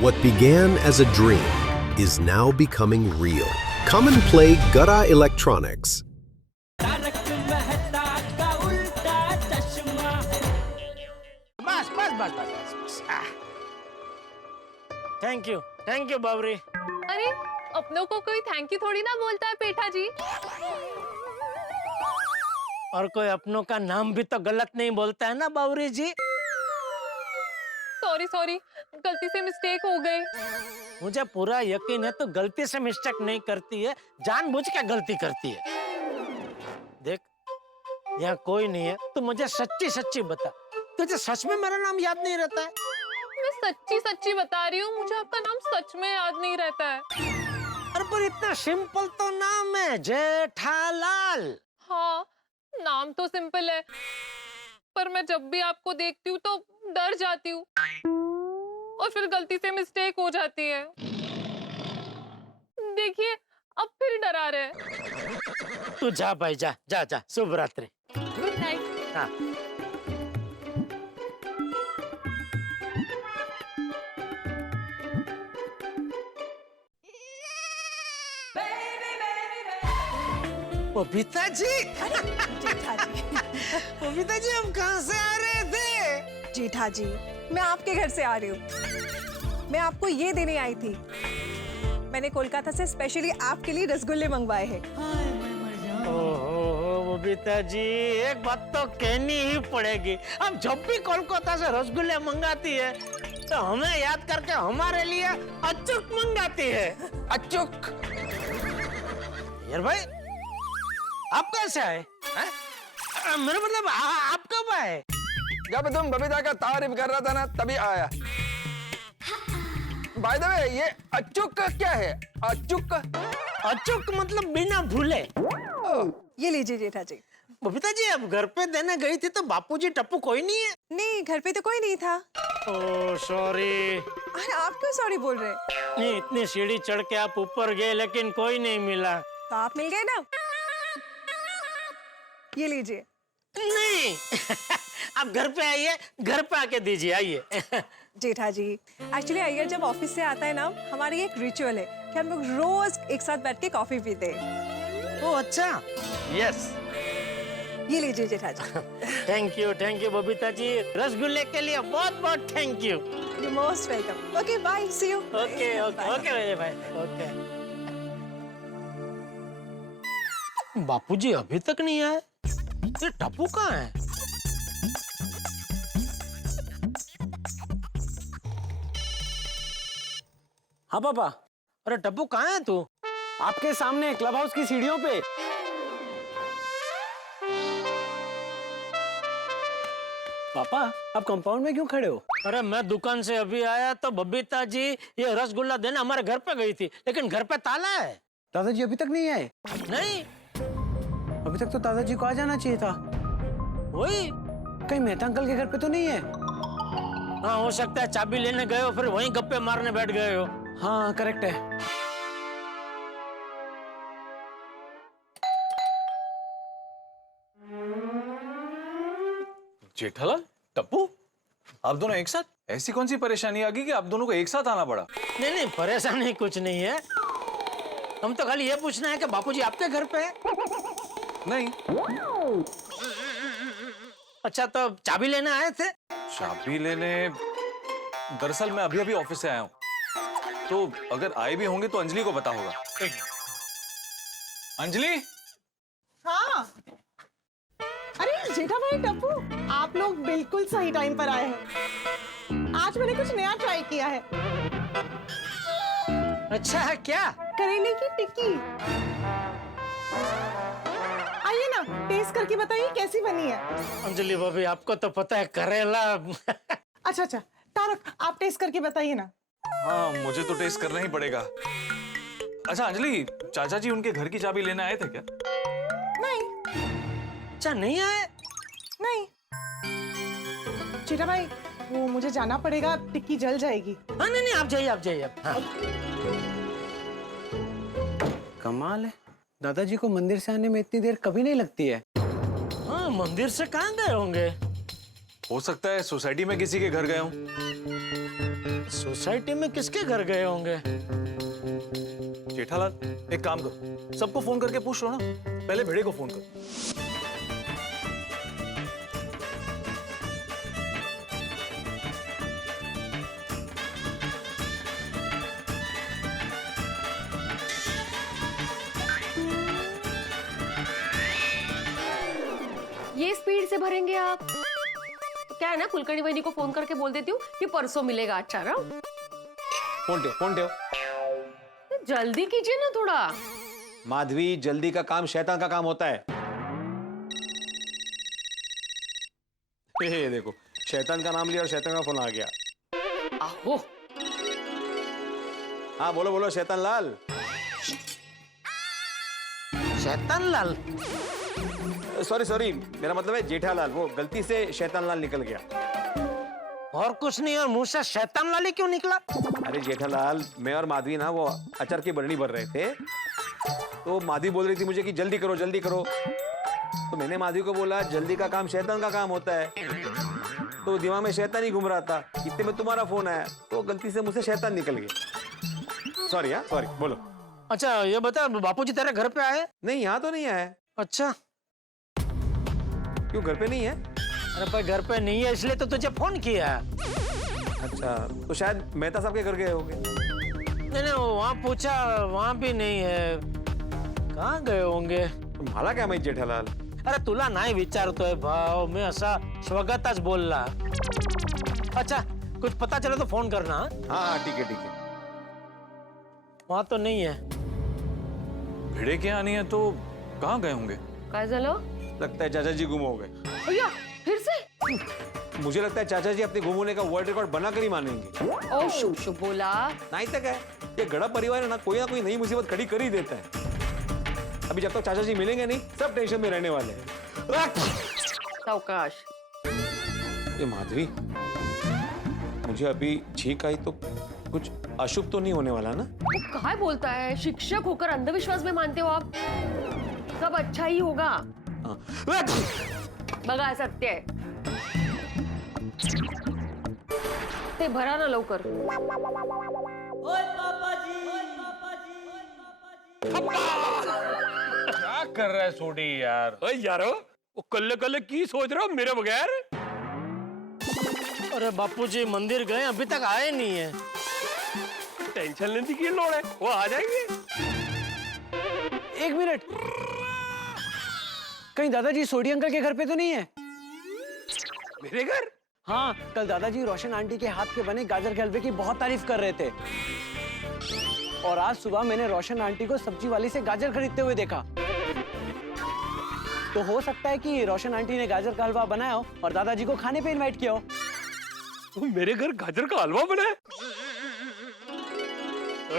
What began as a dream is now becoming real. Come and play Gada Electronics. बस बस बस बस बस बस थैंक यू बावरी। अरे अपनों को कोई थैंक यू थोड़ी ना बोलता है पेठा जी। और कोई अपनों का नाम भी तो गलत नहीं बोलता है ना बावरी जी। सॉरी गलती से मिस्टेक हो गई। मुझे पूरा यकीन है तो गलती से मिस्टेक नहीं करती है, जानबूझ के गलती करती है। देख यहाँ कोई नहीं है, तू मुझे सच्ची सच्ची बता, तुझे सच में मेरा नाम याद नहीं रहता है? मैं सच्ची बता रही हूँ, मुझे आपका नाम सच में याद नहीं रहता है। अरे पर इतना सिंपल तो नाम है, जेठालाल। हाँ नाम तो सिंपल है, पर मैं जब भी आपको देखती हूँ तो डर जाती हूँ और फिर गलती से मिस्टेक हो जाती है। देखिए अब फिर डरा रहे हैं। तू जा भाई, जा जा जा, शुभ रात्रि। Good night. हाँ बबीता जी। जेठा जी। बबीता जी हम कहाँ से आ रहे थे? जेठा जी मैं आपके घर से आ रही हूँ। मैं आपको ये देने आई थी, मैंने कोलकाता से स्पेशली आपके लिए रसगुल्ले मंगवाए हैं। ओहो बबीता जी, एक बात तो कहनी ही पड़ेगी, अब जब भी कोलकाता से रसगुल्ले मंगाती है तो हमें याद करके हमारे लिए अचूक मंगाती है। अचूक। यार भाई आप कैसे आए? मेरा मतलब आप कब आए? जब तुम बबीता का तारीफ कर रहा था ना तभी आया। बाय द वे ये अचूक क्या है? अचूक अचूक मतलब बिना भूले। ये लीजिए जेठा जी। बबीता जी अब घर पे देने गई थी तो बापूजी टप्पू कोई नहीं है? नहीं घर पे तो कोई नहीं था। Oh sorry. अरे आप क्यों सॉरी बोल रहे? नहीं इतनी सीढ़ी चढ़ के आप ऊपर गए लेकिन कोई नहीं मिला। तो आप मिल गए ना, ये लीजिए। नहीं आप घर पे आइए, घर पे आके दीजिए, आइए। जेठा जी एक्चुअली अय्यर जब ऑफिस से आता है ना, हमारी एक रिचुअल है कि हम लोग रोज एक साथ बैठ के कॉफी पीते हैं। ओह अच्छा। यस। ये लीजिए जेठा जी। थैंक यू बबीता जी, रसगुल्ले के लिए बहुत बहुत thank you. You most welcome. Okay bye, see you. Okay okay okay भाई ओके। बापूजी अभी तक नहीं आए, ये टप्पू कहाँ है? हाँ पापा। अरे टप्पू कहाँ है तू? आपके सामने क्लब हाउस की सीढ़ियों पे। पापा आप कंपाउंड में क्यों खड़े हो? अरे मैं दुकान से अभी आया तो बबीता जी ये रसगुल्ला देने हमारे घर पे गई थी, लेकिन घर पे ताला है। दादाजी अभी तक नहीं आए? नहीं अभी तक तो दादाजी को आ जाना चाहिए था। वही। कहीं मेहता अंकल के घर पे तो नहीं है? हाँ हो सकता है चाबी लेने गए हो फिर वहीं गप्पे मारने बैठ गए हो। हाँ करेक्ट है। जेठालाल, टप्पू, आप दोनों एक साथ? ऐसी कौन सी परेशानी आ गई कि आप दोनों को एक साथ आना पड़ा? नहीं परेशानी कुछ नहीं है, हम तो खाली ये पूछना है कि बापूजी आपके घर पे है? नहीं। अच्छा तो चाबी लेने आए थे? चाबी लेने? दरअसल मैं अभी ऑफिस से आया हूँ, तो अगर आए भी होंगे तो अंजलि को पता होगा। अंजलि। हाँ अरे जेठा भाई टप्पू, आप लोग बिल्कुल सही टाइम पर आए हैं। आज मैंने कुछ नया ट्राई किया है। अच्छा है क्या? करेले की टिक्की। आइए ना टेस्ट करके बताइए कैसी बनी है। अंजलि भाभी आपको तो पता है करेला। अच्छा तारक आप टेस्ट करके बताइए ना। हाँ मुझे तो टेस्ट करना ही पड़ेगा। अच्छा अंजलि, चाचा जी उनके घर की चाबी लेने आए थे क्या? नहीं। अच्छा नहीं आए? नहीं जेठा भाई वो मुझे जाना पड़ेगा, टिक्की जल जाएगी। हाँ नहीं आप जाइए आप। हाँ। कमाल है, दादाजी को मंदिर से आने में इतनी देर कभी नहीं लगती है। हाँ मंदिर से कहाँ गए होंगे? हो सकता है सोसाइटी में किसी के घर गए हूँ। सोसाइटी में किसके घर गए होंगे? जेठालाल, एक काम करो, सबको फोन करके पूछ लो ना। पहले भिड़े को फोन करो। ये स्पीड से भरेंगे आप? तो क्या है ना, कुलकर्णी बहनी को फोन करके बोल देती हूँ कि परसों मिलेगा अचार। फोन टेव। जल्दी कीजिए ना थोड़ा। माधवी, जल्दी का काम शैतान का काम होता है। ये देखो, शैतान का नाम लिया और शैतान का फोन आ गया। आहो, हाँ बोलो बोलो शैतान लाल। शैतान लाल? सॉरी, मेरा मतलब है जेठालाल, वो गलती से शैतान लाल निकल गया। और कुछ नहीं, और मुंह से शैतान लाल ही क्यों निकला? अरे जेठालाल, मैं और माधवी ना वो अचार की बरनी भर रहे थे, तो माधवी बोल रही थी मुझे कि जल्दी करो जल्दी करो। तो मैंने माधवी को बोला जल्दी का काम शैतान का काम होता है। तो दिमाग में शैतान ही घूम रहा था, इतने में तुम्हारा फोन आया, तो गलती से मुझसे शैतान निकल गया। सॉरी बोलो। अच्छा ये बता, बापूजी तेरे घर पे आए? नहीं, यहाँ तो नहीं आया। अच्छा, क्यों, घर पे नहीं है? अरे भाई घर पे नहीं है इसलिए तो तुझे फोन किया। अच्छा, तो शायद मेहता साहब के घर गए होंगे। नहीं, वहाँ पूछा, वहाँ भी नहीं है। कहाँ गए होंगे? तुम्हाला क्या माहित जेठालाल? अरे तुला नाही विचारतोय भाव, मैं असा स्वगताच बोलला। अच्छा, कुछ पता चले तो फोन करना। हाँ ठीक है। वहाँ तो नहीं है। भिड़े के आनी है तो कहाँ गए होंगे? काय झालं? लगता है चाचा जी गुम हो गए। भैया फिर से? मुझे लगता है चाचा जी अपने गुम होने का वर्ल्ड रिकॉर्ड बनाकर ही मानेंगे। ओ शुभ बोला। नहीं तक है, ये गड़ा परिवार है ना, कोई नई मुसीबत खड़ी कर ही देता है। अभी जब तक चाचा जी मिलेंगे नहीं, सब टेंशन में रहने वाले हैं। सावकाश। ये माधवी, मुझे अभी छींक आई तो कुछ अशुभ तो नहीं होने वाला ना? वो काय बोलता है, शिक्षक होकर अंधविश्वास में मानते हो आप? सब अच्छा ही होगा। हाँ। बघा सत्य आहे ते, भरा ना लवकर। क्या कर रहा है सोडी यार? यारो, वो कल्ले की सोच रहे हो मेरे बगैर? अरे बापूजी मंदिर गए, अभी तक आए नहीं है। टेंशन लेने की लोड़ है, वो आ जाएंगे। एक मिनट, कहीं दादाजी सोडी अंकल के घर पे तो नहीं है? मेरे घर? हाँ, कल दादाजी रोशन आंटी के हाथ के बने गाजर के हलवे की बहुत तारीफ कर रहे थे, और आज सुबह मैंने रोशन आंटी को सब्जी वाली से गाजर खरीदते हुए देखा। तो हो सकता है कि रोशन आंटी ने गाजर का हलवा बनाया हो और दादाजी को खाने पे इनवाइट किया हो। तो मेरे घर गाजर का हलवा बना है?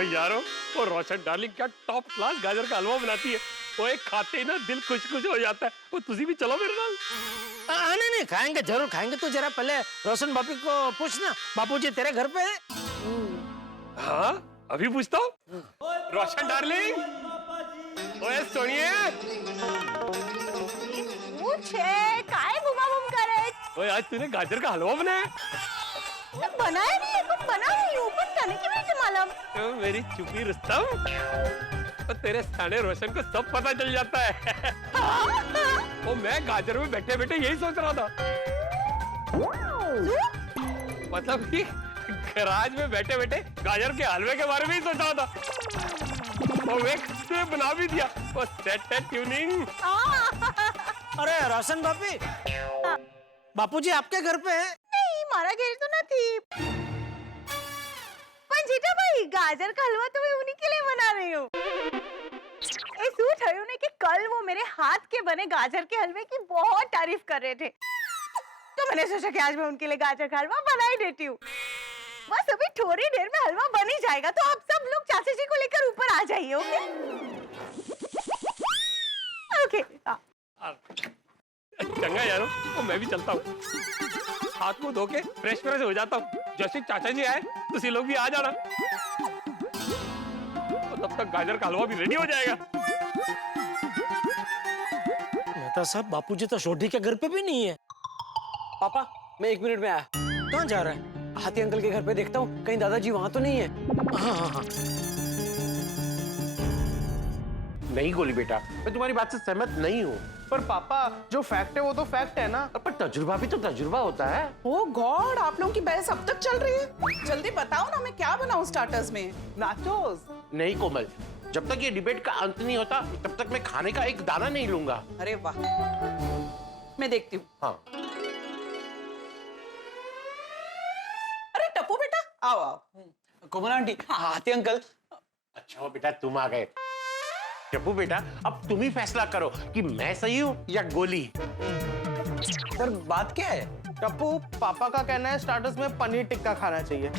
यारो, वो रोशन डार्लिंग क्या टॉप क्लास गाजर का हलवा बनाती है। वो एक खाते ही ना दिल खुश हो जाता है। वो तुझी भी चलो मेरे नाल। नहीं, खाएंगे, जरूर खाएंगे। तो जरा पहले रोशन बापी को पूछना, बापूजी तेरे घर पे है? हाँ, अभी पूछता हूँ। रोशन डार्लिंग, ओए सोनिए, काय बुमाबुम करे? ओए आज तूने गाजर का हलवा बनाया? बनाया नहीं है, पण बना रही हूँ, पण करने की नहीं मालूम। तो मेरी चुपी रुस्तम, तो तेरे साले रोशन को सब पता चल जाता है। वो मैं गाजर में बैठे बैठे यही सोच रहा था। मतलब कि गराज में बैठे बैठे गाजर के हलवे के बारे में ही सोच रहा था। और वे बना भी दिया। वो सेट है ट्यूनिंग। अरे रोशन बापी, बापूजी आपके घर पे है? नहीं, मारा घेर तो नहीं। पण जीजा भाई, गाजर का हलवा तो मैं उन्हीं के लिए बना रही हूँ। ऐसा थयो ने कि कल वो मेरे हाथ के बने गाजर के हलवे की बहुत तारीफ कर रहे थे, तो मैंने सोचा कि आज मैं उनके लिए गाजर का हलवा बना ही देती हूँ। बस अभी थोड़ी देर में हलवा बन ही जाएगा, तो आप सब लोग चाचा जी को लेकर ऊपर आ जाइए। ओके? चंगा यारो, तो मैं भी चलता हूँ। हाथ मुंह धो के फ्रेश हो जाता हूँ। जैसे चाचा जी आए तो सी लोग भी आ जाना, तो तब तक गाजर का हलवा भी रेडी हो जाएगा। मेहता साहब, बापूजी तो सोडी के घर पे भी नहीं है। पापा, मैं 1 मिनट में आया। कहाँ जा रहा है? हाथी अंकल के घर पे देखता हूँ, कहीं दादाजी वहां तो नहीं है। हाँ। नहीं गोली बेटा, मैं तुम्हारी बात से सहमत नहीं हूँ। पर पापा जो फैक्ट है वो तो फैक्ट है ना। पर तजुर्बा भी तो तजुर्बा होता है। ओ गॉड, आप लोगों की बहस अब तक चल रही है। जल्दी बताओ ना, मैं क्या बनाऊं स्टार्टर्स में? नाचोस। नहीं कोमल, जब तक ये डिबेट का अंत नहीं होता तब तक मैं खाने का एक दाना नहीं लूंगा। अरे वाह, मैं देखती हूँ। हाँ। अरे टप्पू बेटा, आओ आओ। कोमल आंटी, हाथी अंकल। अच्छा बेटा तुम आ गए। टप्पू बेटा अब तुम ही फैसला करो कि मैं सही हूँ या गोली। पर बात क्या है? टप्पू, पापा का कहना है स्टार्टर्स में पनीर टिक्का खाना चाहिए,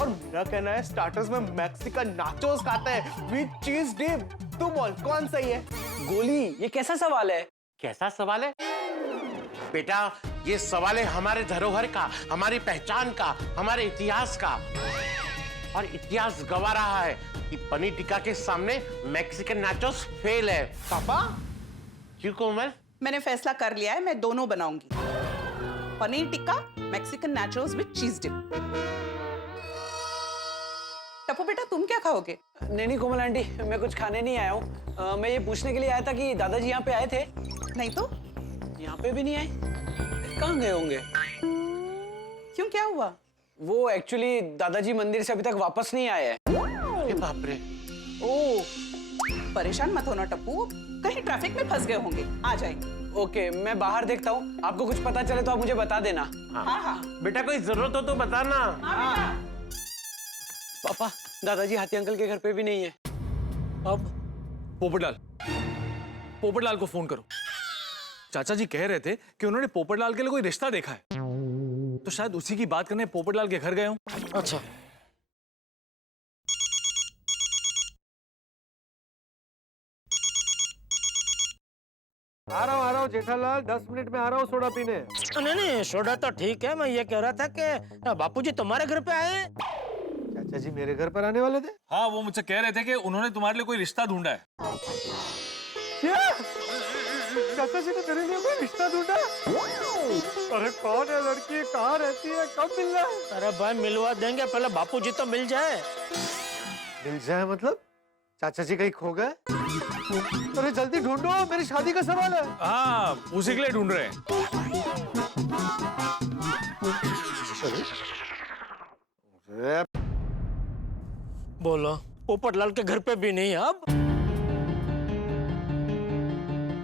और मेरा कहना है स्टार्टर्स में मैक्सिकन नाचोस खाते हैं विद चीज डिप। तू बोल कौन सही है? गोली, ये कैसा सवाल है? कैसा सवाल है बेटा? ये सवाल है हमारे धरोहर का, हमारी पहचान का, हमारे इतिहास का। और इतिहास गवा रहा है कि पनीर टिक्का के सामने मैक्सिकन नाचोस फेल है। पापा क्यों कोमल? मैंने फैसला कर लिया है, मैं दोनों बनाऊंगी, paneer tikka, Mexican nachos with चीज डिप। टप्पू बेटा तुम क्या खाओगे? नहीं कोमल आंटी, मैं कुछ खाने नहीं आया हूँ। मैं ये पूछने के लिए आया था कि दादाजी यहाँ पे आए थे। नहीं तो? यहाँ पे भी नहीं आए, कहाँ गए होंगे? क्यों, क्या हुआ? वो एक्चुअली दादाजी मंदिर से अभी तक वापस नहीं आए हैं। अरे बाप रे। ओह, परेशान मत होना टप्पू, कहीं ट्रैफिक में फंस गए होंगे, आ जाएंगे। ओके, मैं बाहर देखता हूँ, आपको कुछ पता चले तो आप मुझे बता देना। हाँ हाँ। बेटा कोई जरूरत हो तो बताना। पापा, दादाजी हाथी अंकल के घर पे भी नहीं है। अब पोपटलाल को फोन करो। चाचा जी कह रहे थे कि उन्होंने पोपटलाल के लिए कोई रिश्ता देखा है, तो शायद उसी की बात करने पोपटलाल के घर गए हों। अच्छा। आ रहा हूँ जेठालाल, 10 मिनट में आ रहा हूँ सोडा पीने। नहीं सोडा तो ठीक है, मैं ये कह रहा था कि बापूजी तुम्हारे घर पे आए। चाचा जी मेरे घर पर आने वाले थे? हाँ, वो मुझसे कह रहे थे कि उन्होंने तुम्हारे लिए कोई रिश्ता ढूंढा है। क्या? चाचा जी ने मेरे लिए कोई रिश्ता ढूंढा? अरे कौन है लड़की, कहाँ रहती है, कब मिलना है? अरे भाई मिलवा देंगे, पहले बापूजी तो मिल जाए। मिल जाए मतलब? चाचा जी कहीं खो गए? अरे जल्दी ढूंढो, मेरी शादी का सवाल है। हाँ, उसी के लिए ढूंढ रहे हैं। बोलो, पोपटलाल के घर पे भी नहीं अब?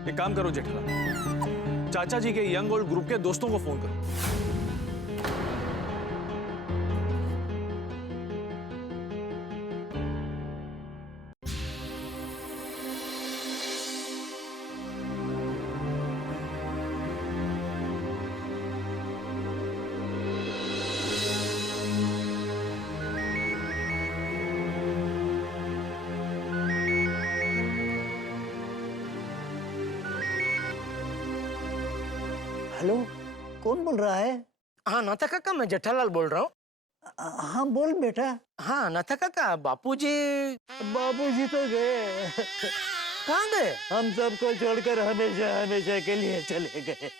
एक काम करो जेठालाल, चाचा जी के यंग ओल्ड ग्रुप के दोस्तों को फोन करो। हेलो, कौन बोल रहा है? हाँ नाथा काका, मैं जेठालाल बोल रहा हूँ। हाँ बोल बेटा। हाँ नाथा काका, बापूजी तो गए। कहाँ गए? हम सबको छोड़कर हमेशा हमेशा के लिए चले गए।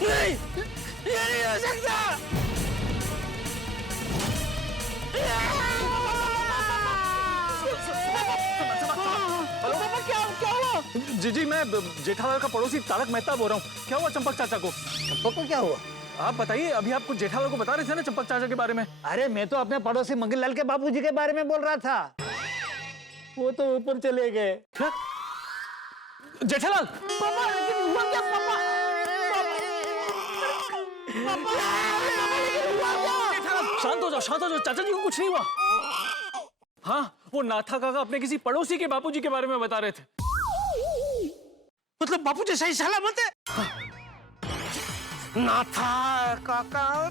नहीं, ये नहीं हो सकता। जी मैं जेठालाल का पड़ोसी तारक मेहता बोल रहा हूँ। क्या हुआ चंपक चाचा को? चंपक को क्या हुआ? आप बताइए, अभी आप कुछ जेठालाल को बता रहे थे ना चंपक चाचा के बारे में। अरे मैं तो अपने पड़ोसी मंगललाल के बाबूजी के बारे में बोल रहा था, वो तो ऊपर चले गए। जेठालाल, पापा, लेकिन हुआ क्या पापा? शांत हो जाओ, चाचा जी को कुछ नहीं हुआ। हाँ, वो नाथा काका अपने किसी पड़ोसी के बापूजी के बारे में बता रहे थे। मतलब बापूजी सही सलामत है? नाथा काका,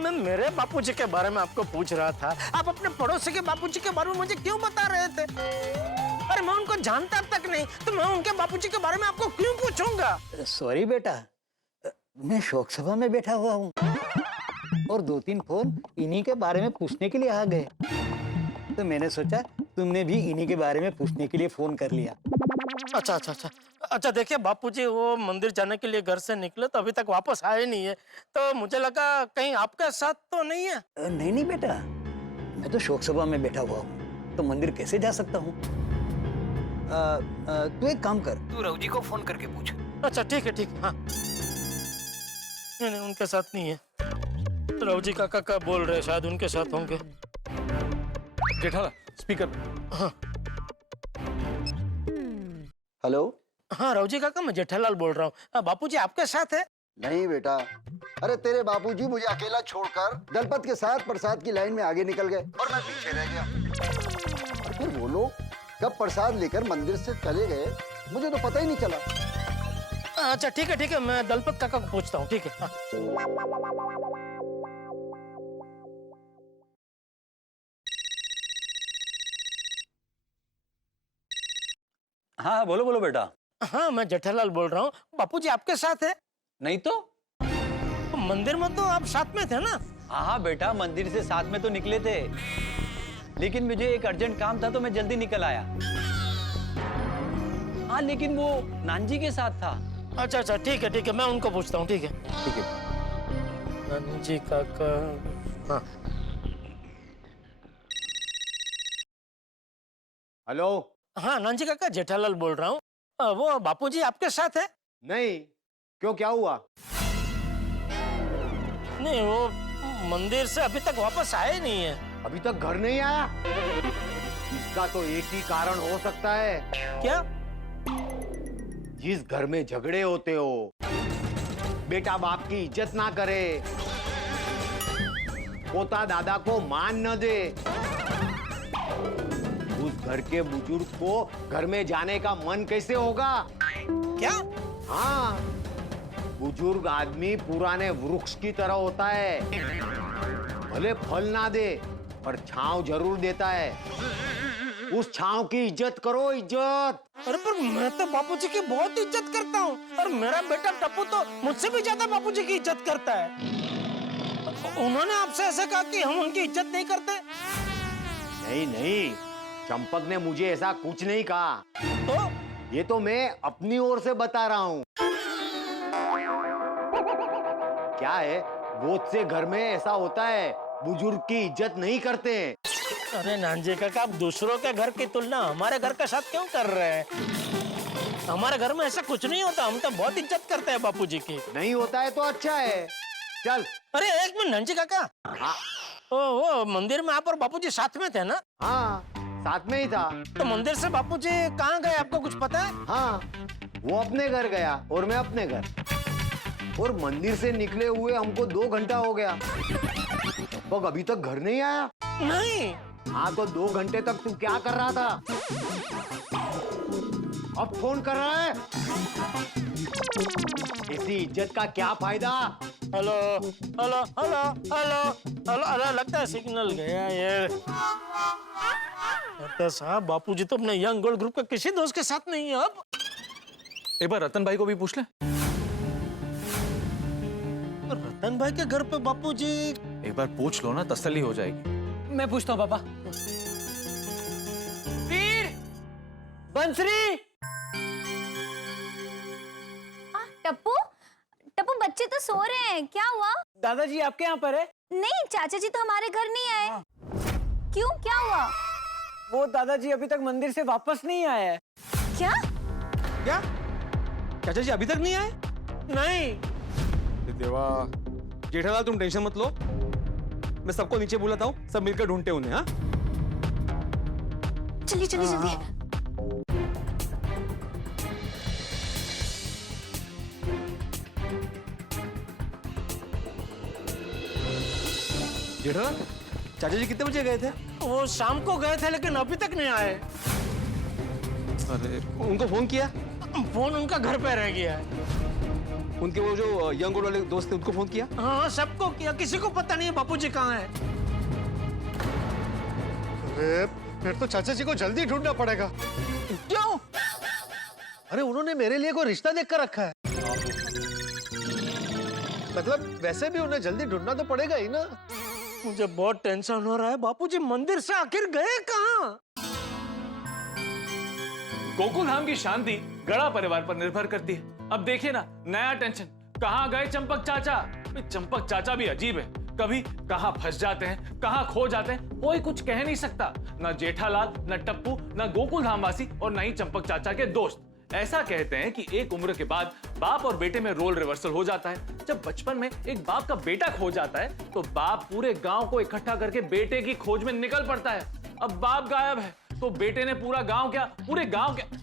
मैं मेरे बापूजी के बारे में आपको पूछ रहा था, आप अपने पड़ोसी के बापूजी के बारे में मुझे क्यों बता रहे थे? अरे मैं उनको जानता तक नहीं, तो मैं उनके बापूजी के बारे में आपको क्यों पूछूंगा? सॉरी बेटा, मैं शोक सभा में बैठा हुआ हूँ और 2-3 फोन इन्हीं के बारे में पूछने के लिए आ गए, तो मैंने सोचा तुमने भी इन्हीं के बारे में पूछने के लिए फोन कर लिया। अच्छा अच्छा अच्छा अच्छा, देखिए बापूजी वो मंदिर जाने के लिए घर से निकले तो अभी तक वापस आए नहीं है, तो मुझे लगा कहीं आपके साथ तो नहीं है। नहीं नहीं बेटा, मैं तो शोक सभा में बैठा हुआ हूँ, तो मंदिर कैसे जा सकता हूँ? तू एक काम कर, तू रवजी को फोन करके पूछ। अच्छा ठीक है हाँ। नहीं नहीं, उनके साथ नहीं है। रवजी काका का बोल रहे, शायद उनके साथ होंगे। जेठालाल स्पीकर पे। हाँ हेलो। हाँ रवजी काका, मैं जेठालाल बोल रहा हूँ। बापूजी आपके साथ है? नहीं बेटा, अरे तेरे बापूजी मुझे अकेला छोड़कर दलपत के साथ प्रसाद की लाइन में आगे निकल गए और मैं पीछे रह गया। और फिर वो लोग कब प्रसाद लेकर मंदिर से चले गए मुझे तो पता ही नहीं चला। अच्छा ठीक है, मैं दलपत काका को पूछता हूँ। ठीक है हाँ। हाँ बोलो बोलो बेटा। हाँ मैं जेठालाल बोल रहा हूँ। बापूजी आपके साथ है? नहीं तो मंदिर में तो आप साथ में थे ना? हाँ बेटा, मंदिर से साथ में तो निकले थे, लेकिन मुझे एक अर्जेंट काम था तो मैं जल्दी निकल आया। हाँ लेकिन वो नानजी के साथ था। अच्छा ठीक है, मैं उनको पूछता हूँ। ठीक है नानजी काका। हाँ हेलो। हाँ नानजी काका, जेठालाल बोल रहा हूँ। वो बापूजी आपके साथ है? नहीं, क्यों क्या हुआ? नहीं, वो मंदिर से अभी तक वापस आए नहीं है। अभी तक घर नहीं आया? इसका तो एक ही कारण हो सकता है। क्या? जिस घर में झगड़े होते हो, बेटा बाप की इज्जत ना करे, पोता दादा को मान न दे, उस घर के बुजुर्ग को घर में जाने का मन कैसे होगा? क्या? हाँ, बुजुर्ग आदमी पुराने वृक्ष की तरह होता है, भले फल ना दे पर छांव जरूर देता है। उस छांव की इज्जत करो, इज्जत। अरे पर मैं तो बापूजी की बहुत इज्जत करता हूँ, और मेरा बेटा टप्पू तो मुझसे भी ज्यादा बापूजी की इज्जत करता है। उन्होंने आपसे ऐसे कहा कि हम उनकी इज्जत नहीं करते? नहीं, चंपक ने मुझे ऐसा कुछ नहीं कहा। तो ये तो मैं अपनी ओर से बता रहा हूँ। क्या है, बहुत से घर में ऐसा होता है, बुजुर्ग की इज्जत नहीं करते हैं। अरे नानजी काका, आप दूसरों के घर की तुलना हमारे घर के साथ क्यों कर रहे हैं? हमारे घर में ऐसा कुछ नहीं होता, हम तो बहुत इज्जत करते हैं बापूजी की। नहीं होता है तो अच्छा है, चल। अरे एक मिनट नानजी काका। हाँ। वो मंदिर में आप और बापूजी साथ में थे ना? हाँ, साथ में ही था। तो मंदिर से बापूजी कहाँ गए, आपको कुछ पता है? हाँ, वो अपने घर गया और मैं अपने घर, और मंदिर से निकले हुए हमको 2 घंटा हो गया, तो अभी तक घर नहीं आया। नहीं। हाँ, तो 2 घंटे तक तू क्या कर रहा था? अब फोन कर रहा है? ऐसी इज्जत का क्या फायदा? Hello hello hello hello hello, अरे लगता है सिग्नल गया ये। लगता है साहब बापूजी तो अपने यंग गोल्ड ग्रुप के किसी दोस्त के साथ नहीं है अब। एक बार रतन भाई को भी पूछ ले। रतन भाई के घर पे बापूजी? एक बार पूछ लो ना, तसल्ली हो जाएगी। मैं पूछता हूँ पापा। वीर, बंसरी। टप्पू टप्पू, बच्चे तो सो रहे हैं, क्या हुआ? दादाजी आपके यहाँ पर है? नहीं, चाचा जी तो हमारे घर नहीं आए। क्यों, क्या हुआ? वो दादाजी अभी तक मंदिर से वापस नहीं आए हैं। क्या? क्या? चाचा जी अभी तक नहीं आए? नहीं। देवा, जेठालाल तुम टेंशन मत लो, मैं सबको नीचे बुलाता हूँ, सब मिलकर ढूंढते उन्हें। हाँ, चलिए जल्दी। जेठालाल, चाचा जी कितने बजे गए थे? वो शाम को गए थे, लेकिन अभी तक नहीं आए। अरे, उनको फोन किया? फोन उनका घर पे रह गया है। उनके वो जो यंग गोल्ड वाले दोस्त थे, उनको फोन किया? हाँ, सबको किया, किसी को पता नहीं है बापूजी कहाँ है। अरे फिर तो चाचा जी को जल्दी ढूंढना पड़ेगा। क्यों? अरे उन्होंने मेरे लिए कोई रिश्ता देख कर रखा है, मतलब वैसे भी उन्हें जल्दी ढूंढना तो पड़ेगा ही ना। मुझे बहुत टेंशन हो रहा है, बापूजी मंदिर से आखिर गए कहाँ? गोकुल धाम की शांति गड़ा परिवार पर निर्भर करती है। अब देखिए ना, नया टेंशन, कहाँ गए चंपक चाचा? चंपक चाचा भी अजीब है, कभी कहाँ फंस जाते हैं, कहाँ खो जाते हैं, कोई कुछ कह नहीं सकता। न जेठालाल, न टप्पू, न गोकुल धामवासी और न ही चंपक चाचा के दोस्त। ऐसा कहते हैं कि एक उम्र के बाद बाप और बेटे में रोल रिवर्सल हो जाता है। जब बचपन में एक बाप का बेटा खो जाता है तो बाप पूरे गांव को इकट्ठा करके बेटे की खोज में निकल पड़ता है। अब बाप गायब है तो बेटे ने पूरे गांव क्या,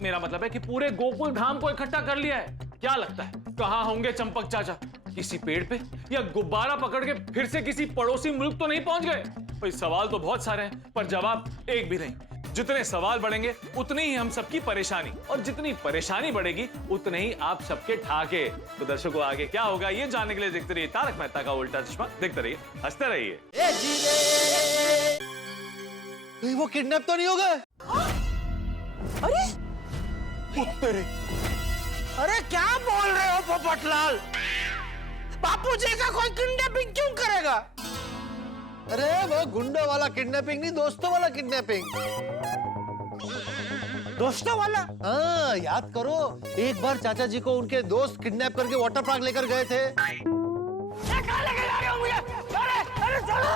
मेरा मतलब है कि पूरे गोकुल धाम को इकट्ठा कर लिया है। क्या लगता है कहाँ होंगे चंपक चाचा? किसी पेड़ पे, या गुब्बारा पकड़ के फिर से किसी पड़ोसी मुल्क तो नहीं पहुंच गए? भाई सवाल तो बहुत सारे हैं पर जवाब एक भी नहीं। जितने सवाल बढ़ेंगे उतनी ही हम सबकी परेशानी, और जितनी परेशानी बढ़ेगी उतने ही आप सबके ठाके। तो दर्शकों आगे क्या होगा ये जानने के लिए देखते रहिए तारक मेहता का उल्टा चश्मा। देखते रहिए, हंसते रहिए। वो किडनैप तो नहीं हो गए? अरे तेरे, अरे क्या बोल रहे हो पोपटलाल? बापूजी का कोई किडनैपिंग क्यों करेगा? अरे वो गुंडों वाला किडनैपिंग नहीं, दोस्तों वाला किडनैपिंग। दोस्तों वाला? हाँ, याद करो एक बार चाचा जी को उनके दोस्त किडनैप करके वाटर पार्क लेकर गए थे। कहाँ लेके जा रहे हो मुझे? अरे छोड़ो!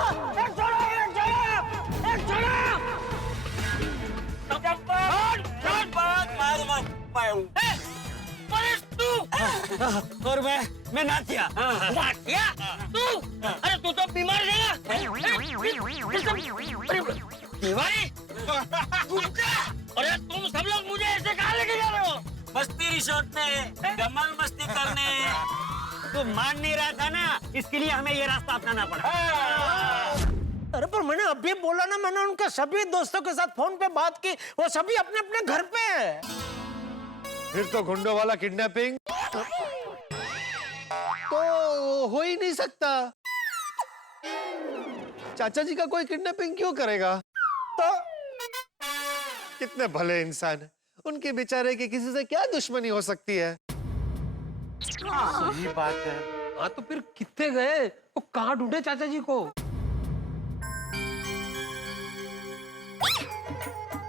और मैं नाथिया। नाथिया? तू? अरे तू तो बीमार है। बीमारी? अरे तुम सब लोग मुझे ऐसे कहाँ लेके जा रहे हो? मस्ती रिसोर्ट में धमाल मस्ती करने। तू मान नहीं रहा था ना, इसके लिए हमें ये रास्ता अपनाना पड़ा। अरे पर मैंने अभी बोला ना, मैंने उनके सभी दोस्तों के साथ फोन पे बात की, वो सभी अपने अपने घर पे हैं। फिर तो गुंडों वाला किडनैपिंग तो हो ही नहीं सकता। चाचा जी का कोई किडनैपिंग क्यों करेगा? तो कितने भले इंसान हैं, उनके बेचारे की किसी से क्या दुश्मनी हो सकती है? सही बात है। हाँ तो फिर कितने गए, वो कहाँ ढूंढे चाचा जी को?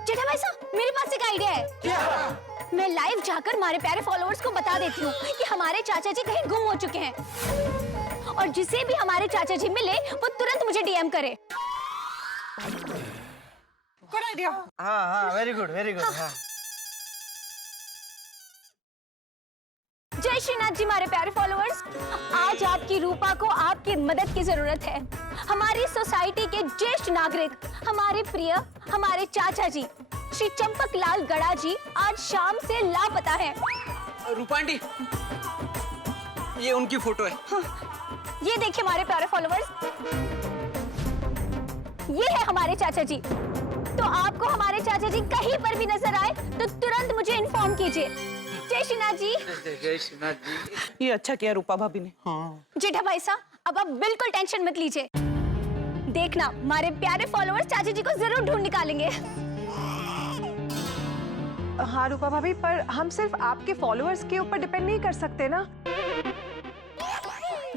जेठा भाई साहब, मेरे पास एक आइडिया है। क्या? मैं लाइव जाकर हमारे प्यारे फॉलोअर्स को बता देती हूँ कि हमारे चाचा जी कहीं गुम हो चुके हैं, और जिसे भी हमारे चाचा जी मिले वो तुरंत मुझे डीएम करे। Good idea. हाँ, वेरी गुड, वेरी गुड। हाँ। जय श्रीनाथ जी हमारे प्यारे फॉलोअर्स, आज आपकी रूपा को आपकी मदद की जरूरत है। हमारी सोसाइटी के ज्येष्ठ नागरिक, हमारे प्रिय, हमारे चाचा जी श्री चंपक लाल गड़ा जी आज शाम से लापता है। रूपा आंटी, ये उनकी फोटो है। हाँ, ये देखिए हमारे प्यारे फॉलोअर्स, ये है हमारे चाचा जी। तो आपको हमारे चाचा जी कहीं पर भी नजर आए तो तुरंत मुझे इन्फॉर्म कीजिए। जय श्रीनाथ जी। जय श्रीनाथ जी। ये अच्छा किया रूपा भाभी ने। हाँ। जेठा भाई साहब, अब आप बिल्कुल टेंशन मत लीजिए, देखना हमारे प्यारे फॉलोअर्स चाचा जी को जरूर ढूंढ निकालेंगे। हाँ रूपा भाभी, पर हम सिर्फ आपके फॉलोअर्स के ऊपर डिपेंड नहीं कर सकते ना।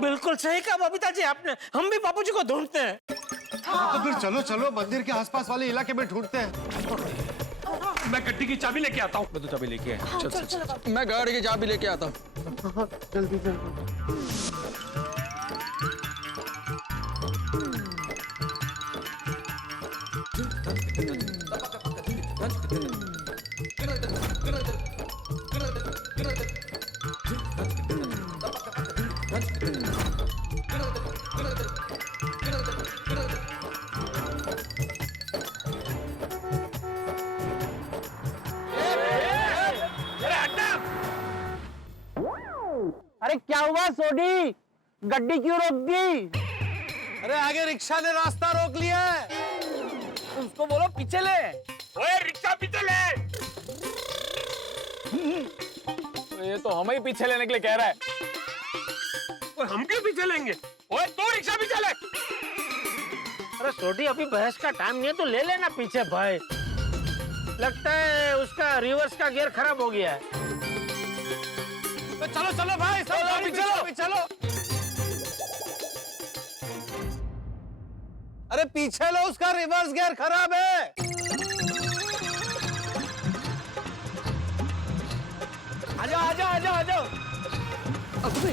बिल्कुल सही कहा बबीता जी आपने, हम भी बापूजी को ढूंढते हैं। तो फिर चलो चलो मंदिर के आसपास वाले इलाके में ढूंढते हैं। मैं गड्डी की चाबी लेके आता हूँ। मैं तो चाबी लेके आया। चल। मैं गाड़ी की चाबी लेके आता हूँ। जल्दी जल्दी। अरे क्या हुआ सोडी, गड्डी क्यों रोक दी? अरे आगे रिक्शा ने रास्ता रोक लिया है। उसको बोलो पीछे ले। ओए रिक्शा पीछे ले। ये तो हमें ही पीछे लेने के लिए कह रहा है। ओए हम क्यों पीछे लेंगे? ओए तू रिक्शा पीछे ले। अरे छोटी, अभी बहस का टाइम नहीं है तो ले लेना पीछे भाई। लगता है उसका रिवर्स का गियर खराब हो गया है। तो चलो चलो भाई, चलो चलो। अरे पीछे लो, उसका रिवर्स गियर खराब है। आजा आजा आजा आजा। अबे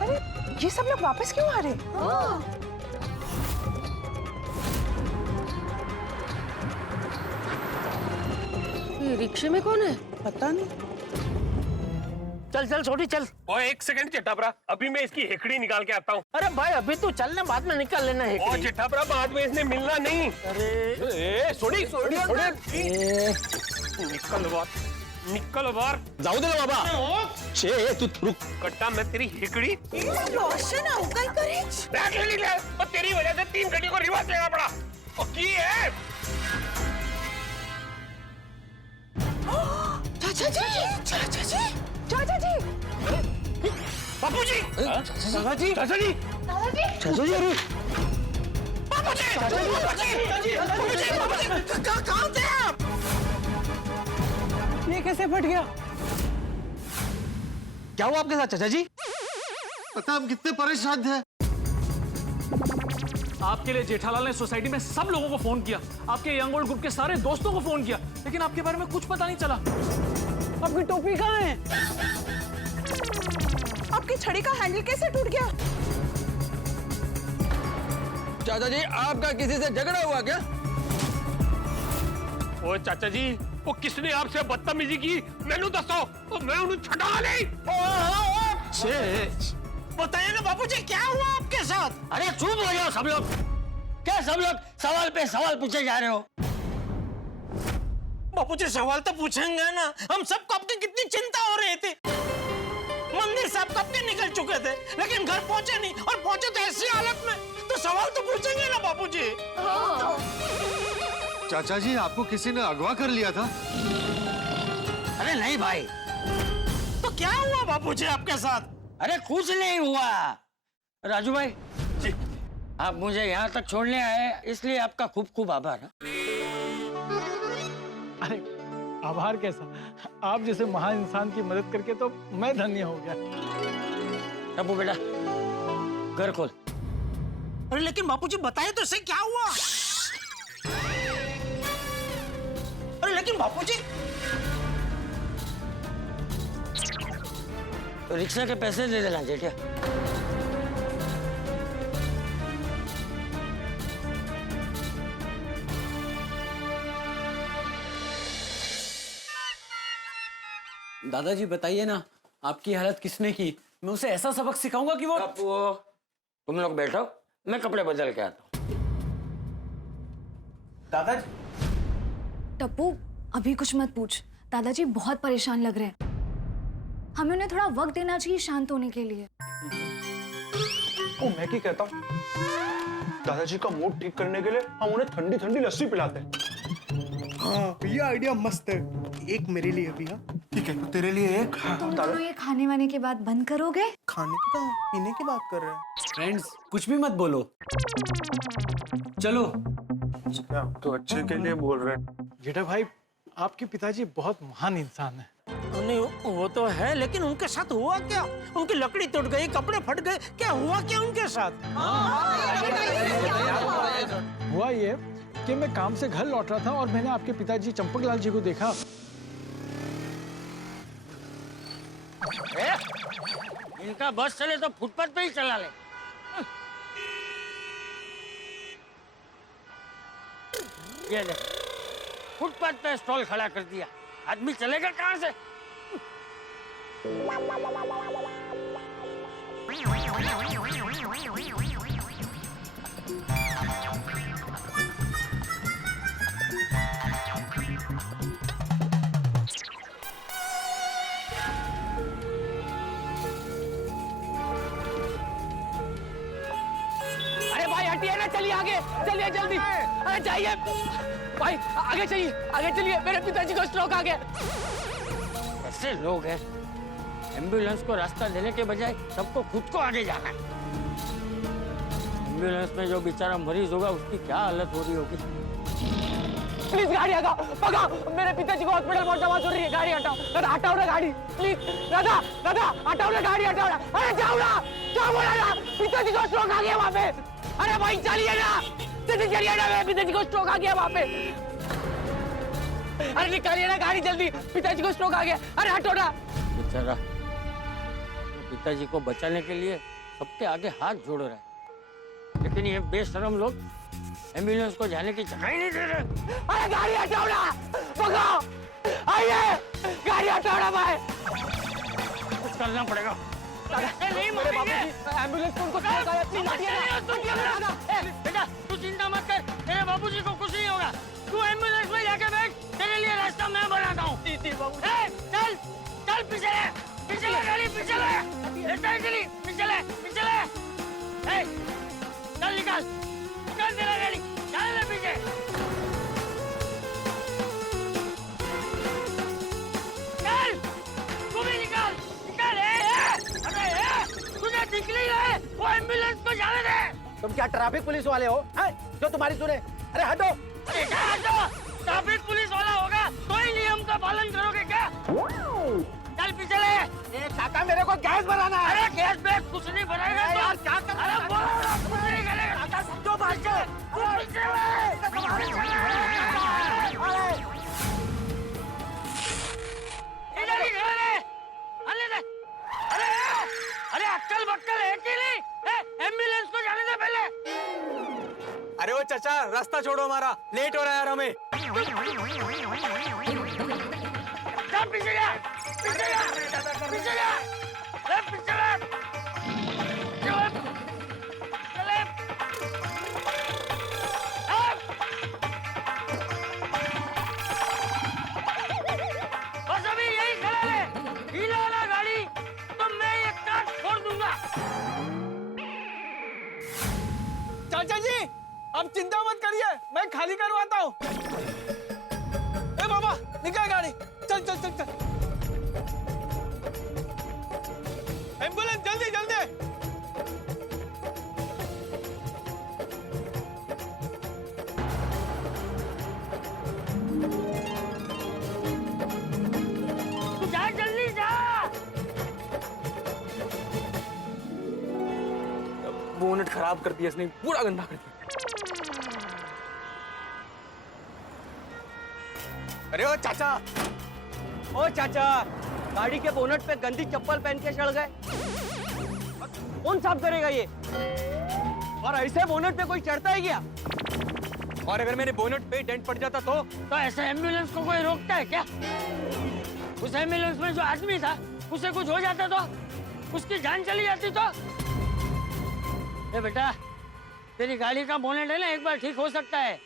अरे ये सब लोग वापस क्यों आ रहे हैं? ये रिक्शे में कौन है? पता नहीं। चल चल छोटी चल। ओए एक सेकंड चिट्ठापरा, अभी मैं इसकी हेकड़ी निकाल के आता हूँ। अरे भाई अभी तू चलने बाद में निकाल लेना है। और चिट्ठापरा बाद में इसने मिलना नहीं। अरे सोडी सोडी सोडी निकल बार जाऊ दे ना बाबा। छे तू रुक। कट्टा मैं तेरी हेकड़ी रोशन आओ काय करे बैग ले ले और तेरी वजह से 3 घंटे को रिवर्स लेना पड़ा। और की है चाचा जी चाचा जी चाचा जी बापूजी चाचा जी चाचा जी चाचा जी अरे बापूजी कहाँ थे आप? ये कैसे फट गया? क्या हुआ आपके साथ चाचा जी? पता हम कितने परेशान थे। आपके लिए जेठालाल ने सोसाइटी में सब लोगों को फोन किया, आपके यंग ओल्ड ग्रुप के सारे दोस्तों को फोन किया, लेकिन आपके बारे में कुछ पता नहीं चला। आपकी टोपी कहाँ है? आपकी छड़ी का हैंडल कैसे टूट गया? चाचा जी आपका किसी से झगड़ा हुआ क्या? ओ चाचा जी वो किसने आपसे बदतमीजी की मैनू दसो तो मैं उन्हें छड़ा नहीं। बताइए ना बापूजी क्या हुआ आपके साथ? अरे चुप हो जाओ सब लोग। क्या सब लोग सवाल पे सवाल पूछे जा रहे हो? बापूजी सवाल तो पूछेंगे ना, हम सबको आपकी कितनी चिंता हो रही थी। मंदिर से आप कब के निकल चुके थे लेकिन घर पहुंचे नहीं, और पहुंचे तो ऐसी हालत में, तो सवाल तो पूछेंगे ना बापूजी। चाचा जी आपको किसी ने अगवा कर लिया था? अरे नहीं भाई। तो क्या हुआ बापूजी आपके साथ? अरे कुछ नहीं हुआ। राजू भाई जी, आप मुझे यहाँ तक छोड़ने आए इसलिए आपका खूब खूब आभार। अरे आभार कैसा, आप जैसे महान इंसान की मदद करके तो मैं धन्य हो गया। टप्पू बेटा घर खोल। अरे लेकिन बापूजी बताइए तो सही क्या हुआ? अरे लेकिन बापूजी तो रिक्शा के पैसे दे देना जेठिया। दादाजी बताइए ना, आपकी हालत किसने की? मैं उसे ऐसा सबक सिखाऊंगा कि वो तुम लोग बैठो, मैं कपड़े बदल के आता हूँ। दादाजी टप्पू अभी कुछ मत पूछ, दादाजी बहुत परेशान लग रहे हैं। हमें उन्हें थोड़ा वक्त देना चाहिए शांत होने के लिए। ओ मैं क्या कहता हूँ, दादाजी का मूड ठीक करने के लिए हम उन्हें ठंडी ठंडी लस्सी पिलाते हैं। हाँ ये आइडिया मस्त है। एक मेरे लिए भी। हाँ ठीक है, तो तेरे लिए एक। तुम दोनों ये खाने वाने के बाद बंद करोगे? खाने की कहाँ, पीने की बात कर रहे हैं। फ्रेंड्स कुछ भी मत बोलो, चलो। क्या तो अच्छे के लिए बोल रहे हैं। जेठा भाई आपके पिताजी बहुत महान इंसान है। नहीं वो तो है, लेकिन उनके साथ हुआ क्या? उनकी लकड़ी टूट गई, कपड़े फट गए, क्या हुआ क्या उनके साथ? हुआ ये कि मैं काम से घर लौट रहा था और मैंने आपके पिताजी चंपकलाल जी को देखा। इनका बस चले तो फुटपाथ पे ही चला ले। ये ले, फुटपाथ पे स्टॉल खड़ा कर दिया, आदमी चलेगा कहाँ से? अरे भाई हटिए ना, चलिए आगे, चलिए जल्दी। अरे जाइए भाई, आगे चलिए, आगे चलिए, मेरे पिताजी को स्ट्रोक आ गया। ऐसे लोग हैं, एम्बुलेंस को रास्ता देने के बजाय सबको खुद को आगे जाना है। एम्बुलेंस में जो बेचारा मरीज होगा उसकी क्या हालत हो रही होगी। प्लीज गाड़ी हटाओ, भगाओ, मेरे पिताजी को हॉस्पिटल पहुंचा, आवाज हो रही है, गाड़ी हटाओ, हटाओ ना गाड़ी, प्लीज, राधा, राधा, हटाओ ना गाड़ी, हटाओ ना, अरे जाओ ना, जाओ बोला ना, पिताजी को स्ट्रोक आ गया वहाँ पे, अरे भाई चलिए ना, चलिए ना, मेरे पिताजी को स्ट्रोक आ गया वहाँ पे, अरे निकालिए ना गाड़ी जल्दी, पिताजी को स्ट्रोक आ गया, अरे हटो ना। बेचारा पिताजी को बचाने के लिए सबके आगे हाथ जोड़ रहा है, लेकिन ये बेशरम लोग एम्बुलेंस को जाने की जगह ही नहीं दे रहे। अरे गाड़ी हटाओ ना, भगाओ, आइए, गाड़ी हटाओ ना भाई, कुछ करना पड़ेगा। नहीं मारेंगे, एम्बुलेंस को उनको बेटा तू चिंता मत कर, तेरे बाबूजी को कुछ नहीं होगा, तू एम्बुलेंस में जाके बैठ, तेरे लिए रास्ता मैं बनाता हूँ। चल चल पीछे ले, पीछे ले गाड़ी, पीछे ले, पीछे ले, पीछे ले, चल निकाल, निकाल तेरा गाड़ी, चल ले पीछे। चल, तू भी निकाल, निकाल, अरे तुझे दिख नहीं रहा है, वो एम्बुलेंस को जाने दे। तुम क्या ट्रैफिक पुलिस वाले हो, जो तुम्हारी सुने? अरे हटो, हटो, ट्रैफिक पुलिस वाला होगा तो ही नियम का पालन करोगे क्या? चल पीछे ले। काका मेरे को गैस बनाना है। अरे गैस में कुछ नहीं बनाएगा तो यार क्या कर रहा है? कुछ नहीं करेगा। काका समझो बात को। पीछे इधर ही खड़े रहे। अरे अक्कल बक्कल है कि नहीं? एम्बुलेंस को जाने दे पहले। अरे वो चाचा रास्ता छोड़ो हमारा, लेट हो रहा है यार हमें। पीछे जा, पीछे जा, पीछे जा, पीछे जा, चले, बस अभी यही खड़ा है, हिला ना गाड़ी तो मैं ये काट छोड़ दूंगा। चाचा जी आप चिंता मत करिए, मैं खाली करवाता हूँ। ए बाबा निकाल गाड़ी, चल चल चल चल, एम्बुलेंस जल्दी जल्दी। जा जल्दी जा। बोनट खराब कर दिया इसने, पूरा गंदा कर दिया। अरे ओ चाचा, गाड़ी के बोनट पे गंदी चप्पल पहन के चढ़ गए, कौन साफ करेगा ये? और ऐसे बोनट पे कोई चढ़ता है क्या? और अगर मेरे बोनट पे डेंट पड़ जाता तो ऐसे एम्बुलेंस को कोई रोकता है क्या? उस एम्बुलेंस में जो आदमी था उसे कुछ हो जाता तो, उसकी जान चली जाती तो? ए बेटा, तेरी गाड़ी का बोनट है ना, एक बार ठीक हो सकता है,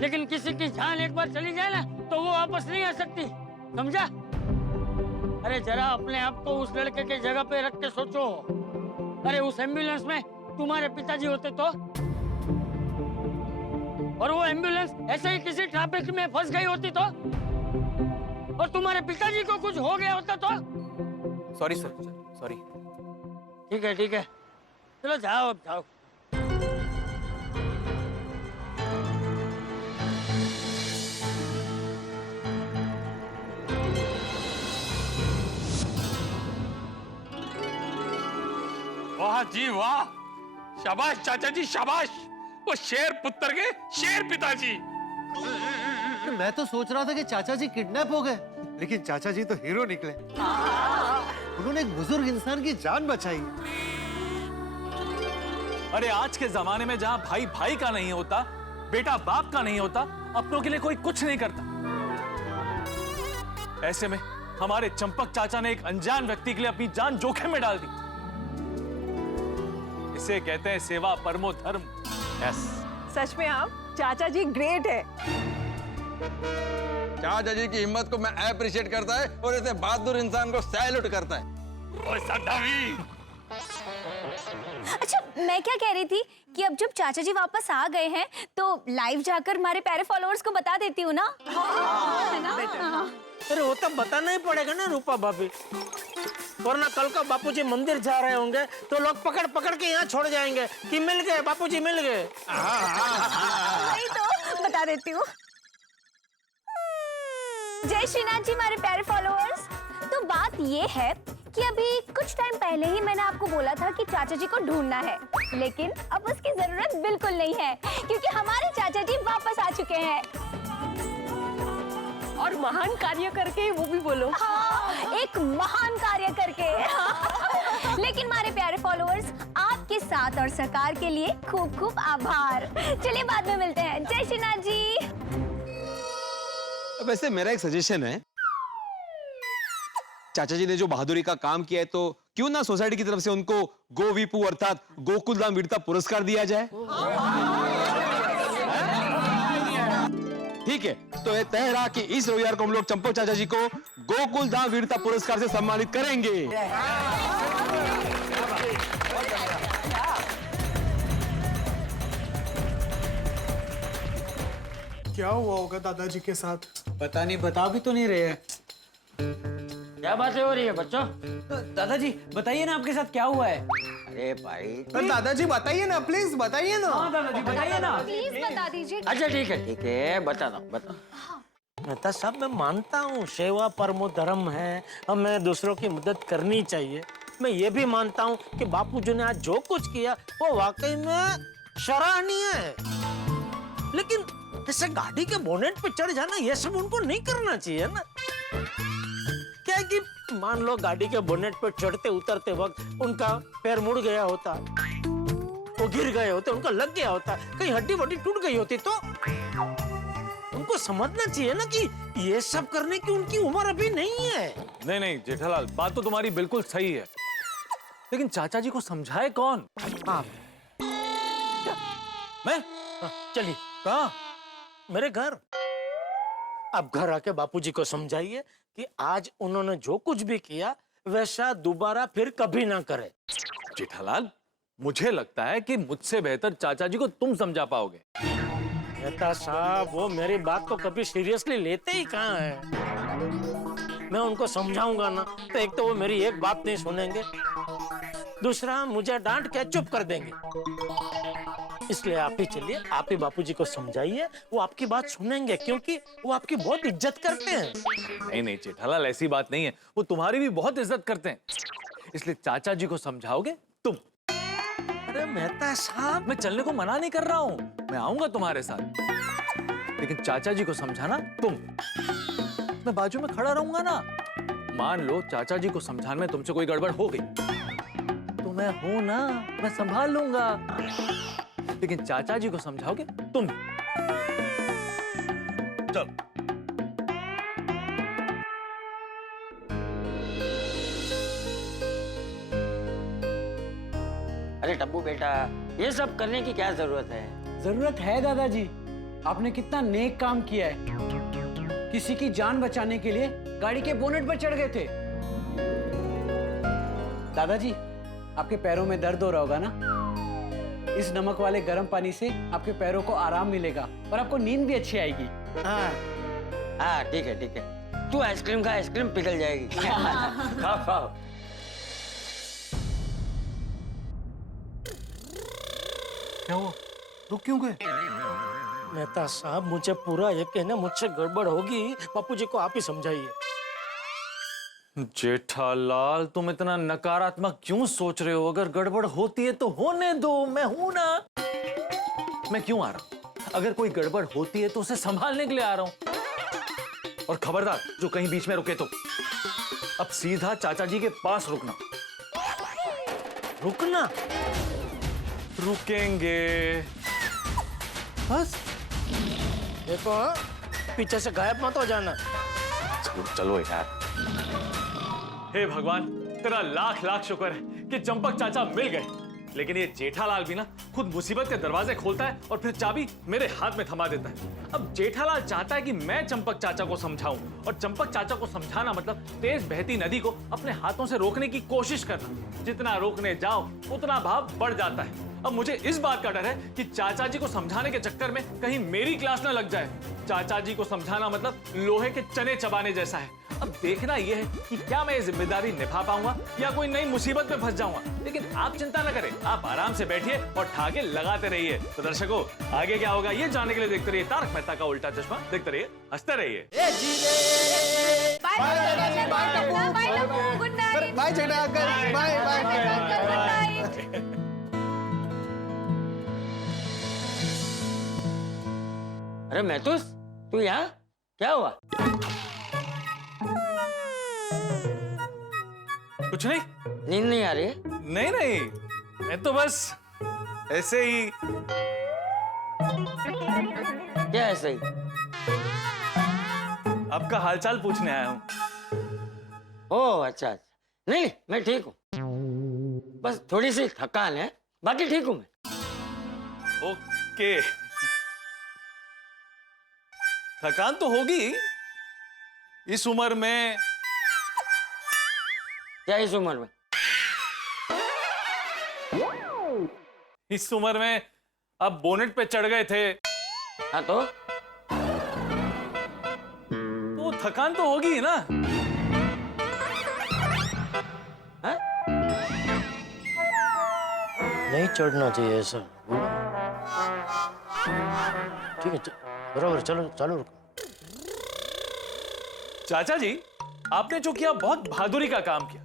लेकिन किसी की जान एक बार चली जाए ना तो वो वापस नहीं आ सकती, समझा? अरे जरा अपने आप को उस लड़के के जगह पे रख के सोचो। अरे उस एम्बुलेंस में तुम्हारे पिताजी होते तो, और वो एम्बुलेंस ऐसे ही किसी ट्रैफिक में फंस गई होती तो, और तुम्हारे पिताजी को कुछ हो गया होता तो? Sorry sir, sorry. ठीक है, चलो जाओ अब जाओ। वाह जी वाह, शाबाश चाचा जी शाबाश, वो शेर पुत्र के शेर पिताजी। मैं तो सोच रहा था कि चाचा जी किडनैप हो गए, लेकिन चाचा जी तो हीरो निकले। उन्होंने एक बुजुर्ग इंसान की जान बचाई। अरे आज के जमाने में जहां भाई भाई का नहीं होता, बेटा बाप का नहीं होता, अपनों के लिए कोई कुछ नहीं करता। ऐसे में हमारे चंपक चाचा ने एक अनजान व्यक्ति के लिए अपनी जान जोखिम में डाल दी। इसे कहते हैं सेवा परमो धर्म। यस, सच में आप चाचा जी ग्रेट है। चाचा जी की हिम्मत को मैं अप्रिशिएट करता है और ऐसे बहादुर इंसान को सैल्यूट करता है। अच्छा, मैं क्या कह रही थी कि अब जब चाचा जी वापस आ गए हैं तो लाइव जाकर हमारे प्यारे फॉलोअर्स को बता देती हूँ ना। है ना? अरे वो तो बताना ही पड़ेगा ना रूपा भाभी, वरना कल का बापूजी मंदिर जा रहे होंगे तो लोग पकड़ पकड़ के यहाँ छोड़ जाएंगे कि मिल गए बापूजी मिल गए। वही तो बता देती हूँ। जय श्रीनाथ जी हमारे प्यारे फॉलोअर्स। तो बात ये है कि अभी कुछ टाइम पहले ही मैंने आपको बोला था कि चाचा जी को ढूंढना है, लेकिन अब उसकी जरूरत बिल्कुल नहीं है क्योंकि हमारे चाचा जी वापस आ चुके हैं। और महान कार्य करके, वो भी बोलो। हाँ, एक महान कार्य करके। लेकिन हमारे प्यारे फॉलोअर्स, आपके साथ और सहकार के लिए खूब खूब आभार। चलिए बाद में मिलते हैं। जय श्रीनाथ जी। वैसे मेरा एक सजेशन है, चाचा जी ने जो बहादुरी का काम किया है तो क्यों ना सोसाइटी की तरफ से उनको गोविपू अर्थात गोकुलधाम वीरता पुरस्कार दिया जाए। ठीक है, तो ये तय रहा कि इस रविवार को हम लोग चंपक चाचा जी को गोकुलधाम वीरता पुरस्कार से सम्मानित करेंगे। क्या हुआ होगा दादाजी के साथ? पता नहीं, बता भी तो नहीं रहे हैं। क्या बातें हो रही है बच्चों? दादाजी बताइए ना, आपके साथ क्या हुआ है? अरे भाई दादाजी बताइए ना, प्लीज बताइए ना। हाँ दादाजी बताइए ना। प्लीज बता दीजिए। अच्छा ठीक है बताता हूँ बता। मेहता साहब, मैं मानता हूँ सेवा परमो धर्म है, हमें दूसरों की मदद करनी चाहिए। मैं ये भी मानता हूँ कि बापूजी ने आज जो कुछ किया वो वाकई में सराहनीय है, लेकिन जैसे गाड़ी के बोनेट पे चढ़ जाना ये सब उनको नहीं करना चाहिए ना। क्या है कि मान लो गाड़ी के बोनेट पे चढ़ते उतरते वक्त उनका पैर मुड़ गया होता, वो गिर गए होते, उनका लग गया होता, कहीं हड्डी वड्डी टूट गई होती, तो उनको समझना चाहिए ना कि ये सब करने की उनकी उम्र अभी नहीं है। नहीं नहीं जेठालाल, बात तो तुम्हारी बिल्कुल सही है, लेकिन चाचा जी को समझाए कौन? आप। मैं? चलिए। कहाँ? मेरे घर। अब घर आके बापूजी को समझाइए कि आज उन्होंने जो कुछ भी किया वैसा दोबारा फिर कभी ना करे। जेठालाल, मुझे लगता है कि मुझसे बेहतर चाचा जी को तुम समझा पाओगे। मेहता साहब, वो मेरी बात को कभी सीरियसली लेते ही कहाँ हैं। मैं उनको समझाऊंगा ना तो एक तो वो मेरी एक बात नहीं सुनेंगे, दूसरा मुझे डांट के चुप कर देंगे। इसलिए आप ही चलिए, आप ही बापूजी को समझाइए, वो आपकी बात सुनेंगे क्योंकि वो आपकी बहुत इज्जत करते हैं। नहीं नहीं जेठालाल, ऐसी बात नहीं है, वो तुम्हारी भी बहुत इज्जत करते हैं, इसलिए चाचा जी को समझाओगे तुम। अरे मेहता साहब, मैं चलने को मना नहीं कर रहा हूँ, मैं आऊंगा तुम्हारे साथ, लेकिन चाचा जी को समझाना तुम। मैं बाजू में खड़ा रहूंगा ना। मान लो चाचा जी को समझाने में तुमसे कोई गड़बड़ हो गई तो मैं हूं ना, मैं संभाल लूंगा, लेकिन चाचा जी को समझाओगे तुम। चल। अरे टब्बू बेटा, ये सब करने की क्या जरूरत है? जरूरत है दादाजी, आपने कितना नेक काम किया है। किसी की जान बचाने के लिए गाड़ी के बोनेट पर चढ़ गए थे। दादाजी, आपके पैरों में दर्द हो रहा होगा ना? इस नमक वाले गर्म पानी से आपके पैरों को आराम मिलेगा और आपको नींद भी अच्छी आएगी। हाँ ठीक है, तू आइसक्रीम खा, आइसक्रीम पिघल जाएगी। खाओ खाओ। क्या हुआ? रुक क्यों गए? मेहता साहब, मुझे पूरा यकीन है मुझसे गड़बड़ होगी, बापूजी को आप ही समझाइए। जेठालाल, तुम इतना नकारात्मक क्यों सोच रहे हो? अगर गड़बड़ होती है तो होने दो, मैं हूं ना। मैं क्यों आ रहा हूं? अगर कोई गड़बड़ होती है तो उसे संभालने के लिए आ रहा हूं। और खबरदार, जो कहीं बीच में रुके तो अब सीधा चाचा जी के पास रुकना। रुकना? रुकेंगे बस। देखो, पीछे से गायब मत हो जाना। चलो यार। हे भगवान, तेरा लाख लाख शुक्र है कि चंपक चाचा मिल गए, लेकिन ये जेठालाल भी ना खुद मुसीबत के दरवाजे खोलता है और फिर चाबी मेरे हाथ में थमा देता है। अब जेठालाल चाहता है कि मैं चंपक चाचा को समझाऊं, और चंपक चाचा को समझाना मतलब तेज बहती नदी को अपने हाथों से रोकने की कोशिश करना। जितना रोकने जाओ उतना भाव बढ़ जाता है। अब मुझे इस बात का डर है कि चाचा जी को समझाने के चक्कर में कहीं मेरी क्लास ना लग जाए। चाचा जी को समझाना मतलब लोहे के चने चबाने जैसा है। अब देखना यह है कि क्या मैं ये जिम्मेदारी निभा पाऊंगा या कोई नई मुसीबत में फंस जाऊंगा। लेकिन आप चिंता न करें, आप आराम से बैठिए और ठाके लगाते रहिए। तो दर्शकों, आगे क्या होगा ये जानने के लिए देखते रहिए तारक मेहता का उल्टा चश्मा। देखते रहिए, हंसते रहिए। बाय चेटा अंकल, बाय बाय। अरे महतूस, तू यहाँ क्या हुआ? कुछ नहीं। नींद नहीं आ रही है? नहीं नहीं, मैं तो बस ऐसे ही। क्या ऐसे ही? आपका हालचाल पूछने आया हूँ। ओह अच्छा, नहीं मैं ठीक हूँ, बस थोड़ी सी थकान है, बाकी ठीक हूँ मैं। ओके, थकान तो होगी इस उम्र में। क्या इस उम्र में? इस उम्र में आप बोनेट पे चढ़ गए थे। हाँ तो थकान तो होगी ना। हाँ? नहीं चढ़ना चाहिए ऐसा। ठीक है, बराबर, चलो चालू रखो। चाचा जी, आपने जो किया बहुत बहादुरी का काम किया,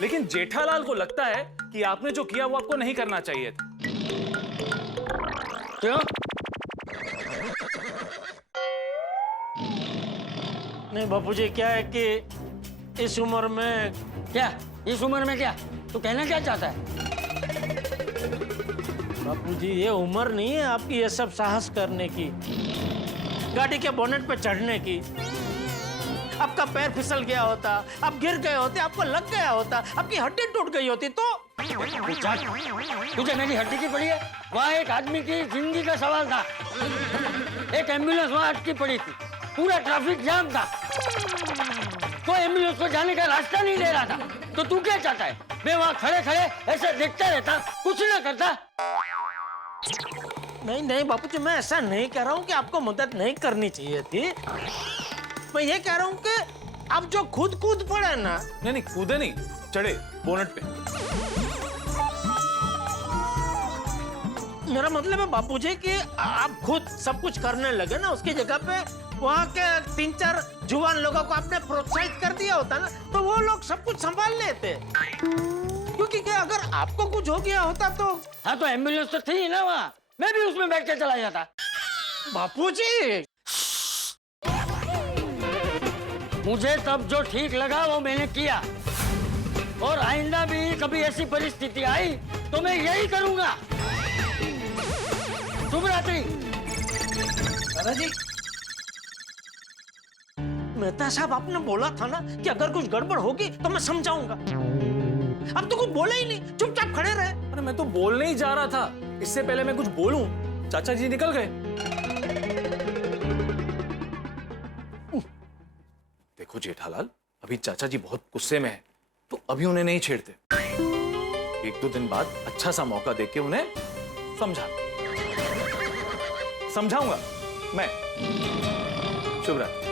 लेकिन जेठालाल को लगता है कि आपने जो किया वो आपको नहीं करना चाहिए था। क्यों? नहीं बापूजी, क्या है कि इस उम्र में। क्या इस उम्र में क्या? तू कहना क्या चाहता है? बापूजी, ये उम्र नहीं है आपकी ये सब साहस करने की, गाड़ी के बोनेट पे चढ़ने की। आपका पैर फिसल गया होता, आप गिर गए होते, आपको लग गया होता, आपकी हड्डी टूट गई होती तो। तुझे मेरी हड्डी की पड़ी है? वहाँ एक आदमी की जिंदगी का सवाल था, एक एम्बुलेंस वहाँ अटकी पड़ी थी, पूरा ट्रैफिक जाम था, तो एम्बुलेंस को जाने का रास्ता नहीं दे रहा था। तो तू क्या चाहता है? मैं वहाँ खड़े खड़े ऐसे देखता रहता, कुछ ना करता? नहीं नहीं बापूजी, मैं ऐसा नहीं कह रहा हूँ कि आपको मदद नहीं करनी चाहिए थी। मैं ये कह रहा हूँ कि आप जो खुद कूद पड़े ना। नहीं नहीं, कूदे नहीं, चढ़े बोनेट पे। मेरा मतलब है बापूजी कि आप खुद सब कुछ करने लगे ना, उसकी जगह पे वहाँ के 3-4 जुवान लोगों को आपने प्रोत्साहित कर दिया होता ना, तो वो लोग सब कुछ संभाल लेते। क्योंकि क्या अगर आपको कुछ हो गया होता तो। हाँ तो एम्बुलेंस तो थी ना वहाँ, मैं भी उसमें बैठ के चला जाता। बापूजी, मुझे तब जो ठीक लगा वो मैंने किया, और आइंदा भी कभी ऐसी परिस्थिति आई तो मैं यही करूंगा। शुभ रात्रि। दादाजी, मेहता साहब, आपने बोला था ना कि अगर कुछ गड़बड़ होगी तो मैं समझाऊंगा। अब तो कुछ बोले ही नहीं, चुपचाप खड़े रहे। अरे मैं तो बोलने ही जा रहा था, इससे पहले मैं कुछ बोलूं चाचा जी निकल गए। देखो जेठालाल, अभी चाचा जी बहुत गुस्से में हैं, तो अभी उन्हें नहीं छेड़ते। 1-2 दिन बाद अच्छा सा मौका देके उन्हें समझाऊंगा मैं। शुभ रात्रि।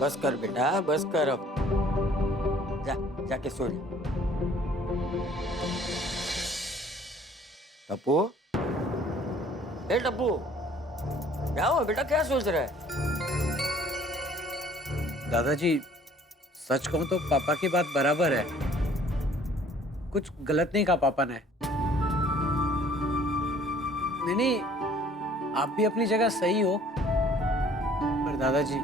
बस कर बेटा, बस कर, अब जा, जाके सो जा। टप्पू, ए टप्पू, क्या हुआ बेटा, क्या सोच रहा है? दादाजी, सच कहूं तो पापा की बात बराबर है, कुछ गलत नहीं कहा पापा ने। नहीं, आप भी अपनी जगह सही हो, पर दादाजी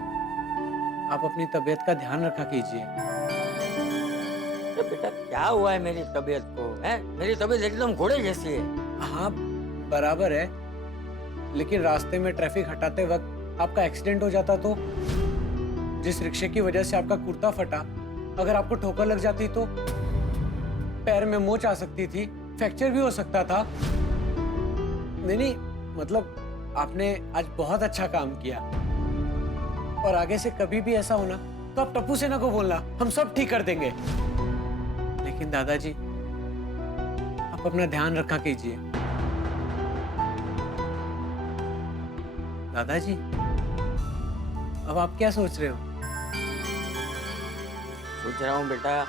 आप अपनी तबीयत का ध्यान रखा कीजिए। बेटा क्या हुआ है मेरी तबीयत को? है मेरी तबीयत एकदम घोड़े जैसी है। हाँ बराबर है, लेकिन रास्ते में ट्रैफिक हटाते वक्त आपका एक्सीडेंट हो जाता तो, जिस रिक्शे की वजह से आपका कुर्ता फटा, अगर आपको ठोकर लग जाती तो पैर में मोच आ सकती थी, फ्रैक्चर भी हो सकता था। नहीं, मतलब आपने आज बहुत अच्छा काम किया, और आगे से कभी भी ऐसा होना तो आप टप्पू सेना को बोलना, हम सब ठीक कर देंगे। लेकिन दादाजी, आप आप अपना ध्यान रखा कीजिए। दादाजी, अब आप क्या सोच रहे हो? सोच रहा हूँ बेटा,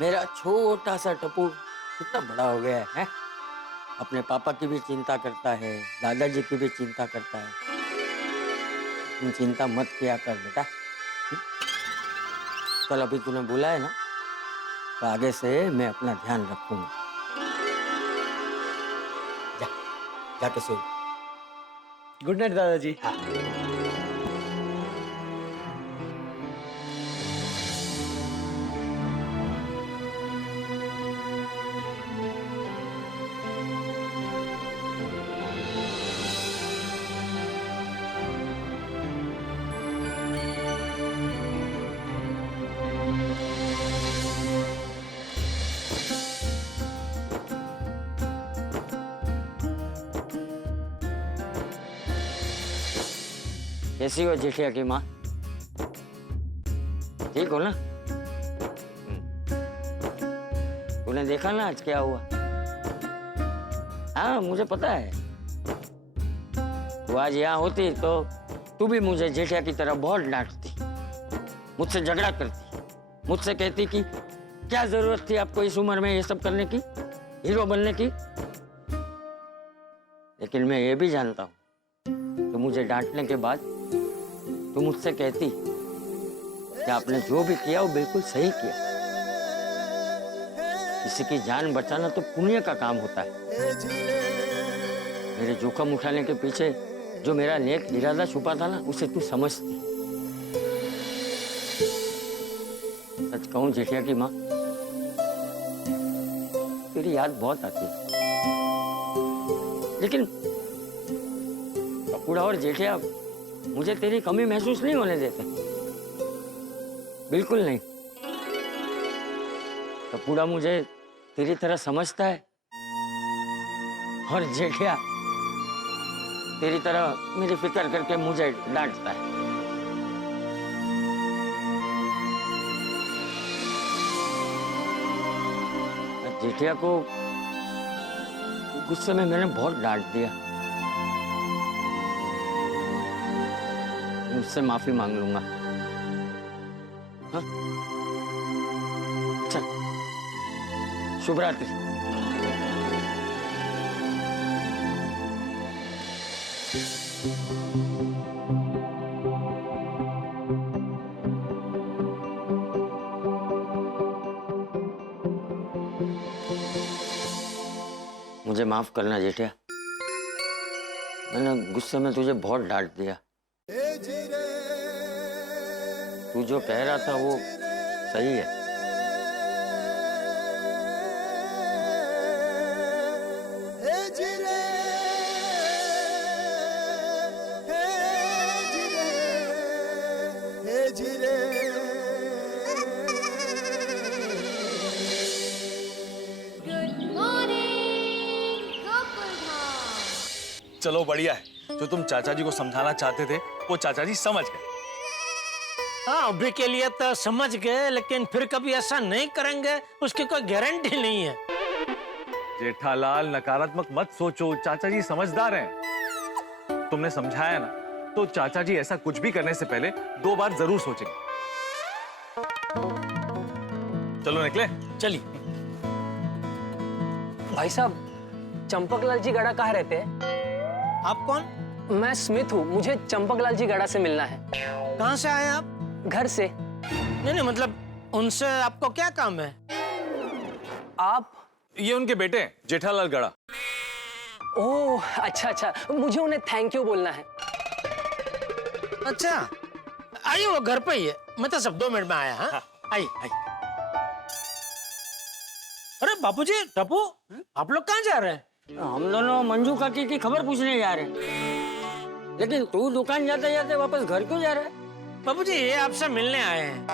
मेरा छोटा सा टप्पू कितना बड़ा हो गया है? अपने पापा की भी चिंता करता है, दादाजी की भी चिंता करता है। तुम चिंता मत किया कर बेटा। कल अभी तूने बोला है ना, तो आगे से मैं अपना ध्यान रखूंगा। जा, जाके सो। गुड नाइट दादाजी। कैसी हो जेठिया की माँ? ठीक हो ना? तूने देखा ना आज क्या हुआ? हाँ, मुझे पता है। तू आज यहाँ होती तो तू भी मुझे जेठिया की तरह बहुत डांटती, मुझसे झगड़ा करती, मुझसे कहती कि क्या जरूरत थी आपको इस उम्र में ये सब करने की, हीरो बनने की। लेकिन मैं ये भी जानता हूँ तो मुझे डांटने के बाद तू मुझसे कहती कि आपने जो भी किया वो बिल्कुल सही किया। किसी की जान बचाना तो पुण्य का काम होता है। मेरे जोखम उठाने के पीछे जो मेरा नेक इरादा छुपा था ना, उसे तू समझती। सच कहूं जेठिया की माँ, तेरी याद बहुत आती है। लेकिन कपूड़ा और जेठिया मुझे तेरी कमी महसूस नहीं होने देते, बिल्कुल नहीं। कपूड़ा मुझे तेरी तरह समझता है और जेठिया तेरी तरह मेरी फिक्र करके मुझे डांटता है। जेठिया को गुस्से में मैंने बहुत डांट दिया। उससे माफी मांग लूंगा। हाँ? चल, शुभ रात्रि। मुझे माफ करना जेठिया, मैंने गुस्से में तुझे बहुत डांट दिया। तू जो कह रहा था वो सही है। चलो बढ़िया है, जो तुम चाचा जी को समझाना चाहते थे वो चाचा जी समझ गए। हाँ, अभी के लिए तो समझ गए, लेकिन फिर कभी ऐसा नहीं करेंगे उसकी कोई गारंटी नहीं है। जेठालाल, नकारात्मक मत सोचो, चाचा जी समझदार हैं। तुमने समझाया ना, तो चाचा जी ऐसा कुछ भी करने से पहले 2 बार जरूर सोचेंगे। चलो निकले। चलिए। भाई साहब, चंपकलाल जी गड़ा कहाँ रहते हैं? आप कौन? मैं स्मिथ हूँ, मुझे चंपकलाल जी गड़ा से मिलना है। कहाँ से आए आप? घर से। नहीं, मतलब उनसे आपको क्या काम है? आप? ये उनके बेटे हैं, जेठालाल गड़ा। ओह, अच्छा अच्छा, मुझे उन्हें थैंक यू बोलना है। अच्छा, आइए, वो घर पे ही है। मैं तो सब 2 मिनट में आया। हाँ, आइए आइए। अरे बापूजी, टप्पू, आप लोग कहाँ जा रहे हैं? हम दोनों मंजू काकी की खबर पूछने जा रहे हैं। लेकिन तू दुकान जाते जाते वापस घर क्यों जा रहा है? बाबूजी, ये आपसे मिलने आए हैं।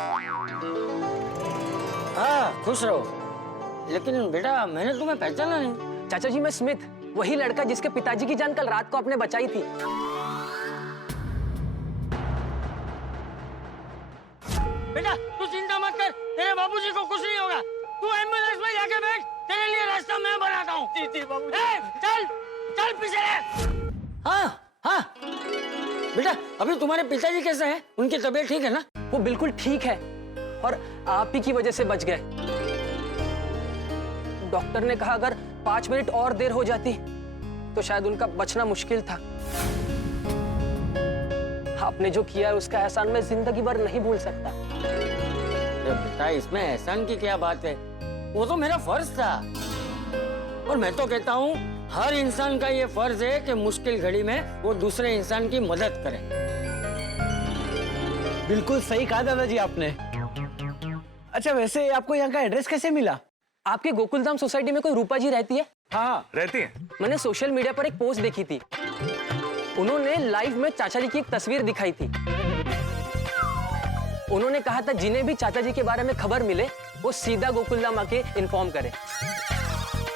हाँ, खुश रहो। लेकिन बेटा, मैंने तुम्हें पहचाना नहीं। चाचा जी, मैं स्मिथ, वही लड़का जिसके पिताजी की जान कल रात को आपने बचाई थी। बेटा, तू चिंता मत कर, तेरे बाबूजी को कुछ नहीं होगा। तू एम्बुलेंस में जाके बैठ, तेरे लिए रास्ता मैं चल पीछे ले। हाँ हाँ बेटा, अभी तुम्हारे पिताजी कैसे हैं? उनकी तबीयत ठीक है ना? वो बिल्कुल ठीक है और आप ही की वजह से बच गए। डॉक्टर ने कहा अगर 5 मिनट और देर हो जाती तो शायद उनका बचना मुश्किल था। आपने जो किया है उसका एहसान मैं जिंदगी भर नहीं भूल सकता। बेटा इसमें एहसान की क्या बात है? वो तो मेरा फर्ज था और मैं तो कहता हूँ हर इंसान का ये फर्ज है कि मुश्किल घड़ी में वो दूसरे इंसान की मदद करे। बिल्कुल सही कहा दादाजी आपने। अच्छा वैसे आपको यहाँ का एड्रेस कैसे मिला? आपके गोकुलधाम सोसाइटी में कोई रूपा जी रहती है? हाँ रहती है। मैंने सोशल मीडिया पर एक पोस्ट देखी थी। उन्होंने लाइव में चाचा जी की एक तस्वीर दिखाई थी। उन्होंने कहा था जिन्हें भी चाचा जी के बारे में खबर मिले वो सीधा गोकुलधाम आके इन्फॉर्म करे।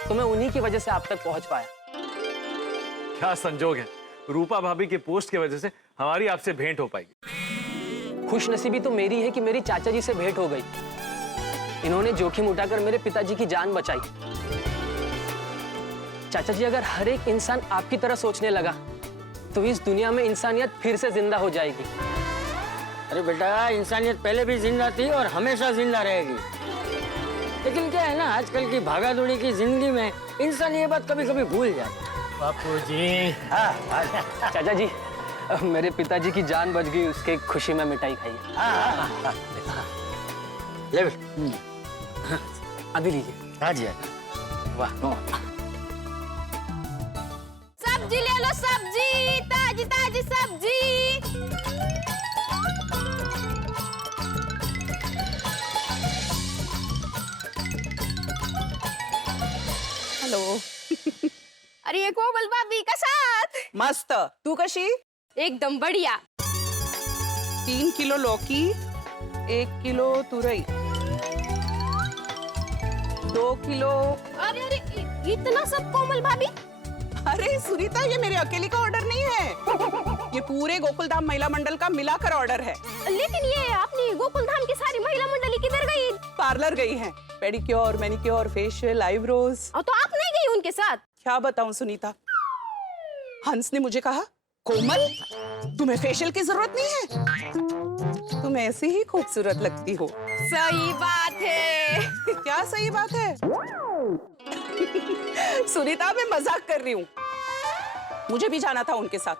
तो मैं उन्हीं की वजह से आप तक पहुंच पाया। क्या संजोग है, रूपा भाभी के पोस्ट की वजह से हमारी आपसे भेंट हो पाएगी। खुशनसीबी तो मेरी है कि मेरी चाचा जी से भेंट हो गई। इन्होंने जोखिम उठाकर मेरे पिताजी की जान बचाई। चाचा जी अगर हर एक इंसान आपकी तरह सोचने लगा तो इस दुनिया में इंसानियत फिर से जिंदा हो जाएगी। अरे बेटा इंसानियत पहले भी जिंदा थी और हमेशा जिंदा रहेगी। लेकिन क्या है ना, आजकल की भागादौड़ी की जिंदगी में इंसान ये बात कभी कभी भूल जाता है। बापूजी। चाचा जी मेरे पिताजी की जान बच गई, उसके खुशी में मिठाई खाई। ले अभी लीजिए। हाँ जी। वाह। सब्जी ले लो, सब्जी ताजी ताजी सब्जी। हॅलो. अरे ये कोमल भाभी का साथ मस्त. तू कशी? एकदम बढ़िया. 3 किलो लौकी, 1 किलो तुरई, 2 किलो. अरे अरे इतना सब कोमल भाभी? अरे सुनीता, ये मेरे अकेले का ऑर्डर नहीं है, ये पूरे गोकुलधाम महिला मंडल का मिलाकर ऑर्डर है. लेकिन ये आपने गोकुलधाम की सारी महिला मंडली किधर गई? पार्लर गई हैं. Pedicure, manicure, facial, eyebrows. तो आप नहीं गई उनके साथ? क्या बताऊं सुनीता, हंस ने मुझे कहा कोमल तुम्हें फेशियल की जरूरत नहीं है, तुम ऐसी ही खूबसूरत लगती हो. सही बात है. क्या सही बात है? सुनीता मैं मजाक कर रही हूँ. मुझे भी जाना था उनके साथ,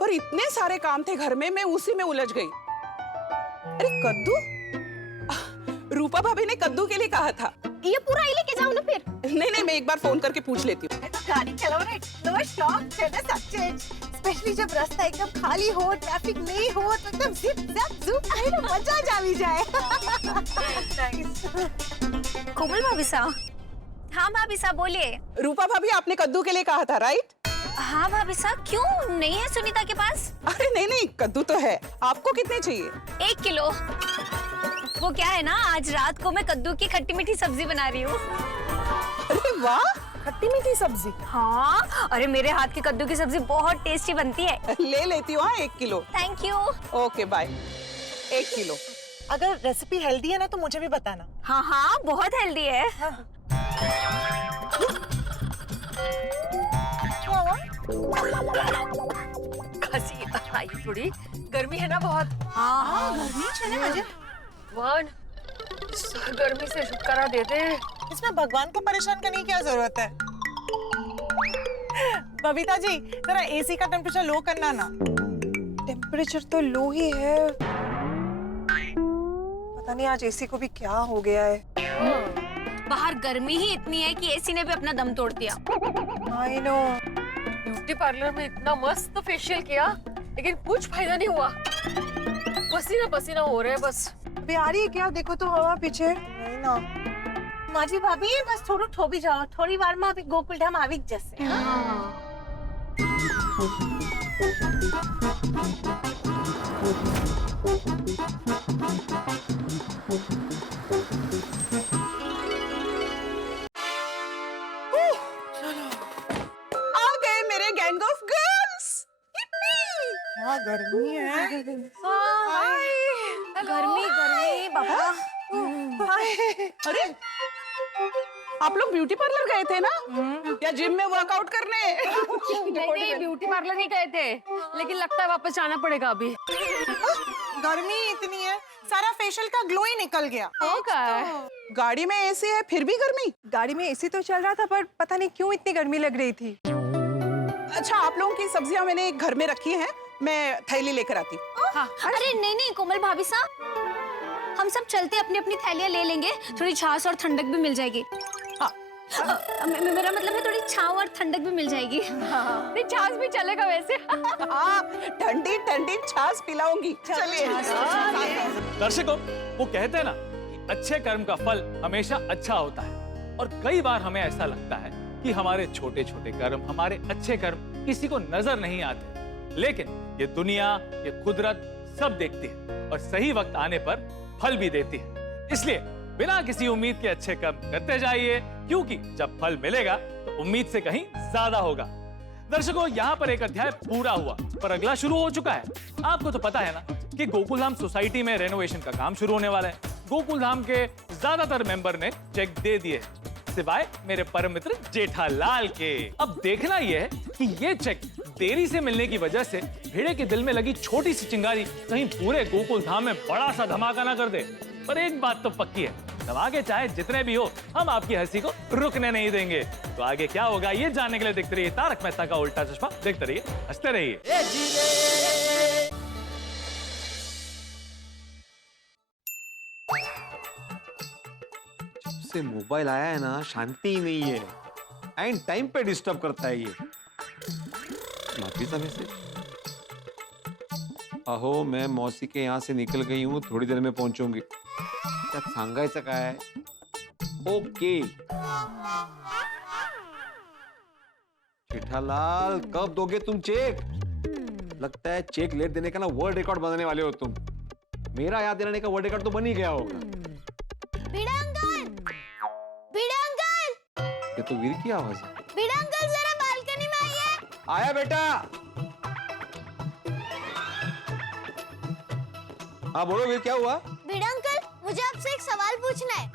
पर इतने सारे काम थे घर में, मैं उसी में उलझ गई. अरे कद्दू, रूपा भाभी ने कद्दू के लिए कहा था. ये पूरा ही लेके जाऊं ना फिर? नहीं नहीं, मैं एक बार फोन करके पूछ लेती हूँ. गाड़ी चलाओ ना, नो स्टॉप चलना सबसे, स्पेशली जब रास्ता एकदम खाली हो, ट्रैफिक नहीं हो, तो एकदम जिप जैप जूप आए ना, मजा जावी जाए. कोमल भाभी साहब. हाँ भाभी साहब बोलिए. रूपा भाभी आपने कद्दू के लिए कहा था, राइट? हाँ भाभी साहब, क्यों नहीं है सुनीता के पास? अरे नहीं नहीं, कद्दू तो है. आपको कितने चाहिए? 1 किलो. वो क्या है ना, आज रात को मैं कद्दू की खट्टी मीठी सब्जी बना रही हूँ. अरे वाह, खट्टी मीठी सब्जी. हाँ, अरे मेरे हाथ की कद्दू की सब्जी बहुत टेस्टी बनती है. ले लेती हूँ 1 kilo. Thank you. Okay bye. 1 kilo. अगर रेसिपी हेल्दी है ना तो मुझे भी बताना. हाँ हाँ बहुत हेल्दी है. खांसी आई थोड़ी, गर्मी है ना बहुत. हाँ गर्मी चले मजे. भगवान गर्मी से छुटकारा दे दे. इसमें भगवान को परेशान करने की क्या जरूरत है? बबीता जी जरा एसी का टेम्परेचर लो करना ना. टेम्परेचर तो लो ही है, पता नहीं आज एसी को भी क्या हो गया है. बाहर गर्मी ही इतनी है कि एसी ने भी अपना दम तोड़ दिया. I know. ब्यूटी पार्लर में इतना मस्त फेशियल किया लेकिन कुछ फायदा नहीं हुआ. पसीना पसीना हो रहा है बस. अभी आ रही है क्या? देखो तो हवा पीछे. नहीं ना. माजी भाभी बस थोड़ा ठोबी जाओ, थोड़ी बार में अभी गोकुलधाम आवी जैसे. आ गए मेरे गैंग ऑफ गर्ल्स. क्या गर्मी है. गर्मी गर्मी बाबा. अरे आप लोग ब्यूटी पार्लर गए थे ना, या जिम में वर्कआउट करने? नहीं, ब्यूटी पार्लर नहीं गए थे, लेकिन लगता है वापस जाना पड़ेगा अभी। गर्मी इतनी है, सारा फेशियल का ग्लो ही निकल गया। गाड़ी में एसी है फिर भी गर्मी? गाड़ी में एसी तो चल रहा था, पर पता नहीं क्यों इतनी गर्मी लग रही थी। अच्छा, आप लोगों की सब्जियां मैंने घर में रखी हैं, मैं थैली लेकर आती हूँ। हाँ। अरे नहीं कोमल भाभी साहब, हम सब चलते अपनी अपनी थैलियाँ ले लेंगे, थोड़ी छाछ और ठंडक भी मिल जाएगी। मेरा मतलब है थोड़ी छाव और ठंडक भी मिल जाएगी। नहीं, छाछ भी चलेगा वैसे। ठंडी ठंडी छाछ पिलाऊंगी। चलिए। दर्शकों, वो कहते हैं ना कि अच्छे कर्म का फल हमेशा अच्छा होता है, और कई बार हमें ऐसा लगता है कि हमारे छोटे छोटे कर्म, हमारे अच्छे कर्म किसी को नजर नहीं आते, लेकिन ये दुनिया, ये कुदरत सब देखती है और सही वक्त आने पर फल भी देती है। इसलिए बिना किसी उम्मीद के अच्छे कर्म करते जाइए, क्योंकि जब फल मिलेगा तो उम्मीद से कहीं ज्यादा होगा। दर्शकों, यहाँ पर एक अध्याय पूरा हुआ, पर अगला शुरू हो चुका है। आपको तो पता है ना कि गोकुलधाम सोसाइटी में रेनोवेशन का काम शुरू होने वाला है। गोकुलधाम के ज्यादातर मेंबर ने चेक दे दिए, सिवाय मेरे परम मित्र जेठालाल के। अब देखना यह है कि ये चेक देरी से मिलने की वजह से भिड़े के दिल में लगी छोटी सी चिंगारी कहीं पूरे गोकुलधाम में बड़ा सा धमाका ना कर दे। पर एक बात तो पक्की है, धमाके चाहे जितने भी हो, हम आपकी हंसी को रुकने नहीं देंगे। तो आगे क्या होगा ये जानने के लिए देखते रहिए तारक मेहता का उल्टा चश्मा। देखते रहिए, हंसते रहिए। से मोबाइल आया है ना, शांति ही नहीं है। एंड टाइम पे डिस्टर्ब करता है ये। माफी समय से अहो, मैं मौसी के यहाँ से निकल गई हूँ, थोड़ी देर में पहुंचूंगी। त्यात सांगायचं काय? ओके। जेठालाल, कब दोगे तुम चेक? लगता है चेक लेट देने का ना वर्ल्ड रिकॉर्ड बनाने वाले हो तुम। मेरा याद दिलाने का वर्ल्ड रिकॉर्ड तो बन ही गया होगा। ये तो वीर की आवाज है। भिड़ा अंकल, जरा बालकनी में आइए। आया बेटा। हाँ बोलो वीर, क्या हुआ? भिड़ा अंकल, मुझे आपसे एक सवाल पूछना है।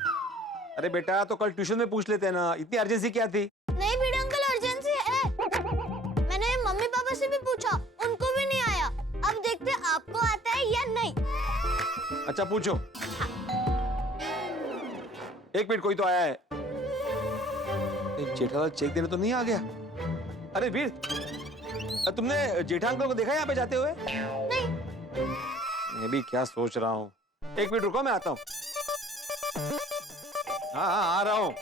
अरे बेटा, तो कल ट्यूशन में पूछ लेते हैं ना, इतनी अर्जेंसी क्या थी? नहीं भिड़ा अंकल, अर्जेंसी है। मैंने मम्मी पापा से भी पूछा, उनको भी नहीं आया। अब देखते आपको आता है या नहीं। अच्छा पूछो। एक मिनट, कोई तो आया है। जेठालाल चेक देने तो नहीं आ गया? अरे वीर, तुमने जेठा अंकल को देखा यहाँ पे जाते हुए? नहीं। मैं भी क्या सोच रहा हूँ। एक मिनट रुको, मैं आता हूँ। हाँ आ रहा हूँ।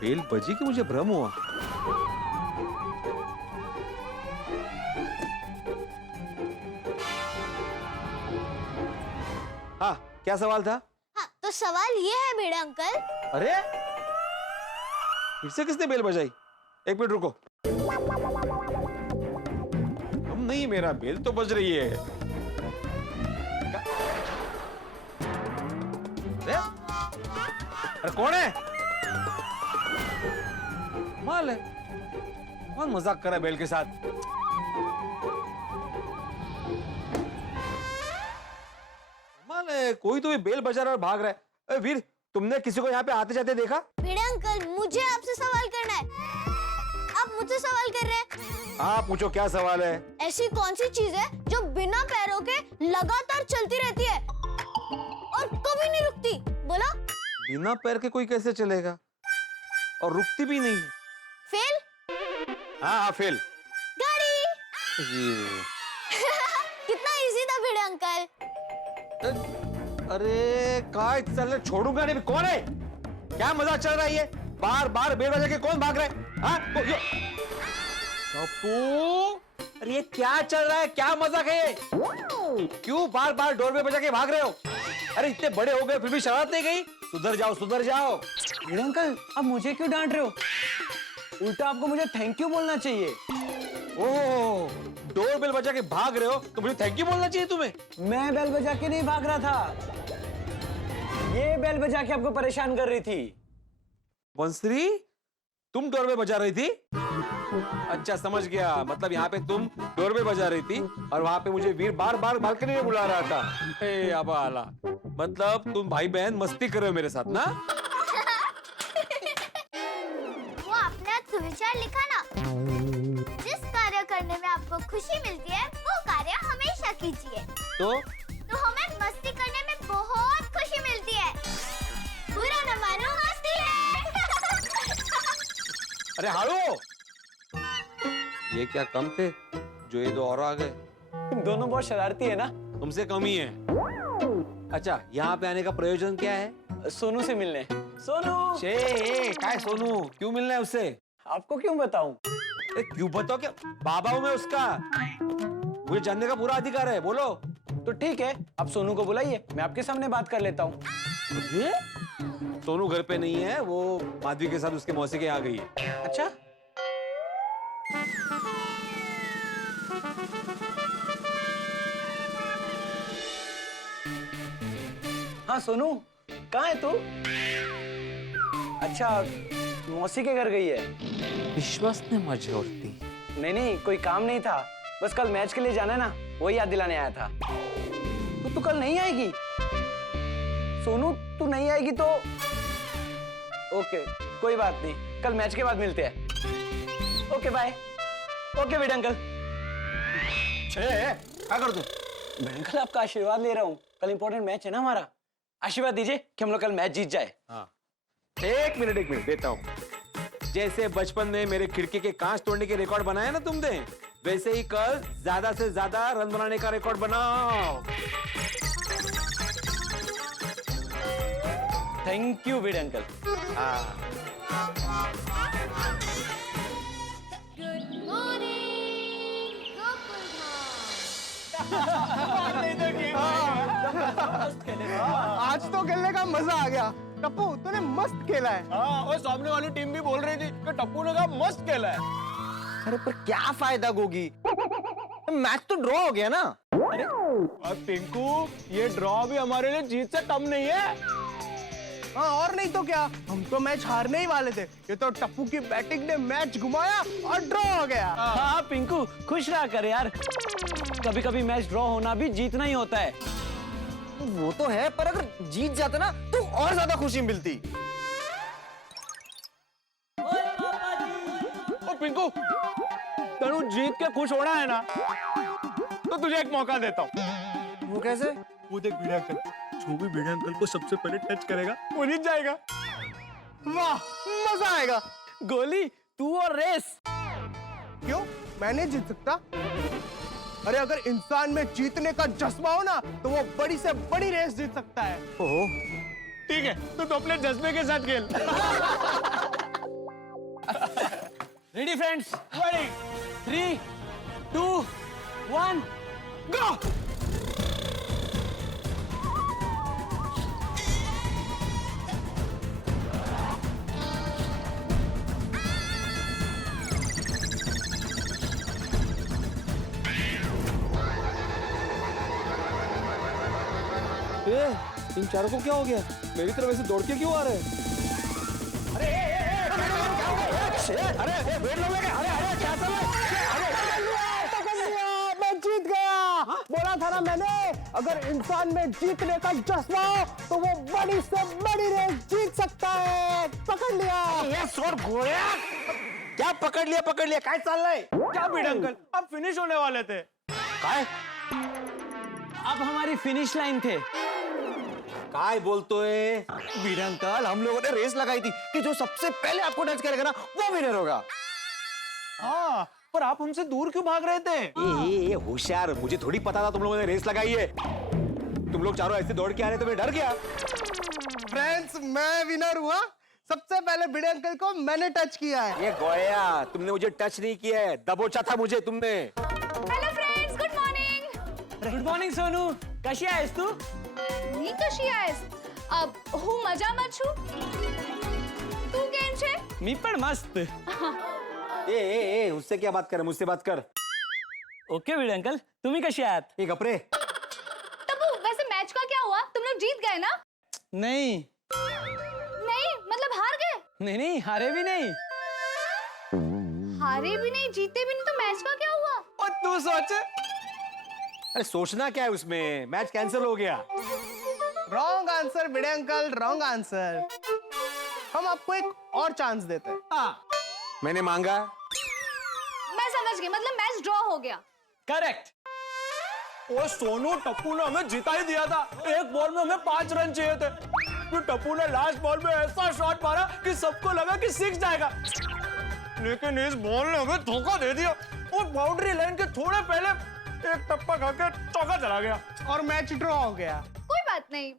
बेल बजी कि मुझे भ्रम हुआ? हाँ, क्या सवाल था? हाँ, तो सवाल ये है भिड़ा अंकल। अरे फिर से किसने बेल बजाई? एक मिनट रुको। हम नहीं, मेरा बेल तो बज रही है। अरे कौन है? माल है, कौन मजाक कर रहा है बेल के साथ? माल है, कोई तो भी बेल बजा रहा है और भाग रहा है। अरे वीर, तुमने किसी को यहाँ पे आते जाते देखा? भिड़ा अंकल, मुझे आपसे सवाल करना है। आप मुझसे सवाल कर रहे हैं? हाँ पूछो, क्या सवाल है? ऐसी कौन सी चीज है जो बिना पैरों के लगातार चलती रहती है और कभी नहीं रुकती? बोलो। बिना पैर के कोई कैसे चलेगा और रुकती भी नहीं? फेल। हाँ फेल। गाड़ी। ये कितना इजी था भिड़ा अंकल। अरे काय चल, छोड़ूंगा नहीं। कौन है? क्या मजाक चल रहा है ये? बार बार बेल बजा के कौन भाग रहा है? हाँ पप्पू, अरे ये क्या चल रहा है? क्या मजाक है ये? क्यों बार बार डोर बजा के भाग रहे हो? अरे इतने बड़े हो गए फिर भी शरारत नहीं गई? सुधर जाओ, सुधर जाओ। भिड़ा अंकल, आप मुझे क्यों डांट रहे हो? उल्टा आपको मुझे थैंक यू बोलना चाहिए। ओह, डोर बेल बजा के भाग रहे हो तो मुझे थैंक यू बोलना चाहिए तुम्हें। मैं बेल बजा के नहीं भाग रहा था, ये बेल बजा के आपको परेशान कर रही थी। बंसरी, तुम डोर बेल बजा रही थी? अच्छा समझ गया, मतलब यहाँ पे तुम डोरबेल बजा रही थी और वहाँ पे मुझे वीर बार बार बालकनी में बुला रहा था। ए अबा आला, मतलब तुम भाई बहन मस्ती कर रहे हो मेरे साथ ना? वो अपना सुविचार लिखा ना, जिस कार्य करने में आपको खुशी मिलती है वो कार्य हमेशा कीजिए। तो हमें मस्ती करने में बहुत खुशी मिलती है। बुरा न मानो, मस्ती है। अरे हाड़ो, ये क्या कम थे जो ये दो और आ गए? दोनों बहुत शरारती है ना? तुमसे कम ही है। अच्छा, यहाँ पे आने का प्रयोजन क्या है? सोनू से मिलने। सोनू काय सोनू, क्यों मिलना है उससे? आपको क्यों बताऊं? क्यों बताओ, क्या बाबा हूं मैं उसका, मुझे जानने का पूरा अधिकार है, बोलो। तो ठीक है, आप सोनू को बुलाइए, मैं आपके सामने बात कर लेता हूँ। सोनू घर पे नहीं है, वो माधवी के साथ उसके मौसी के यहाँ गई है। अच्छा, हाँ सोनू, कहाँ है तू? अच्छा, मौसी के घर गई है। विश्वास ने मजोरती। नहीं, कोई काम नहीं था, बस कल मैच के लिए जाना है ना, वही याद दिलाने आया था। तो तू कल नहीं आएगी? सोनू, तू नहीं आएगी तो ओके, कोई बात नहीं, कल मैच के बाद मिलते हैं। Okay bye. ओके बेटा अंकल। क्या कर तू? अंकल आपका आशीर्वाद ले रहा हूँ, कल इंपॉर्टेंट मैच है ना हमारा, आशीर्वाद दीजिए कि हम लोग कल मैच जीत जाए। हाँ, एक मिनट देता हूँ। जैसे बचपन में मेरे खिड़की के कांच तोड़ने के रिकॉर्ड बनाया ना तुमने, वैसे ही कल ज्यादा से ज्यादा रन बनाने का रिकॉर्ड बनाओ। थैंक यू बेटा अंकल। आज तो खेलने का मजा आ गया। टप्पू, तूने मस्त खेला है। हाँ, और सामने वाली टीम भी बोल रही थी कि टप्पू ने कहा मस्त खेला है। अरे पर क्या फायदा गोगी, मैच तो ड्रॉ हो गया ना। अरे पिंकू, ये ड्रॉ भी हमारे लिए जीत से कम नहीं है। हाँ, और नहीं तो क्या, हम तो मैच हारने ही वाले थे। ये तो टप्पू की बैटिंग ने मैच घुमाया और ड्रॉ हो गया। हाँ पिंकू, खुश रहा कर यार, कभी कभी मैच ड्रॉ होना भी जीतना ही होता है। वो तो है, पर अगर जीत जाता ना तो और ज्यादा खुशी मिलती। ओ पिंकू, तनु जीत के खुश होना है ना, तो तुझे एक मौका देता हूँ। वो कैसे? वो देख भिड़े अंकल, जो भी भिड़े अंकल को सबसे पहले टच करेगा वो जीत जाएगा। वाह, मजा आएगा। गोली, तू और रेस। क्यों, मैं नहीं जीत सकता? अरे अगर इंसान में जीतने का जज्बा हो ना, तो वो बड़ी से बड़ी रेस जीत सकता है। ओहो, ठीक है, तो अपने जज्बे के साथ खेल। Ready friends? रेडी। 3, 2, 1, गो। इन चारों को क्या हो गया? मेरी तरफ ऐसे दौड़ के क्यों आ रहे हैं? अरे वेट लो लेके, अरे क्या चल रहा है? मैं जीत गया। बोला था ना मैंने, अगर इंसान में जीतने का जज्बा हो तो वो बड़ी से बड़ी रेस जीत सकता है। पकड़ लिया। ये सोर घोड़िया, क्या पकड़ लिया क्या चल रहा है? क्या भिड़े अंकल, अब फिनिश होने वाले थे। काय? अब हमारी फिनिश लाइन थे। काय बोलतो है? भिड़े अंकल, हम लोगों ने रेस लगाई थी कि जो सबसे पहले आपको टच करेगा ना वो विनर होगा। हाँ, पर आप हमसे दूर क्यों भाग रहे थे? ये होशियार, मुझे थोड़ी पता था तुम लोगों ने रेस लगाई है। तुम लोग चारों ऐसे दौड़ के आ रहे तो मैं डर गया। फ्रेंड्स, मैं विनर हुआ। सबसे पहले भिड़े अंकल को मैंने टच किया है। ये गोया, तुमने मुझे टच नहीं किया है, दबोचा था मुझे तुमने। Hello friends, good morning. Good morning Sonu, कशी आहेस तू? मी कशी आहेस? હું મજામાં છું. તું કેમ છે? मी पण मस्त। ए, उससे क्या बात कर, मुझसे बात कर। ओके भिड़े अंकल, तुम्ही कशी आहात? एक अपरे। तब्बू, वैसे मैच का क्या हुआ? तुम लोग जीत गए ना? नहीं नहीं, मतलब हार गए? नहीं, हारे भी नहीं। हारे हारे भी नहीं जीते भी नहीं तो मैच का क्या हुआ? और तू सोच, अरे सोचना क्या है उसमें, मैच कैंसिल हो गया। रॉन्ग आंसर बड़े अंकल, रॉन्ग आंसर। हम आपको एक और चांस देते हैं। मैंने मांगा। मैं समझ गई, मतलब मैच ड्रॉ हो गया। करेक्ट। वो सोनू टप्पू ने हमें जिता ही दिया था। एक बॉल में हमें 5 रन चाहिए थे, फिर टप्पू ने लास्ट बॉल में ऐसा शॉट मारा कि सबको लगा कि 6 जाएगा, लेकिन इस बॉल ने हमें धोखा दे दिया और बाउंड्री लाइन के थोड़े पहले एक टप्पा खा के चौका चला गया और मैच ड्रॉ हो गया। कोई बात नहीं।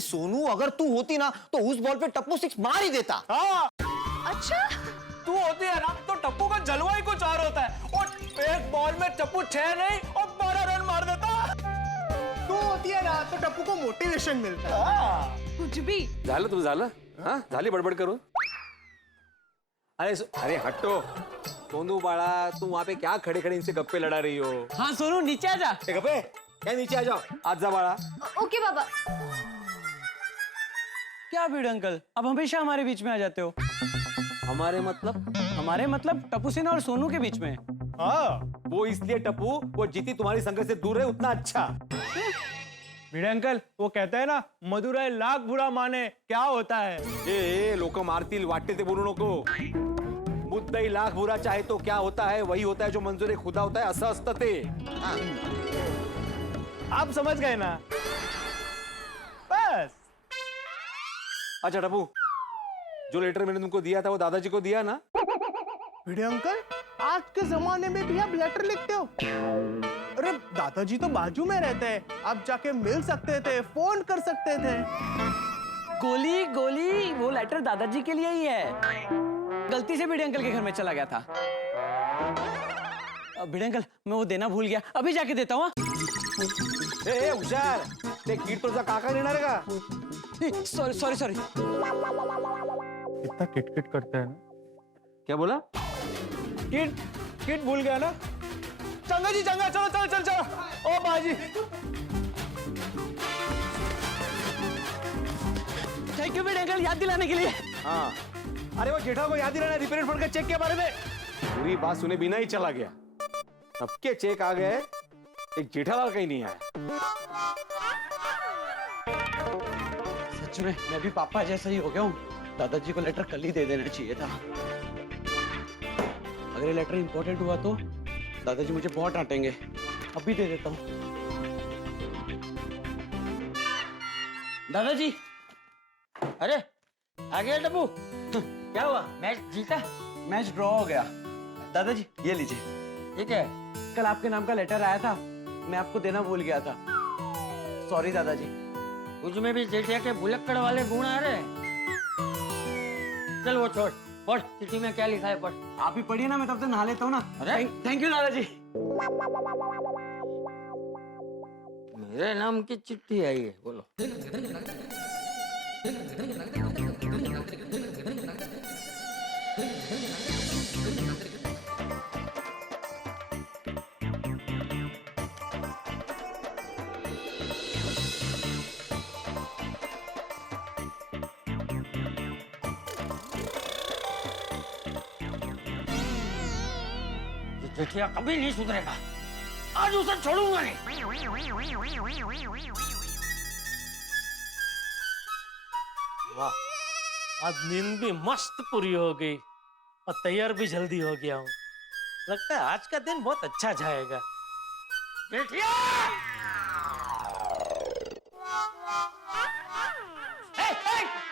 सोनू अगर तू होती ना तो उस बॉल पे टप्पू 6 मार ही देता। हाँ, अच्छा तू होती है ना तो टप्पू का जलवा ही कुछ और होता है, और एक बॉल में टप्पू 6 नहीं और 12 रन मार देता। तू होती है ना तो टप्पू को मोटिवेशन मिलता है। कुछ भी झालं तुझं झालं? हाँ झाली बडबड करून? अरे हटो सोनू बाळा, तू वहाँ पे क्या खड़े खड़े इनसे गप्पे लड़ा रही हो? हाँ सोनू नीचे आ जा। गप्पे क्या नीचे आ जाओ, आज जा बाळा। ओके बाबा। क्या भिड़ अंकल, अब हमेशा हमारे बीच में आ जाते हो। हमारे मतलब? हमारे मतलब टप्पू सिन्हा और सोनू के बीच में। हाँ वो इसलिए टप्पू, वो जीती तुम्हारी संगत से दूर रहे उतना अच्छा। भिड़े अंकल वो कहता है ना, मधुराय लाख बुरा माने क्या होता है। ए लोक मारतील वाटते ते बोलू नको। मुद्दाई लाख बुरा चाहे तो क्या होता है, वही होता है जो मंजूर खुदा होता है, असं असतं ते। आप समझ गए ना? बस। अच्छा टप्पू, जो लेटर मैंने तुमको दिया था वो दादाजी को दिया ना? भिड़े अंकल आज के जमाने में भी आप लेटर लिखते हो? अरे दादाजी तो बाजू में रहते हैं, आप जाके मिल सकते थे, फोन कर सकते थे। गोली गोली, वो लेटर दादाजी के लिए ही है। गलती से भिड़े अंकल के घर में चला गया था। भिड़े अंकल मैं वो देना भूल गया, अभी जाके देता हूँ। हुशार, ते कीट तुझा काका देणार आहे का? Sorry sorry sorry. कितना किटकिट करता है ना। क्या बोला? किट भूल गया ना? चंगा जी चंगा, चलो चलो चलो चलो। ओ बाजी थैंक यू भिड़े अंकल याद दिलाने के लिए। हाँ अरे वो जेठा को याद दिलाना, रिपेयर फंड का चेक के बारे में। पूरी बात सुने बिना ही चला गया। सबके चेक आ गए, एक जेठालाल कहीं नहीं आया। सच में मैं भी पापा जैसा ही हो गया हूँ। दादाजी को लेटर कल ही दे देना चाहिए था। अगर ये लेटर इंपॉर्टेंट हुआ तो दादाजी मुझे बहुत डांटेंगे। अभी दे देता हूँ। दादाजी। अरे आ गया टप्पू, क्या हुआ? मैच जीता? मैच ड्रॉ हो गया। दादाजी ये लीजिए। ठीक है। कल आपके नाम का लेटर आया था, मैं आपको देना भूल गया था। सॉरी दादाजी। कुछ में भी जेठिया के भुलक्कड़ वाले गुण आ रहे हैं। चल वो छोड़, पढ़ चिट्ठी में क्या लिखा है, पढ़। आप ही पढ़िए ना, मैं तब तक नहा लेता हूँ ना। थैंक यू दादाजी। मेरे नाम की चिट्ठी आई है, बोलो। जेठिया कभी नहीं सुधरेगा, आज उसे छोड़ूंगा नहीं। वाह, आज नींद भी मस्त पूरी हो गई और तैयार भी जल्दी हो गया हूँ। लगता है आज का दिन बहुत अच्छा जाएगा। जेठिया!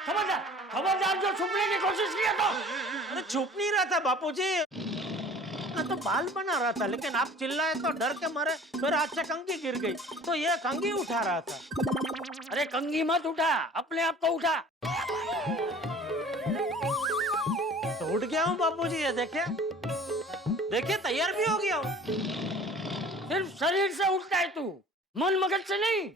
खबरदार, खबरदार जो छुपने की कोशिश किया तो। अरे छुप नहीं रहा था बापूजी, मैं तो बाल बना रहा था, लेकिन आप चिल्लाए तो डर के मारे मेरे हाथ से कंघी गिर गई, तो ये कंघी उठा रहा था। अरे कंघी मत उठा, अपने आप को उठा। तो उठ गया हूँ बापूजी, ये देखे देखिए तैयार भी हो गया हूँ। सिर्फ शरीर से उठता है तू, मन मगज से नहीं।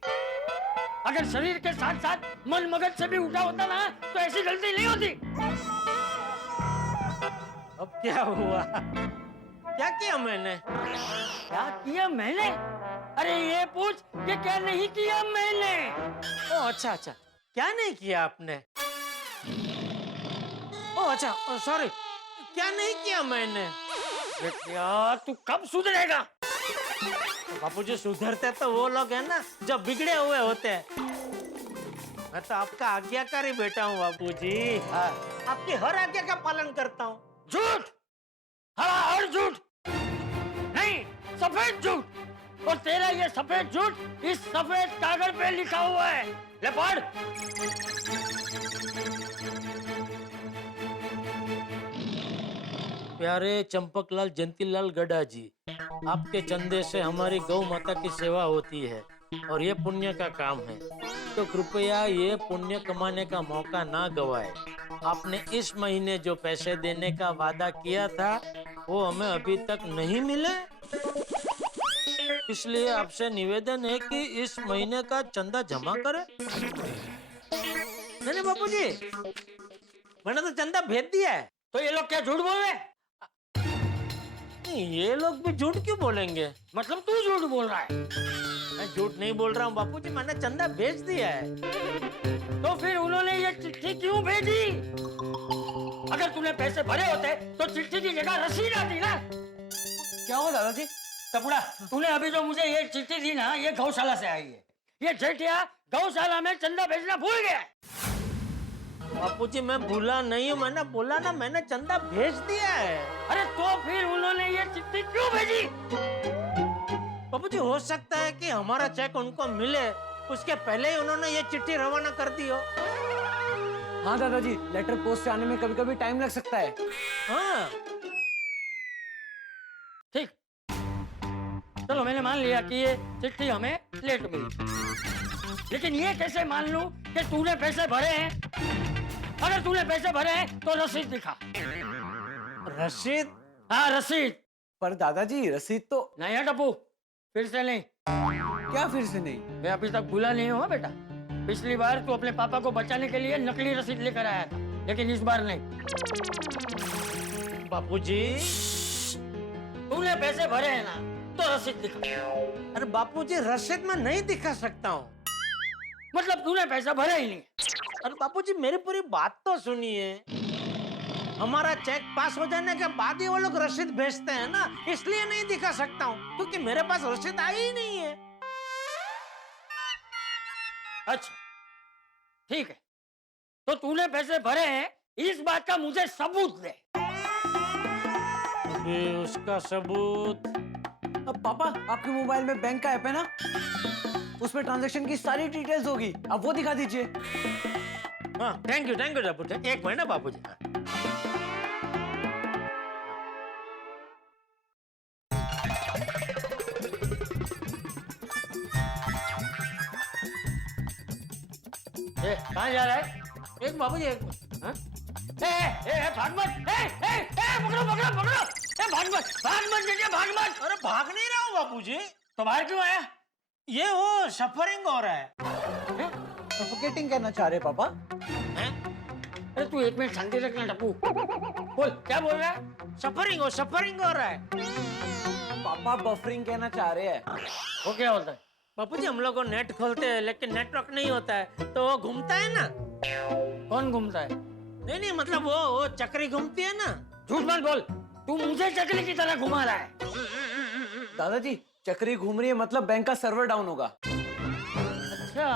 अगर शरीर के साथ साथ मन मगज से भी उठा होता ना तो ऐसी गलती नहीं होती। अब क्या हुआ? क्या किया मैंने? क्या किया मैंने? अरे ये पूछ कि क्या नहीं किया मैंने। ओ अच्छा अच्छा, क्या नहीं किया आपने? ओ अच्छा सॉरी, क्या नहीं किया मैंने? यार तू कब सुधरेगा? बापूजी सुधरते तो वो लोग हैं ना जो बिगड़े हुए होते हैं। मैं तो आपका आज्ञाकारी बेटा हूँ बापूजी। आपकी हर आज्ञा का पालन करता हूँ। झूठ, हाँ और झूठ नहीं, सफेद झूठ। और तेरा ये सफेद झूठ इस सफेद कागज पे लिखा हुआ है। ले पढ़। प्यारे चंपकलाल जयंतीलाल गड्ढा जी, आपके चंदे से हमारी गौ माता की सेवा होती है और ये पुण्य का काम है, तो कृपया ये पुण्य कमाने का मौका ना गवाए। आपने इस महीने जो पैसे देने का वादा किया था वो हमें अभी तक नहीं मिले, इसलिए आपसे निवेदन है कि इस महीने का चंदा जमा करें। नहीं बापूजी, मैंने तो चंदा भेज दिया है। तो ये लोग क्या झूठ बोल रहे हैं? ये लोग भी झूठ क्यों बोलेंगे? मतलब तू झूठ बोल रहा है? मैं झूठ नहीं बोल रहा हूँ बापूजी, मैंने चंदा भेज दिया है। तो फिर उन्होंने ये चिट्ठी क्यों भेजी? अगर तूने पैसे भरे होते तो चिट्ठी की जगह रसीद आती ना। क्या हुआ दादाजी? कपूड़ा, तूने अभी जो मुझे ये चिट्ठी दी ना, ये गौशाला से आई है। ये जेठिया गौशाला में चंदा भेजना भूल गया। बापूजी मैं भूला नहीं हूँ, मैंने बोला ना मैंने चंदा भेज दिया है। अरे तो फिर उन्होंने ये चिट्ठी क्यों भेजी? बापूजी हो सकता है कि हमारा चेक उनको मिले उसके पहले ही उन्होंने ये चिट्ठी रवाना कर दी हो। हाँ दादाजी, लेटर पोस्ट से आने में कभी कभी टाइम लग सकता है। हाँ ठीक, चलो मैंने मान लिया कि ये चिट्ठी हमें लेट मिली, लेकिन ये कैसे मान लूं कि तूने पैसे भरे हैं? अगर तूने पैसे भरे हैं तो रसीद दिखा। रसीद? हाँ रसीद। पर दादाजी रसीद तो नहीं है टप्पू, फिर से नहीं। क्या फिर से नहीं? मैं अभी तक भूला नहीं हूँ बेटा। पिछली बार तू अपने पापा को बचाने के लिए नकली रसीद लेकर आया था, लेकिन इस बार नहीं। बापूजी तूने पैसे भरे हैं ना, तो रसीद दिखा। अरे बापूजी रसीद में नहीं दिखा सकता हूँ। मतलब तूने पैसा भरा ही नहीं? अरे बापूजी मेरी पूरी बात तो सुनिए। हमारा चेक पास हो जाने के बाद ही वो लोग रसीद भेजते हैं ना, इसलिए नहीं दिखा सकता हूँ क्योंकि मेरे पास रसीद आई ही नहीं है। अच्छा ठीक है, तो तूने पैसे भरे हैं इस बात का मुझे सबूत दे। अबे उसका सबूत? अब पापा आपके मोबाइल में बैंक का ऐप है ना, उसमें ट्रांजैक्शन की सारी डिटेल्स होगी, आप वो दिखा दीजिए। हाँ थैंक यू बापूजी। एक मिनट ना बापूजी। कहाँ जा रहा है? एक बाबूजी एक। हाँ? भाग मत! पकड़ो पकड़ो पकड़ो! भाग मत! भाग मत बेटे, भाग मत! अरे भाग नहीं रहा हूँ बापूजी। तो बाहर क्यों आया? ये वो सफरिंग हो रहा है। सफोकेटिंग कहना चाह रहे पापा? अरे तू एक मिनट शांति रखना टप्पू। बोल क्या बोल रहा है? सफरिंग हो रहा है। पापा बफरिंग कहना चाह रहे हैं। वो क्या होता है? बापूजी हम लोग नेट खोलते हैं लेकिन नेटवर्क नहीं होता है तो वो घूमता है ना। कौन घूमता है? नहीं मतलब वो चक्री घूमती है ना। झूठ मत बोल, तू मुझे चक्री की तरह घुमा रहा है। दादाजी चक्री घूम रही है मतलब बैंक का सर्वर डाउन होगा। अच्छा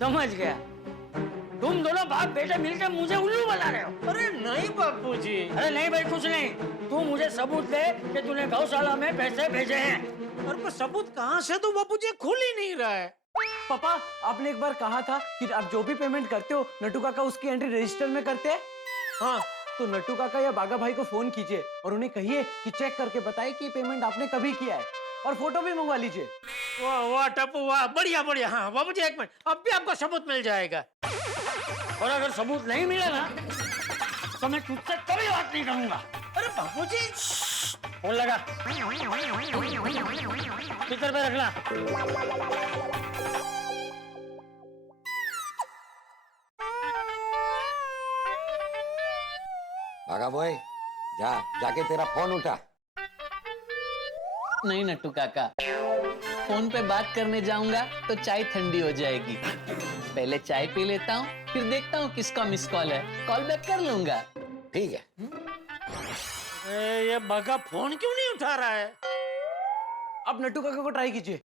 समझ गया, तुम दोनों बाप बेटे मिलकर मुझे उल्लू बना रहे हो। अरे नहीं बापूजी। अरे नहीं भाई कुछ नहीं, तू मुझे सबूत दे कि तूने गौशाला में पैसे भेजे हैं। और पर सबूत कहाँ से दूं बापूजी, खुल ही नहीं रहा है। पापा आपने एक बार कहा था कि आप जो भी पेमेंट करते हो नट्टू काका उसकी एंट्री रजिस्टर में करते हैं। हाँ तो नट्टू काका या बागा भाई को फोन कीजिए और उन्हें कहिए कि चेक करके बताए कि पेमेंट आपने कभी किया है और फोटो भी मंगवा लीजिए। वाह वाह टप्पू वाह, बढ़िया बढ़िया। हाँ बापूजी एक मिनट, अब भी आपको सबूत मिल जाएगा। और अगर सबूत नहीं मिला ना तो मैं तुझसे कभी बात नहीं करूंगा। अरे बापूजी फोन लगा, स्पीकर पे रखना। भागा बॉय, जाके तेरा फोन उठा। नहीं नट्टू काका, फोन पे बात करने जाऊंगा तो चाय ठंडी हो जाएगी। पहले चाय पी लेता हूँ, फिर देखता हूँ किसका मिस कॉल है, कॉल बैक कर लूंगा। ठीक है। ये बगा फोन क्यों नहीं उठा रहा है? आप नट्टू काका को ट्राई कीजिए।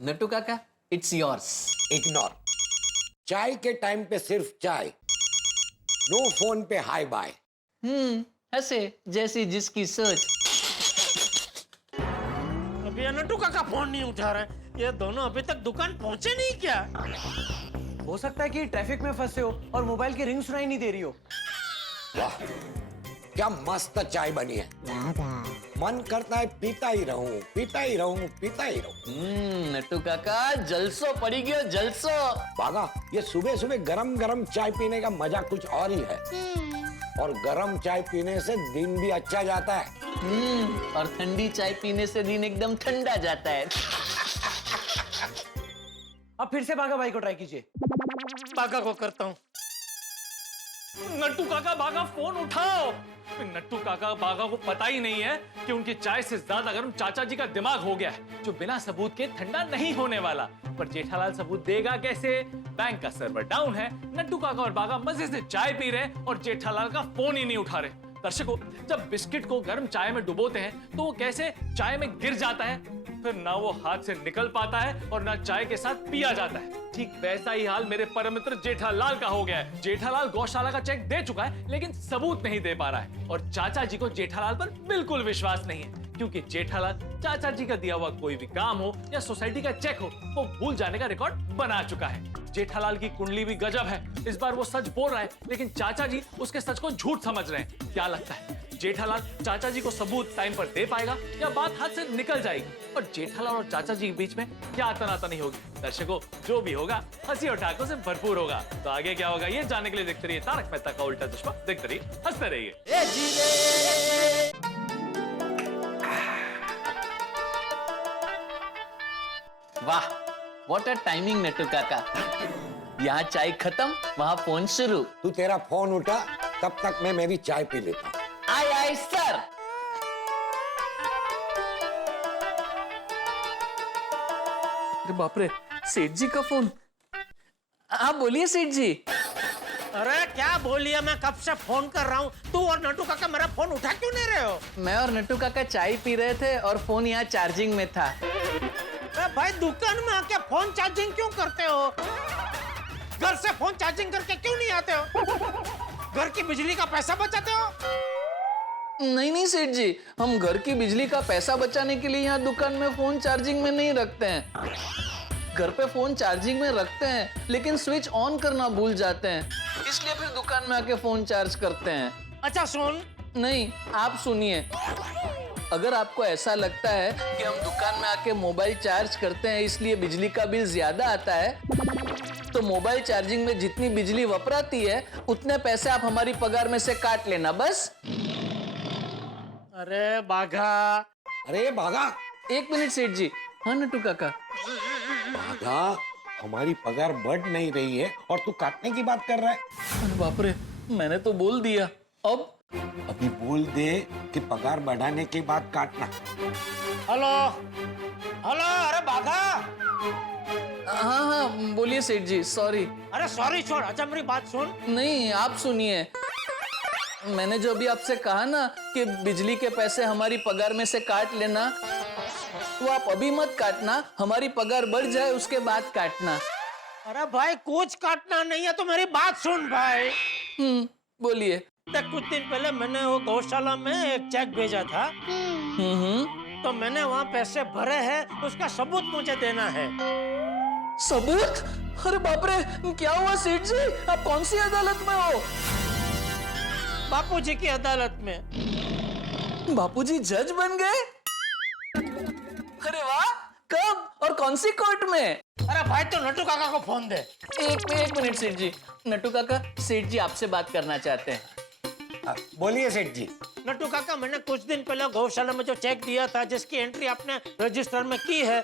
नट्टू काका, इट्स योर्स। इग्नोर। चाय के टाइम पे सिर्फ चाय, नो फोन पे हाय बाय। ऐसे जैसी जिसकी सोच। अभी ये नट्टू काका फोन नहीं उठा रहा है। ये दोनों अभी तक दुकान पहुंचे नहीं क्या? हो सकता है कि ट्रैफिक में फंसे हो और मोबाइल की रिंग सुनाई नहीं दे रही हो। वाह, क्या मस्त चाय बनी है। मन करता है पीता ही रहूं, पीता ही रहूं, पीता ही रहूं। नट्टू काका, जलसो पड़ी गयो, जलसो। बागा, ये सुबह सुबह गरम गरम चाय पीने का मजा कुछ और ही है। और गरम चाय पीने से दिन भी अच्छा जाता है। और ठंडी चाय पीने से दिन एकदम ठंडा जाता है। अब फिर से बागा भाई को ट्राई कीजिए। बागा को करता हूँ। नट्टू काका, बागा फोन उठाओ। नट्टू काका, बागा को पता ही नहीं है कि उनकी चाय से ज्यादा गर्म चाचा जी का दिमाग हो गया है, जो बिना सबूत के ठंडा नहीं होने वाला। पर जेठालाल सबूत देगा कैसे? बैंक का सर्वर डाउन है, नट्टू काका और बागा मजे से चाय पी रहे हैं और जेठालाल का फोन ही नहीं उठा रहे। दर्शकों, जब बिस्किट को गर्म चाय में डुबोते हैं तो वो कैसे चाय में गिर जाता है, फिर ना वो हाथ से निकल पाता है और ना चाय के साथ पिया जाता है। ठीक वैसा ही हाल मेरे परम मित्र जेठालाल का हो गया है। जेठालाल गौशाला का चेक दे चुका है, लेकिन सबूत नहीं दे पा रहा है। और चाचा जी को जेठालाल पर बिल्कुल विश्वास नहीं है, क्योंकि जेठालाल चाचा जी का दिया हुआ कोई भी काम हो या सोसाइटी का चेक हो, वो भूल जाने का रिकॉर्ड बना चुका है। जेठालाल की कुंडली भी गजब है। इस बार वो सच बोल रहा है, लेकिन चाचा जी उसके सच को झूठ समझ रहे हैं। क्या लगता है, जेठालाल चाचा जी को सबूत टाइम पर दे पाएगा या बात हाथ से निकल जाएगी? और जेठालाल और चाचा जी के बीच में क्या तनातनी होगी? दर्शकों, जो भी होगा हंसी और ठाकों से भरपूर होगा। तो आगे क्या होगा ये जानने के लिए देखते रहिए तारक मेहता का उल्टा चश्मा। देखते रहिए, हंसते रहिए। वाह, व्हाट अ टाइमिंग नट्टू काका। यहाँ चाय खत्म, वहाँ फोन शुरू। तू तेरा फोन उठा, तब तक मैं मेरी चाय पी लेता हूँ। आय आय सर। अरे बाप रे, सेठ जी का फोन। हाँ बोलिए सेठ जी। अरे क्या बोलिए, मैं कब से फोन कर रहा हूँ। तू और नट्टू काका मेरा फोन उठा क्यों नहीं रहे हो? मैं और नट्टू काका चाय पी रहे थे और फोन यहाँ चार्जिंग में था। अरे भाई, दुकान में आके फोन चार्जिंग क्यों करते हो? घर से फोन चार्जिंग करके क्यों नहीं आते हो? घर की बिजली का पैसा बचाते हो? नहीं नहीं सेठ जी, हम घर की बिजली का पैसा बचाने के लिए यहाँ दुकान में फोन चार्जिंग में नहीं रखते हैं। घर पे फोन चार्जिंग में रखते हैं, लेकिन स्विच ऑन करना भूल जाते हैं, इसलिए फिर दुकान में आके फोन चार्ज करते हैं। अच्छा सुन। नहीं, आप सुनिए। अगर आपको ऐसा लगता है कि हम दुकान में आके मोबाइल चार्ज करते हैं इसलिए बिजली का बिल ज्यादा आता है, तो मोबाइल चार्जिंग में जितनी बिजली वपराती है उतने पैसे आप हमारी पगार में से काट लेना बस। अरे बाघा। अरे बाघा, एक मिनट सेठ जी। हाँ नट्टू काका। बाघा, हमारी पगार बढ़ नहीं रही है और तू काटने की बात कर रहा है। अरे बाप रे, मैंने तो बोल दिया। अब अभी बोल दे कि पगार बढ़ाने के बाद काटना। Hello hello. अरे बाघा। हाँ हाँ बोलिए सेठ जी, सॉरी। अरे सॉरी छोड़, अच्छा मेरी बात सुन। नहीं, आप सुनिए। मैंने जो अभी आपसे कहा ना कि बिजली के पैसे हमारी पगार में से काट लेना, वो आप अभी मत काटना, हमारी पगार बढ़ जाए उसके बाद काटना। अरे भाई, कुछ काटना नहीं है तो मेरी बात सुन भाई। बोलिए। कुछ दिन पहले मैंने वो गौशाला में एक चेक भेजा था। तो मैंने वहाँ पैसे भरे हैं, उसका सबूत मुझे देना है। सबूत? अरे बाप रे, क्या हुआ सेठ जी? आप कौन सी अदालत में हो? बापूजी की अदालत में। बापूजी जज बन गए? अरे वाह, कब और कौन सी कोर्ट में? अरे भाई, तो नट्टू काका को फोन दे। एक मिनट सेठ जी। नट्टू काका, सेठ जी आपसे बात करना चाहते हैं। बोलिए सेठ जी। नट्टू काका, मैंने कुछ दिन पहले गौशाला में जो चेक दिया था, जिसकी एंट्री आपने रजिस्टर में की है,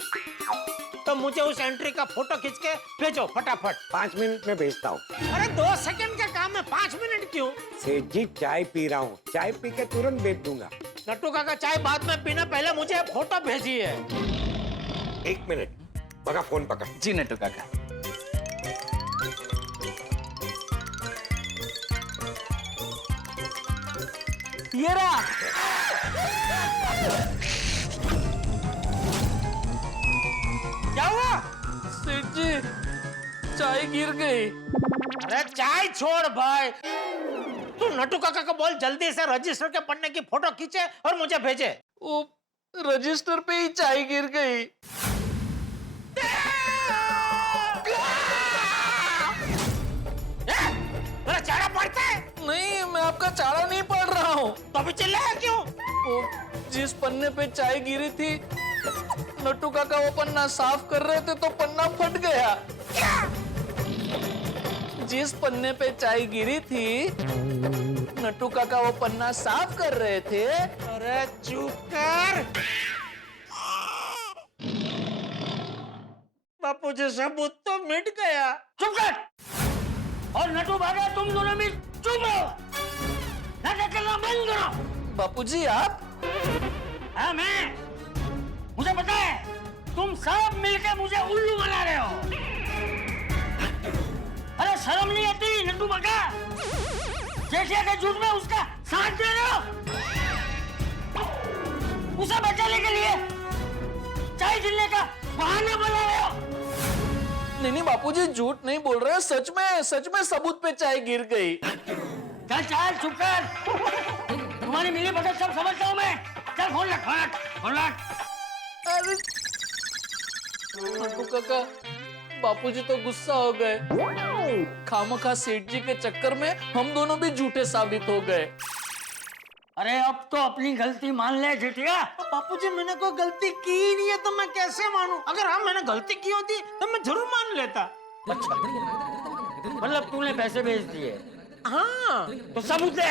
तो मुझे उस एंट्री का फोटो खींच के भेजो फटाफट। 5 मिनट में भेजता हूँ। अरे 2 सेकंड का काम है, 5 मिनट क्यों? सेठ जी, चाय पी रहा हूँ, चाय पी के तुरंत भेज दूंगा। नट्टू काका, चाय बाद में पीना, पहले मुझे फोटो भेजिए। 1 मिनट, बगा फोन पकड़। जी नट्टू काका। ये रहा। क्या हुआ? सेठ जी, चाय गिर गई। अरे चाय छोड़ भाई, तू नटू काका को बोल जल्दी से रजिस्टर के पन्ने की फोटो खींचे और मुझे भेजे। वो रजिस्टर पे ही चाय गिर गई। मेरा चारा पड़ता है? नहीं, मैं आपका चारा नहीं पढ़ रहा हूँ। तो अभी चिल्लाया क्यों? वो जिस पन्ने पे चाय गिरी थी, नट्टू काका वो पन्ना साफ कर रहे थे तो पन्ना फट गया। जिस पन्ने पे चाय गिरी थी, नट्टू काका वो पन्ना साफ कर रहे थे। अरे चुप कर। बापूजी सबूत तो मिट गया। चुप कर। और नटू भागा, तुम दोनों भी चुप रहो। नाटक करना बंद करो। बापूजी आप? हाँ मैं। मुझे पता है तुम सब मिलकर मुझे उल्लू बना रहे हो। अरे शर्म नहीं आती नट्टू भागा? जेठिया के झूठ में उसका साथ दे रहे हो। उसे बचाने के लिए चाय गिरने का बहाना बना रहे हो। नहीं बापूजी, झूठ नहीं बोल रहे, सच में सबूत पे चाय गिर गई। चल चल चुप कर। तुम्हारी मिली भगत सब समझता हूँ मैं। चल फोन रख, फोन रख। अरे नट्टू काका, बापूजी तो गुस्सा हो गए। खामखा सेठ जी के चक्कर में हम दोनों भी झूठे साबित हो गए। अरे अब तो अपनी गलती मान ले जेठिया। बापूजी मैंने कोई गलती की ही नहीं है तो मैं कैसे मानूं? अगर हाँ मैंने गलती की होती तो मैं जरूर मान लेता। अच्छा, मतलब तूने पैसे भेज दिए? हाँ। तो सबूत ले,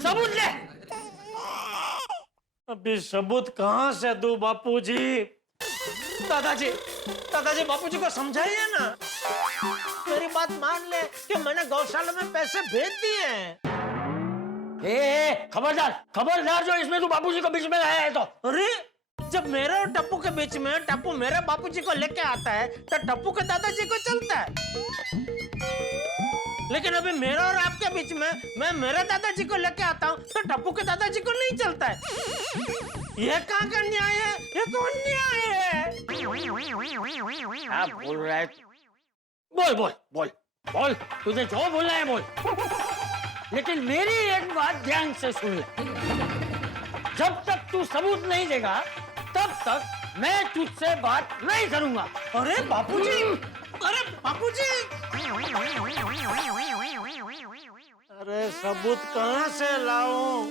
सबूत ले। अभी सबूत कहाँ से दूं बापूजी? दादाजी बापूजी को समझाइए ना। मेरी बात मान ले कि मैंने गौशाला में पैसे भेज दिए हैं। खबरदार जो इसमें तू बापूजी को बीच में लाया है तो। अरे जब मेरे और टप्पू के बीच में टप्पू मेरे बापूजी को लेके आता है तो टप्पू के दादाजी को चलता है, लेकिन अभी मेरे और आपके बीच में मैं मेरे दादाजी को लेके आता हूँ तो टप्पू के दादाजी को नहीं चलता है। ये कहाँ का न्याय है? ये तो अन्याय है। क्या बोल रहा है? बोल बोल बोल बोल, तुझे जो बोलना है बोल, लेकिन मेरी एक बात ध्यान से सुन ले। जब तक तू सबूत नहीं देगा तब तक मैं तुझसे बात नहीं करूंगा। अरे बापूजी, अरे बापूजी, अरे सबूत कहाँ से लाऊं?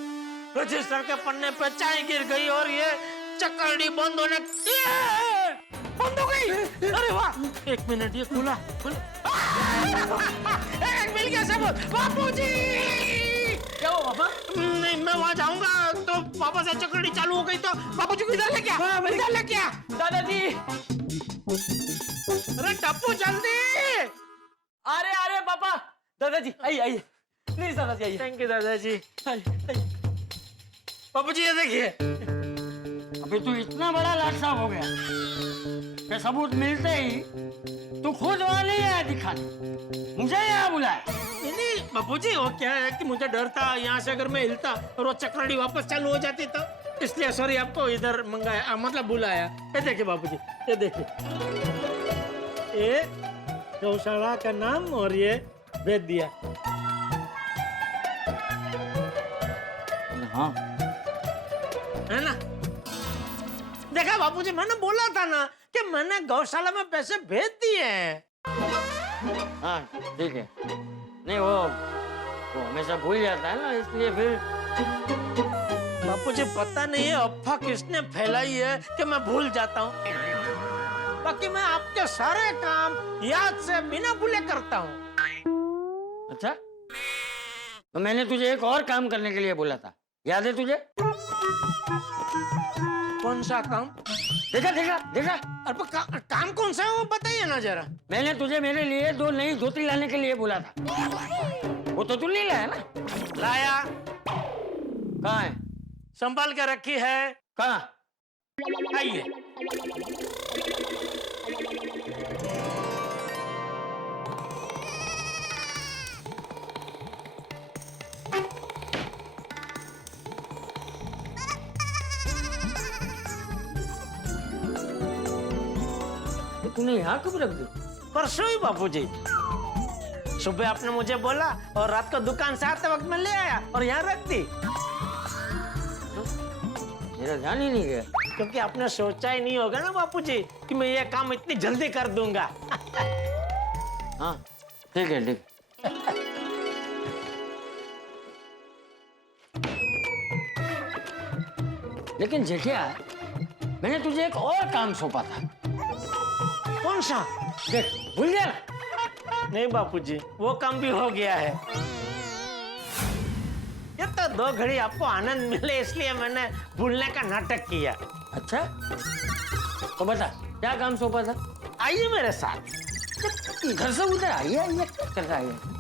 रजिस्टर के पन्ने पे चाय गिर गई और ये चक्करडी बंद हो गई। अरे वाह, एक मिनट, ये खुला मिल गया सबूत। बापूजी क्या हुआ पापा? नहीं, मैं वहाँ जाऊंगा तो पापा से चक्करडी चालू हो गई तो बापूजी को इधर ले क्या? इधर ले क्या? दादाजी, अरे टप्पू जल्दी। अरे पापा, दादाजी आइए, प्लीज दादाजी आइए। थैंक यू दादाजी। बापूजी ये देखिए। अभी तू इतना बड़ा लाडसा हो गया कि सबूत मिलते ही तू खुद वहां नहीं आया दिखाने, मुझे यहाँ बुलाया। नहीं बापूजी, वो क्या है कि मुझे डर था यहाँ से अगर मैं हिलता और वो चक्करडी वापस चालू हो जाती तो इसलिए सॉरी आपको इधर मंगाया, मतलब बुलाया। ये देखिए बापूजी, ये देखिए, ये गौशाला का नाम और ये भेज दिया। हाँ है ना? देखा बापूजी, मैंने बोला था ना कि मैंने गौशाला में पैसे भेज दिए हैं। हाँ ठीक है। नहीं वो हमेशा भूल जाता है ना, इसलिए फिर। बापूजी पता नहीं है अफवाह किसने फैलाई है कि मैं भूल जाता हूँ, बाकी मैं आपके सारे काम याद से बिना भूले करता हूँ। अच्छा, तो मैंने तुझे एक और काम करने के लिए बोला था, याद है तुझे? कौन सा काम? देखा। अरे काम कौन सा है वो बताइए ना जरा। मैंने तुझे मेरे लिए 2 नई धोती लाने के लिए बोला था, वो तो तू नहीं लाया ना? लाया। कहाँ है? संभाल के रखी है। कहाँ? आइए। तूने यहाँ कब रख दी? परसों ही बापूजी। सुबह आपने मुझे बोला और रात को दुकान से आते वक्त मैं ले आया और यहाँ रख दी। मेरा ध्यान ही नहीं गया। क्योंकि आपने सोचा ही नहीं होगा ना बापूजी कि मैं ये काम इतनी जल्दी कर दूंगा। हाँ ठीक है ठीक। लेकिन जेठिया, मैंने तुझे एक और काम सौंपा था। कौन सा? देख, भूल गया ना? नहीं बापूजी, वो काम भी हो गया है। ये तो 2 घड़ी आपको आनंद मिले इसलिए मैंने भूलने का नाटक किया। अच्छा, तो बता क्या काम सौंपा था? आइए मेरे साथ। घर से उधर आइए कर रहा है।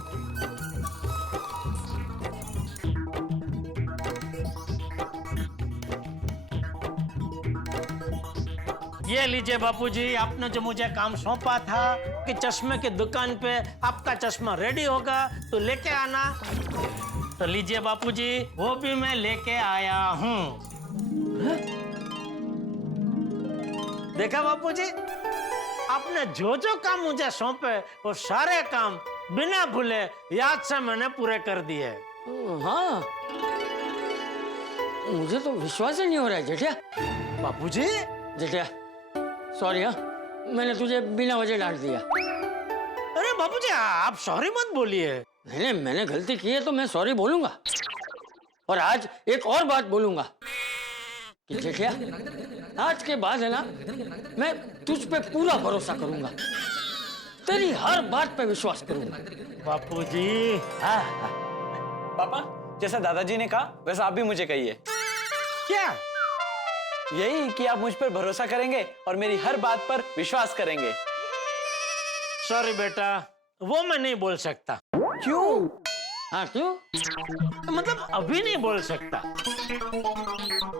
ये लीजिए बापूजी, आपने जो मुझे काम सौंपा था कि चश्मे की दुकान पे आपका चश्मा रेडी होगा तो लेके आना। तो लीजिए बापूजी, वो भी मैं लेके आया हूँ। देखा बापूजी, आपने जो जो काम मुझे सौंपे वो सारे काम बिना भूले याद से मैंने पूरे कर दिए। हाँ, मुझे तो विश्वास ही नहीं हो रहा है जेठिया। बापूजी, जेठिया सॉरी, हाँ मैंने तुझे बिना वजह डांट दिया। अरे बापूजी, आप सॉरी मत बोलिए। नहीं, मैंने गलती की है तो मैं सॉरी बोलूंगा। और आज एक और बात बोलूंगा कि जेठिया, आज के बाद है ना, मैं तुझ पे पूरा भरोसा करूंगा, तेरी हर बात पे विश्वास करूंगा। बापूजी। हाँ। पापा, जैसा दादाजी ने कहा वैसा आप भी मुझे कहिए। क्या? यही कि आप मुझ पर भरोसा करेंगे और मेरी हर बात पर विश्वास करेंगे। सॉरी बेटा, वो मैं नहीं बोल सकता। क्यों? हाँ क्यों? मतलब अभी नहीं बोल सकता।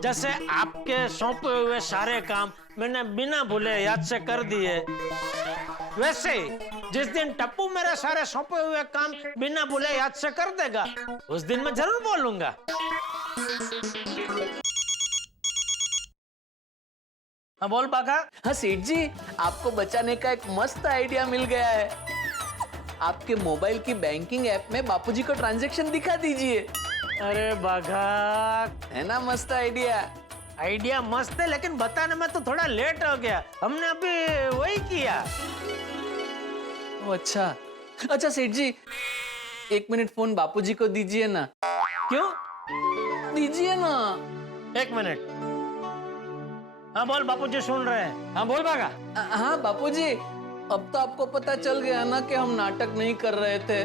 जैसे आपके सौंपे हुए सारे काम मैंने बिना भूले याद से कर दिए, वैसे ही जिस दिन टप्पू मेरे सारे सौंपे हुए काम बिना भूले याद से कर देगा, उस दिन मैं जरूर बोलूंगा। हाँ बोल बाघा। हाँ सेठ जी, आपको बचाने का एक मस्त आइडिया मिल गया है। आपके मोबाइल की बैंकिंग ऐप में बापूजी को ट्रांजैक्शन दिखा दीजिए। अरे बाघा, है ना मस्त आइडिया? आइडिया मस्त है, लेकिन बताने में तो थोड़ा लेट हो गया। हमने अभी वही किया। अच्छा अच्छा सेठ जी, 1 मिनट फोन बापूजी को दीजिए ना। क्यों? दीजिए ना। 1 मिनट। हाँ बोल, बापूजी सुन रहे हैं। हाँ बोल बागा। हाँ बापूजी, अब तो आपको पता चल गया ना कि हम नाटक नहीं कर रहे थे।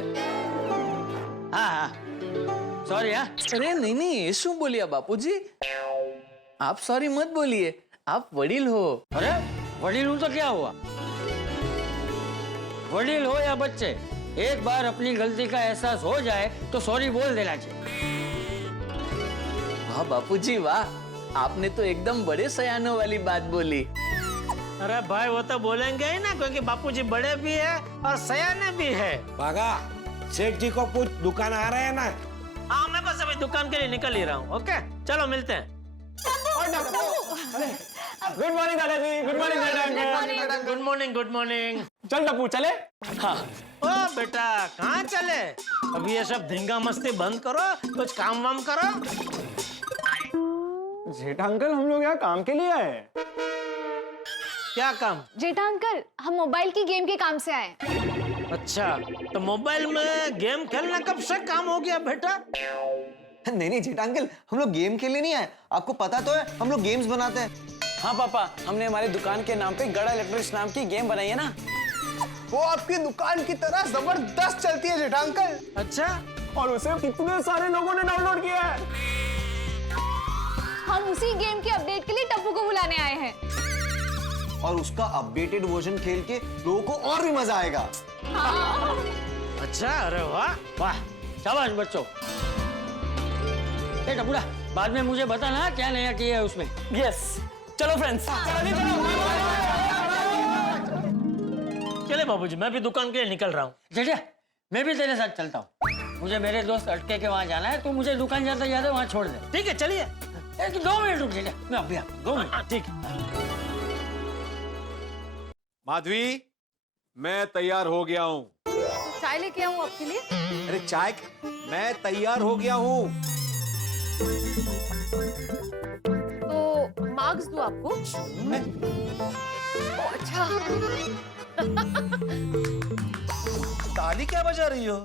हाँ हाँ सॉरी। हाँ अरे नहीं नहीं, ऐसू बोलिए बापूजी, आप सॉरी मत बोलिए, आप वडील हो। अरे वडील हूं तो क्या हुआ? वडील हो या बच्चे, एक बार अपनी गलती का एहसास हो जाए तो सॉरी बोल देना चाहिए। वाह बापूजी वाह, आपने तो एकदम बड़े सयानों वाली बात बोली। अरे भाई, वो तो बोलेंगे ही ना, क्योंकि बापूजी बड़े भी है और सयाने भी है। बागा, सेठ जी को पूछ, दुकान आ रहे हैं ना? हाँ, मैं बस अभी दुकान के लिए निकल ही रहा हूँ। ओके, चलो मिलते हैं। गुड मॉर्निंग दादाजी। गुड मॉर्निंग दादा। Good morning, good morning. चल टप्पू चले। हाँ। ओ बेटा, कहाँ चले? अभी ये सब धिंगा मस्ती बंद करो, कुछ काम वाम करो। जेठा अंकल, हम लोग यहाँ काम के लिए आए हैं। क्या काम? जेठा अंकल, हम मोबाइल की गेम के काम से आए। अच्छा, तो मोबाइल में गेम खेलना कब से काम हो गया बेटा? नहीं नहीं जेठा अंकल, हम लोग गेम खेलने नहीं आए, आपको पता तो है हम लोग गेम्स बनाते हैं। हाँ पापा, हमने हमारी दुकान के नाम पे गड़ा इलेक्ट्रॉनिक्स नाम की गेम बनाई है ना। वो आपकी दुकान की तरह जबरदस्त चलती है जेठा अंकल। अच्छा, और उसे कितने सारे लोगों ने डाउनलोड किया है। हम उसी गेम के अपडेट के लिए टप्पू को बुलाने आए हैं। और उसका अपडेटेड वर्जन खेल के लोगों को और भी मजा आएगा। हाँ। अच्छा, अरे वाह वाह, शाबाश बच्चों। टप्पूड़ा, बाद में मुझे बताना क्या नया किया है उसमें। यस, चलो फ्रेंड्स। चले बाबूजी, मैं भी दुकान के लिए निकल रहा हूँ। जेठा, मैं भी तेरे साथ चलता हूँ। मुझे मेरे दोस्त अटके के वहाँ जाना है, तो मुझे दुकान जाते जाते वहाँ छोड़ दे। ठीक है, चलिए। 2 मिनट रुक जेठा, मैं अभी 2 मिनट। ठीक है। माधवी, मैं तैयार हो गया हूँ। चाय लेके आऊं आपके लिए? अरे चाय, मैं तैयार हो गया हूँ। तो मार्क्स दूं आपको? ओ, अच्छा। ताली क्या बजा रही हो?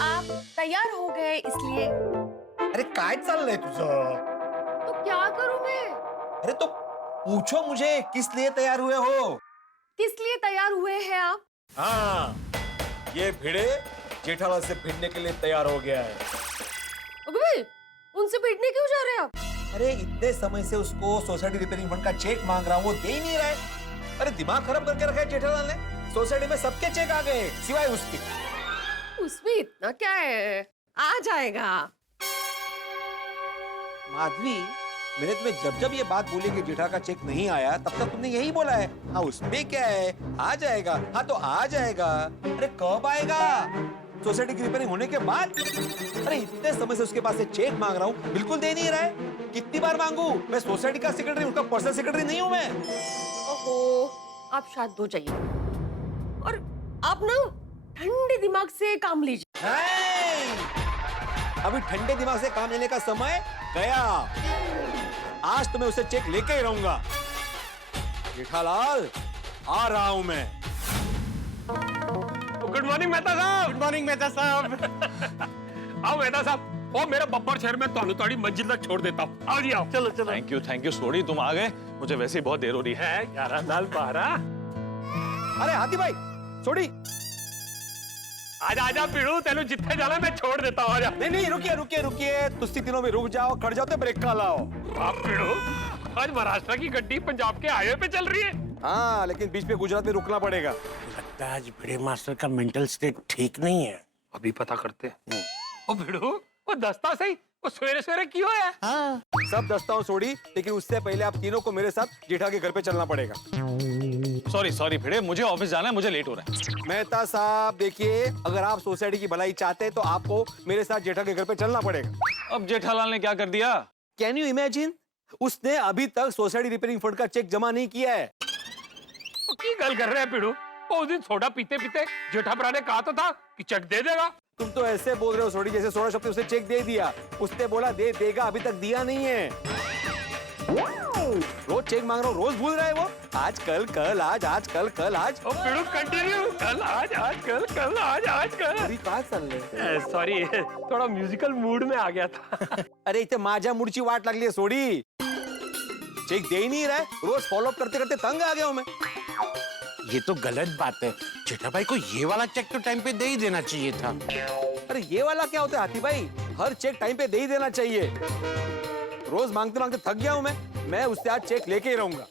आप तैयार हो गए इसलिए। अरे काय चाललंय तुझं? तो क्या करूं मैं? अरे तो पूछो मुझे, किस लिए तैयार हुए हो? किस लिए तैयार हुए हैं आप? हाँ, ये भिड़े जेठालाल से भिड़ने के लिए तैयार हो गया है। अबे, उनसे भिड़ने क्यों जा रहे हैं आप? अरे इतने समय से उसको सोसाइटी रिपेयरिंग फंड का चेक मांग रहा हूँ, वो दे ही नहीं रहा है। अरे दिमाग खराब करके रखा है जेठालाल ने। सोसाइटी में सबके चेक आ गए सिवाय उसके। उसमें इतना क्या है, आ जाएगा। माधवी, मैंने तुम्हें जब जब ये बात बोली कि जेठा का चेक नहीं आया, तब तक तुमने यही बोला है, हाँ उसमें क्या है, आ जाएगा। हाँ तो आ जाएगा। अरे कब आएगा? सोसाइटी की रिपेयरिंग होने के बाद। अरे इतने समय से उसके पास से चेक मांग रहा हूँ, बिल्कुल दे नहीं रहा है। कितनी बार मांगू? मैं सोसाइटी का सेक्रेटरी, उनका पर्सनल सेक्रेटरी नहीं हूँ मैं। ओहो, आप शांत हो जाइए और आप ना ठंडे दिमाग से काम लीजिए। अभी ठंडे दिमाग से काम लेने का समय गया। आज तो मैं उसे चेक लेके ही रहूंगा। जेठालाल, आ रहा हूं मैं। गुड मॉर्निंग मेहता साहब। गुड मॉर्निंग मेहता साहब। आओ मेहता साहब, और मेरा बब्बर शहर में तो थोड़ी मंजिल तक छोड़ देता हूँ। आओ जी आओ। चलो चलो। थैंक यू सोडी, तुम आ गए। मुझे वैसे ही बहुत देर हो रही है। 11 नाल 12। अरे हाथी भाई, सोडी। आजा आजा पीड़ू, तेनू जिथे जाना मैं छोड़ देता हूँ। आजा। नहीं नहीं, रुकिए रुकिए रुकिए, तुस्सी तीनों में रुक जाओ, खड़ जाओ तो ब्रेक का लाओ। आप पीड़ू, आज महाराष्ट्र की गड्डी पंजाब के हाईवे पे चल रही है। हाँ, लेकिन बीच में गुजरात में रुकना पड़ेगा। लगता है आज भिड़े मास्टर का मेंटल स्टेट ठीक नहीं है। अभी पता करते हैं। ओ भिड़ू, वो दस्ता सही, वो सवेरे सवेरे क्यों है? हाँ, सब दस्ता हूँ सोडी, लेकिन उससे पहले आप तीनों को मेरे साथ जेठा के घर पे चलना पड़ेगा। सॉरी भिड़े, मुझे ऑफिस जाना है, मुझे लेट हो रहा है। मेहता साहब देखिए, अगर आप सोसाइटी की भलाई चाहते हैं तो आपको मेरे साथ जेठा के घर पे चलना पड़ेगा। अब जेठालाल ने क्या कर दिया? कैन यू इमेजिन, उसने अभी तक सोसाइटी रिपेयरिंग फंड का चेक जमा नहीं किया है। की गल कर रहे हैं पीड़ू? उस दिन सोडा पीते पीते जेठा भरा ने कहा तो था कि चेक दे देगा। तुम तो ऐसे बोल रहे हो सोडी, जैसे सोडा शॉप ने उसे चेक दे दिया। उसने बोला दे देगा, अभी तक दिया नहीं है। रोज चेक मांग रहा हूँ, रोज भूल रहा है वो। आज कल कल आज, आज कल कल आज। ओ पीड़ू कंटिन्यू, कल आज, आज कल कल आज, आज कल। अरे कहाँ चल रहे? सॉरी, थोड़ा म्यूजिकल मूड में आ गया था। अरे इतने माझ्या मूडची वाट लागली है सोडी। चेक दे ही नहीं रहा है, रोज फॉलो अप करते करते तंग आ गया हूँ मैं। ये तो गलत बात है। जेठा भाई को ये वाला चेक तो टाइम पे दे ही देना चाहिए था। अरे ये वाला क्या होता है हाथी भाई? हर चेक टाइम पे दे ही देना चाहिए। रोज मांगते मांगते थक गया हूँ मैं उससे आज चेक लेके ही रहूंगा।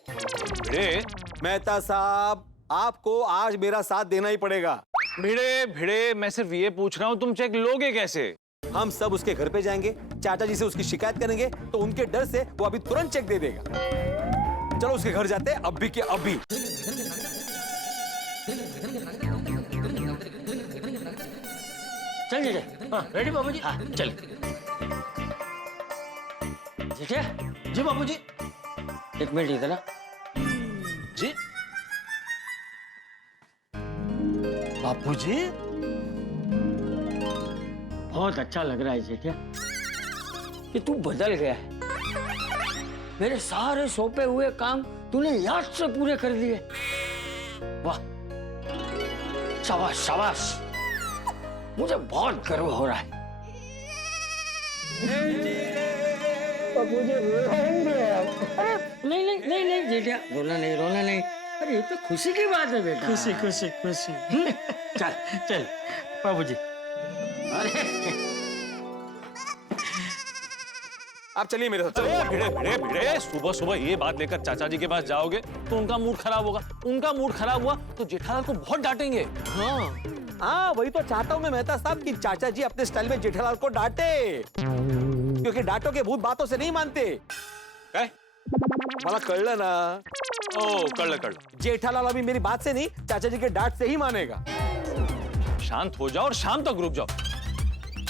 भिड़े, मेहता साहब, आपको आज मेरा साथ देना ही पड़ेगा। भिड़े, मैं सिर्फ ये पूछ रहा हूँ, तुम चेक लोगे कैसे? हम सब उसके घर पे जाएंगे, चाचा जी से उसकी शिकायत करेंगे, तो उनके डर से वो अभी तुरंत चेक दे देगा। चलो उसके घर जाते हैं, अभी के अभी। चल जेठा। हाँ रेडी बाबूजी? हाँ चल। जेठा। जी बाबूजी। एक मिनट इधर ना। जी बापूजी, बहुत अच्छा लग रहा है जेठा कि तू बदल गया है। मेरे सारे सौंपे हुए काम तूने याद से पूरे कर दिए। वाह, शाबाश शाबाश, मुझे बहुत गर्व हो रहा है। मुझे नहीं नहीं नहीं नहीं जेठा, रोना नहीं। अरे ये तो खुशी की बात है बेटा। खुशी खुशी खुशी। चल चल बाबूजी। अरे आप चलिए मेरे साथ। भिड़े, सुबह सुबह ये बात लेकर चाचा जी के पास जाओगे तो उनका मूड खराब होगा। उनका मूड खराब हुआ तो जेठालाल को बहुत डांटेंगे। हाँ, वही तो चाहता हूँ मैं मेहता साहब कि चाचा जी अपने स्टाइल में जेठालाल को डांटे, क्योंकि डांटो के भूत बातों से नहीं मानते। काय? मला कळलं ना। कळलं। जेठालाल अभी मेरी बात से नहीं, चाचा जी के डांट से ही मानेगा। शांत हो जाओ और शाम तक रुक जाओ।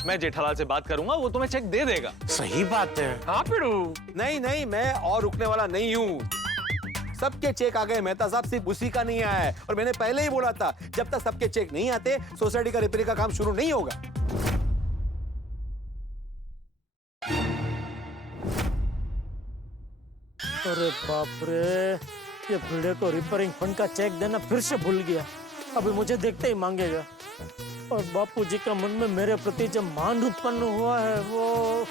मैं जेठालाल से बात करूंगा, वो तुम्हें चेक दे देगा। सही बात है। हाँ पिड़ू। नहीं नहीं, मैं और रुकने वाला नहीं हूँ। सबके चेक आ गए मेहता साहब, सिर्फ उसी का नहीं आया है। और मैंने पहले ही बोला था, जब तक सबके चेक नहीं आते सोसाइटी का रिपेयरिंग का काम शुरू नहीं होगा। अरे बाप रे, ये भिड़े को रिपेयरिंग फंड का चेक देना फिर से भूल गया। अभी मुझे देखते ही मांगेगा। और बापूजी का मन में मेरे प्रति जो मान उत्पन्न हुआ है वो,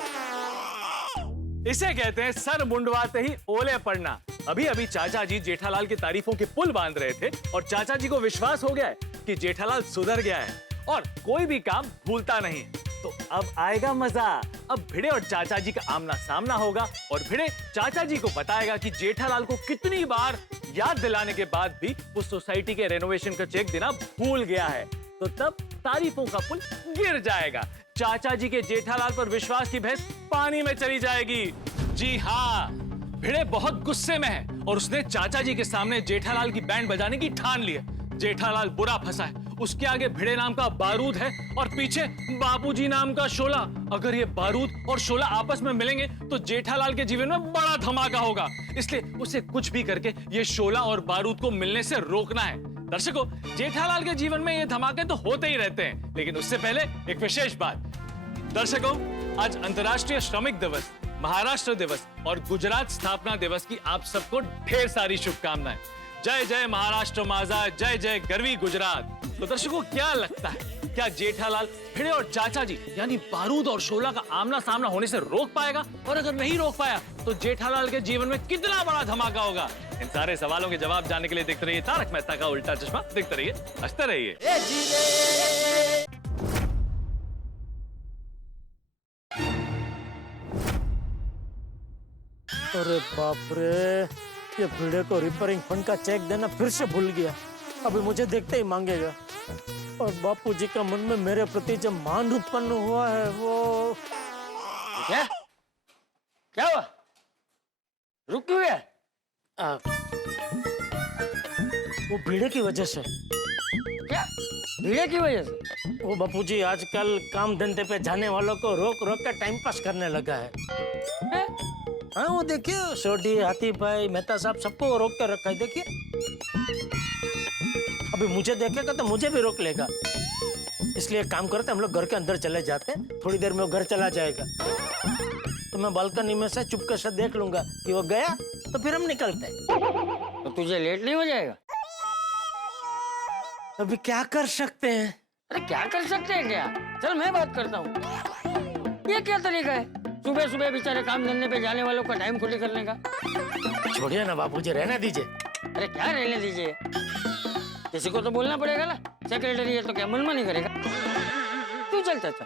इसे कहते हैं सर मुंडवाते ही ओले पड़ना। अभी अभी चाचा जी जेठालाल की तारीफों के पुल बांध रहे थे और चाचा जी को विश्वास हो गया है कि जेठालाल सुधर गया है और कोई भी काम भूलता नहीं। तो अब आएगा मजा। अब भिड़े और चाचा जी का आमना सामना होगा और भिड़े चाचा जी को बताएगा कि जेठालाल को कितनी बार याद दिलाने के बाद भी उस सोसाइटी के रेनोवेशन का चेक देना भूल गया है। तो तब तारीफों का पुल गिर जाएगा। चाचा जी के जेठालाल पर विश्वास की भैंस पानी में चली जाएगी। जी हाँ, भिड़े बहुत गुस्से में है और उसने चाचा जी के सामने जेठालाल की बैंड बजाने की ठान ली है। जेठालाल बुरा फंसा है, उसके आगे भिड़े नाम का बारूद है और पीछे बापूजी नाम का शोला। अगर ये बारूद और शोला आपस में मिलेंगे तो जेठालाल के जीवन में बड़ा धमाका होगा। इसलिए उसे कुछ भी करके ये शोला और बारूद को मिलने से रोकना है। दर्शकों, जेठालाल के जीवन में ये धमाके तो होते ही रहते हैं, लेकिन उससे पहले एक विशेष बात। दर्शकों, आज अंतर्राष्ट्रीय श्रमिक दिवस, महाराष्ट्र दिवस और गुजरात स्थापना दिवस की आप सबको ढेर सारी शुभकामनाएं। जय जय महाराष्ट्र माझा, जय जय गर्वी गुजरात। तो दर्शकों, क्या लगता है, क्या जेठालाल भिड़े और चाचा जी यानी बारूद और शोला का आमना सामना होने से रोक पाएगा? और अगर नहीं रोक पाया तो जेठालाल के जीवन में कितना बड़ा धमाका होगा? इन सारे सवालों के जवाब जानने के लिए देखते रहिए तारक मेहता का उल्टा चश्मा। देखते रहिए, हंसते रहिए। अरे बाप रे, ये भिड़े को रिपेयरिंग फंड का चेक देना फिर से भूल गया। अभी मुझे देखते ही मांगेगा। और बापूजी का मन में मेरे प्रति जो मान उत्पन्न हुआ है वो, क्या हुआ? रुक क्यों गया? वो भिड़े की वजह से। क्या भिड़े की वजह से? वो बापूजी आजकल काम धंधे पे जाने वालों को रोक रोक कर टाइम पास करने लगा है। हाँ, वो देखिए, सोडी, हाथी भाई, मेहता साहब, सबको रोक कर रखा है। देखिए, अभी मुझे देखेगा तो मुझे भी रोक लेगा। इसलिए काम करते हम लोग घर के अंदर चले जाते हैं। थोड़ी देर में वो घर चला जाएगा तो मैं बालकनी में से चुपके से देख लूंगा कि वो गया, तो फिर हम निकलते हैं। तो तुझे लेट नहीं हो जाएगा? अभी क्या कर सकते हैं? अरे क्या कर सकते हैं क्या? चल मैं बात करता हूँ। ये क्या तरीका है सुबह सुबह बेचारे काम धंधे पे जाने वालों का टाइम खोटी करने का? छोड़िए ना बापूजी, रहने दीजिए। अरे क्या रहने दीजिए? किसी को तो बोलना पड़ेगा ना। सेक्रेटरी है तो क्या मनमानी करेगा? तू चल चाचा।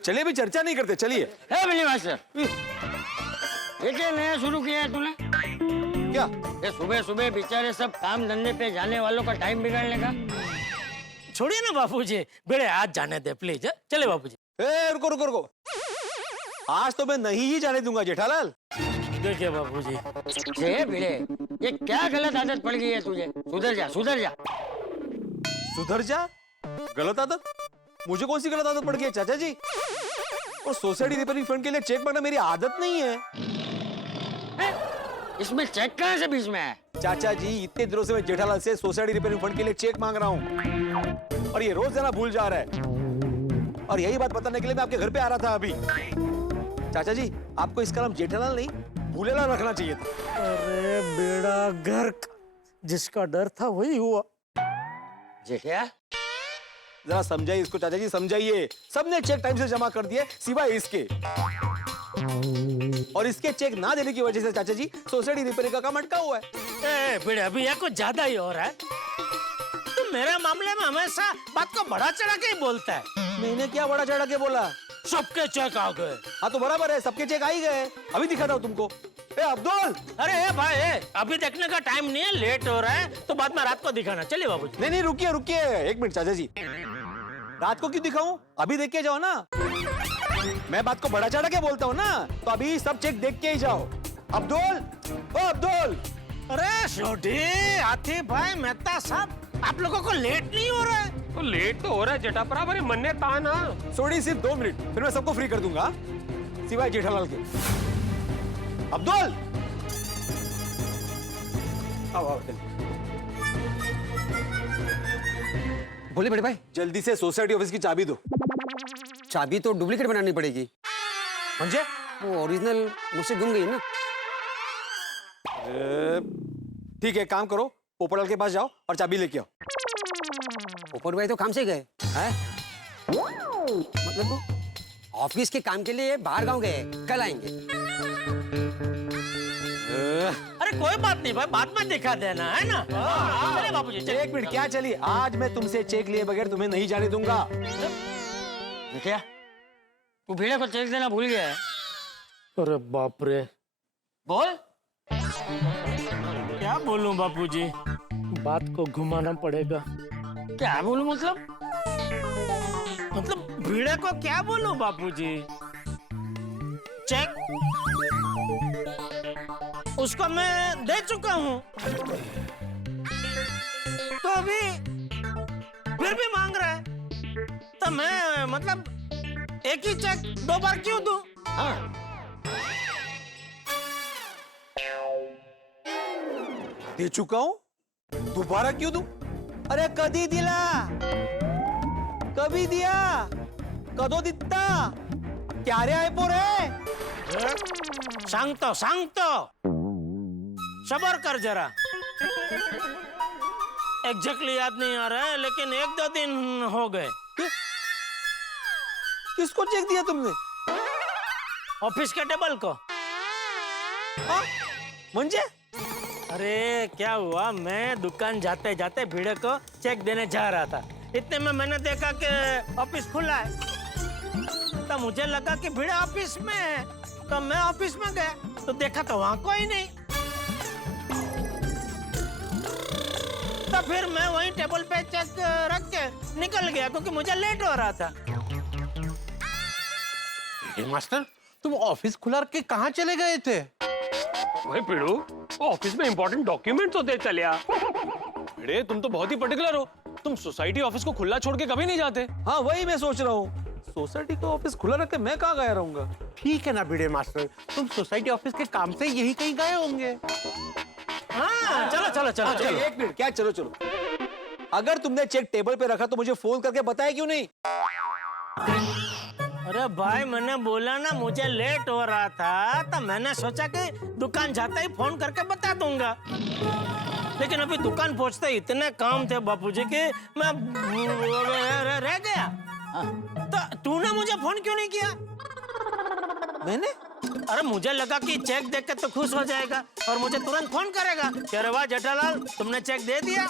चलिए, भी चर्चा नहीं करते, चलिए। है बिल्ली मास्टर, ये क्या नया शुरू किया है तूने? क्या? ये सुबह सुबह बेचारे सब काम धंधे पे जाने वालों का टाइम बिगाड़ने का? छोड़िए ना बापूजी, बेड़े आज जाने दे प्लीज। चले बापूजी। रुको रुको रुको, आज तो मैं नहीं ही जाने दूंगा जेठालाल। देखिए बापूजी, ये भिड़े, ये क्या गलत आदत पड़ गई है तुझे? सुधर जा, सुधर जा। सुधर जा? गलत आदत? मुझे कौन सी गलत आदत पड़ गई है चाचा जी? और सोसाइटी रिपेयरिंग फंड के लिए चेक मांगना मेरी आदत नहीं है। इसमें चेक कहाँ से बीच में है? चाचा जी, इतने दिनों से मैं जेठालाल से सोसाइटी रिपेयरिंग फंड के लिए चेक मांग रहा हूँ और ये रोज देना भूल जा रहा है। और यही बात बताने के लिए मैं आपके घर पे आ रहा था अभी। चाचा जी, आपको इसका नाम जेठालाल नहीं भूलेलाल रखना चाहिए था। अरे बेड़ा गर्क, जिसका डर था वही हुआ। जेठिया, जरा समझाइए इसको चाचा जी, समझाइए। सबने चेक टाइम से जमा कर दिए सिवाय इसके, और इसके चेक ना देने की वजह से चाचा जी सोसाइटी रिपेयरिंग का काम अटका हुआ है। बेड़े, अभी यह कुछ ज्यादा ही हो रहा है। तुम मेरे मामले में हमेशा बात को बढ़ा चढ़ा के ही बोलता है। मैंने क्या बढ़ा चढ़ा के बोला? सबके चेक आ गए। हाँ तो बराबर है, सबके चेक आ ही गए। अभी दिखाता हूँ तुमको। अब्दुल, अरे भाई, अभी देखने का टाइम नहीं है, लेट हो रहा है, तो बाद में रात को दिखाना। चलिए बाबूजी। नहीं नहीं, रुकिए रुकिए, एक मिनट चाचा जी। रात को क्यों दिखाऊं? अभी देख के जाओ ना। मैं बात को बढ़ा चढ़ा के बोलता हूँ ना, तो अभी सब चेक देख के ही जाओ। अब्दुल, ओ अब्दुल। अरे छोटी, हाथी भाई, मेहता साहब, आप लोगों को लेट नहीं हो रहा है? तो लेट तो हो रहा है जटापरा, पर मन्ने था ना। सोनी सिर्फ 2 मिनट, फिर मैं सबको फ्री कर दूंगा, सिवाय जेठालाल के। अब्दुल, आओ आओ जल्दी। बोले बड़े भाई, जल्दी से सोसाइटी ऑफिस की चाबी दो। चाबी तो डुप्लीकेट बनानी पड़ेगी। समझे? वो ओरिजिनल मुझसे गुम गई ना। ठीक है, काम करो, पोपटलाल के पास जाओ और चाबी लेके आओ। पोपट भाई तो काम से गए हैं? मतलब वो ऑफिस के काम के लिए बाहर गांव गए, कल आएंगे। अरे कोई बात नहीं भाई, बाद में दिखा देना, है ना? चलिए बाबूजी, चलिए। 1 मिनट, क्या चलिए? आज मैं तुमसे चेक लिए बगैर तुम्हें नहीं जाने दूंगा। क्या तू भीड़े को चेक देना भूल गया है? अरे बाप रे, बोल। क्या बोलूं बापूजी, बात को घुमाना पड़ेगा। क्या बोलूं मतलब भीड़े को क्या बोलूं बापूजी? चेक उसको मैं दे चुका हूँ, तो अभी फिर भी मांग रहा है, तो मैं मतलब एक ही चेक 2 बार क्यों दूं? दे चुका हूं, दोबारा क्यों दूं? अरे कधी दिला, कभी दिया, कदो दिता, क्या रे आहे पोरे? सांगतो सबर कर जरा। एग्जैक्टली याद नहीं आ रहा है, लेकिन 1-2 दिन हो गए। किसको चेक दिया तुमने? ऑफिस के टेबल को। म्हणजे? अरे क्या हुआ, मैं दुकान जाते जाते भिड़े को चेक देने जा रहा था, इतने में मैंने देखा कि ऑफिस खुला है, तो मुझे लगा कि भिड़े ऑफिस में है, तो मैं ऑफिस में गया तो देखा तो वहां कोई नहीं, तो फिर मैं वहीं टेबल पे चेक रख के निकल गया, क्योंकि मुझे लेट हो रहा था। मास्टर, तुम ऑफिस खुला के कहाँ चले गए थे? वही पिड़ू, ऑफिस में इंपॉर्टेंट डॉक्यूमेंट तो दे चलिया। भिड़े, तुम तो बहुत ही पर्टिकुलर हो, तुम सोसाइटी ऑफिस को खुला छोड़ के कभी नहीं जाते। हाँ, वही मैं सोच रहा हूँ, सोसाइटी का ऑफिस खुला रख के मैं कहाँ गया रहूंगा? ठीक है ना भिड़े मास्टर, तुम सोसाइटी ऑफिस के काम से यही कहीं गए होंगे। हाँ, चलो। 1 मिनट, क्या चलो? अगर तुमने चेक टेबल पे रखा तो मुझे फोन करके बताया क्यों नहीं? अरे भाई, मैंने बोला ना मुझे लेट हो रहा था, तो मैंने सोचा कि दुकान जाते ही फोन करके बता दूंगा, लेकिन अभी दुकान पहुंचते ही इतने काम थे बापूजी के मैं रह गया। तो तूने मुझे फोन क्यों नहीं किया? मैंने? अरे मुझे लगा कि चेक देख के तो खुश हो जाएगा और मुझे तुरंत फोन करेगा कि अरे वाह जेठालाल, तुमने चेक दे दिया।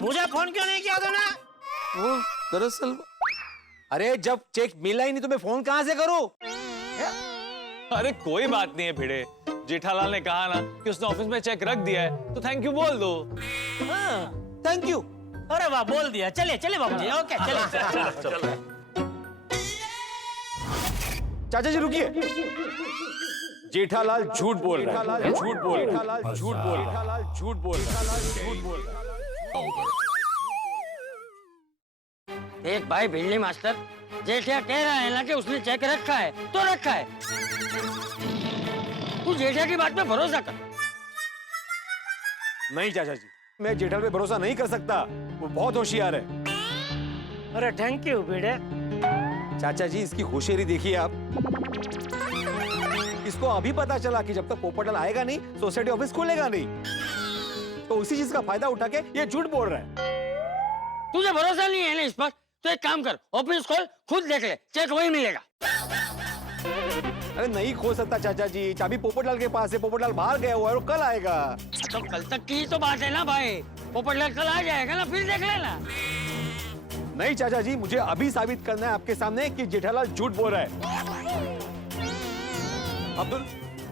मुझे फोन क्यों नहीं किया तूने? दरअसल अरे जब चेक मिला ही नहीं तो मैं फोन कहां से करूं? अरे कोई बात नहीं है भिड़े, जेठालाल ने कहा ना कि उसने ऑफिस में चेक रख दिया है, तो थैंक यू बोल दो। हाँ, थैंक यू। अरे वाह, बोल दिया। चलिए बाबूजी, ओके, चलिए। चाचा जी रुकिए, जेठालाल झूठ बोल रहा है, झूठ बोल रहा है। एक भाई भिल्ली मास्टर, जेठिया कह रहा है ना कि उसने चेक रखा है, तो रखा है। तू जेठिया की बात पे भरोसा कर। नहीं चाचा जी, मैं जेठालाल पे भरोसा नहीं कर सकता, वो बहुत होशियार है। अरे थैंक यू भिड़े। चाचा जी, इसकी होशियारी देखिए आप। इसको अभी पता चला कि जब तक पोपटलाल आएगा नहीं, सोसाइटी ऑफिस खुलेगा नहीं, तो उसी चीज का फायदा उठा के ये झूठ बोल रहा है। तुझे भरोसा नहीं है ना इस पर, तो एक काम कर, ऑफिस खोल, खुद देख ले, चेक वही मिलेगा। अरे नहीं खोल सकता चाचा जी, चाबी पोपटलाल के पास है, पोपटलाल बाहर गया हुआ है और कल आएगा। तो कल तक की तो बात है ना भाई, पोपटलाल कल आ जाएगा ना, फिर देख लेना। नहीं चाचा जी, मुझे अभी साबित करना है आपके सामने कि जेठालाल झूठ बोल रहा है। अब्दुल,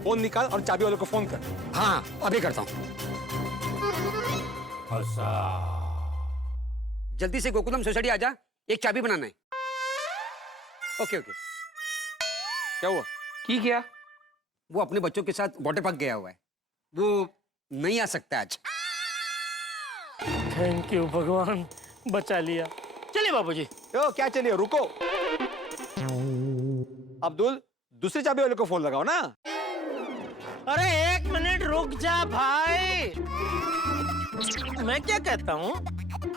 फोन निकाल और चाबी वाले को फोन कर। हाँ, अभी करता हूँ। जल्दी से गोकुलम सोसाइटी आजा, एक चाबी बनाना है। ओके। क्या हुआ? की क्या? वो अपने बच्चों के साथ वाटर पार्क गया हुआ है, वो नहीं आ सकता आज। थैंक यू भगवान, बचा लिया। चलिए बाबूजी। तो क्या चलिए, रुको। अब्दुल, दूसरी चाबी वाले को फोन लगाओ ना। अरे 1 मिनट रुक जा भाई। मैं क्या कहता हूँ,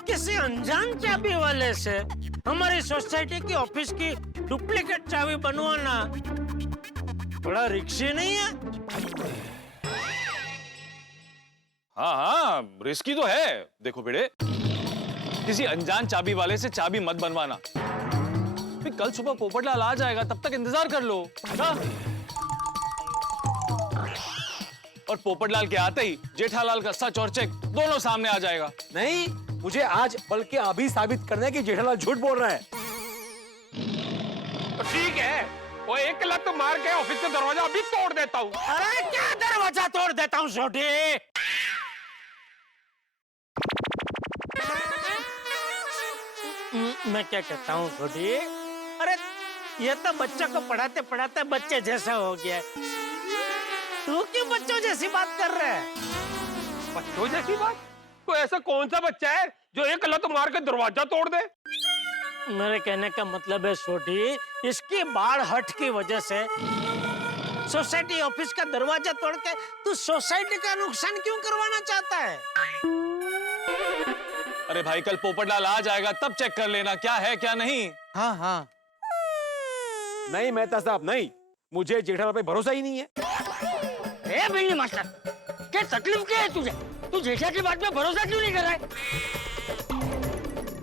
किसी अनजान चाबी वाले से हमारी सोसाइटी की ऑफिस की डुप्लीकेट चाबी बनवाना बड़ा रिक्शी नहीं है? हाँ हाँ, रिस्की तो है। देखो बेटे, किसी अनजान चाबी वाले से चाबी मत बनवाना। फिर कल सुबह पोपटलाल आ जाएगा, तब तक इंतजार कर लो ना? और पोपटलाल के आते ही जेठालाल का सच और चेक दोनों सामने आ जाएगा। नहीं, मुझे आज बल्कि अभी साबित करना है कि जेठालाल झूठ बोल रहा है। तो ठीक है, वो एक लत मार के ऑफिस का दरवाजा अभी तोड़ देता हूँ। अरे क्या दरवाजा तोड़ देता हूँ छोटी? मैं क्या कहता हूँ छोटी, अरे ये तो बच्चों को पढ़ाते पढ़ाते बच्चे जैसा हो गया। तू क्यों बच्चों जैसी बात कर रहा है? बच्चों जैसी बात? तो ऐसा कौन सा बच्चा है जो एक लत मार के दरवाजा तोड़ दे? मेरे कहने का मतलब है छोटी, इसकी बाढ़ हट की वजह से सोसाइटी ऑफिस का दरवाजा तोड़ के तू सोसाइटी का नुकसान क्यों करवाना चाहता है? अरे भाई, कल पोपटलाल आ जाएगा, तब चेक कर लेना क्या है क्या नहीं। हाँ हाँ। नहीं मेहता साहब, नहीं, मुझे जेठालाल पे भरोसा ही नहीं है। ए बिल्ली मास्टर, क्या तकलीफ क्या है तुझे? तू जेठा की बात में भरोसा क्यों नहीं कर रहा है?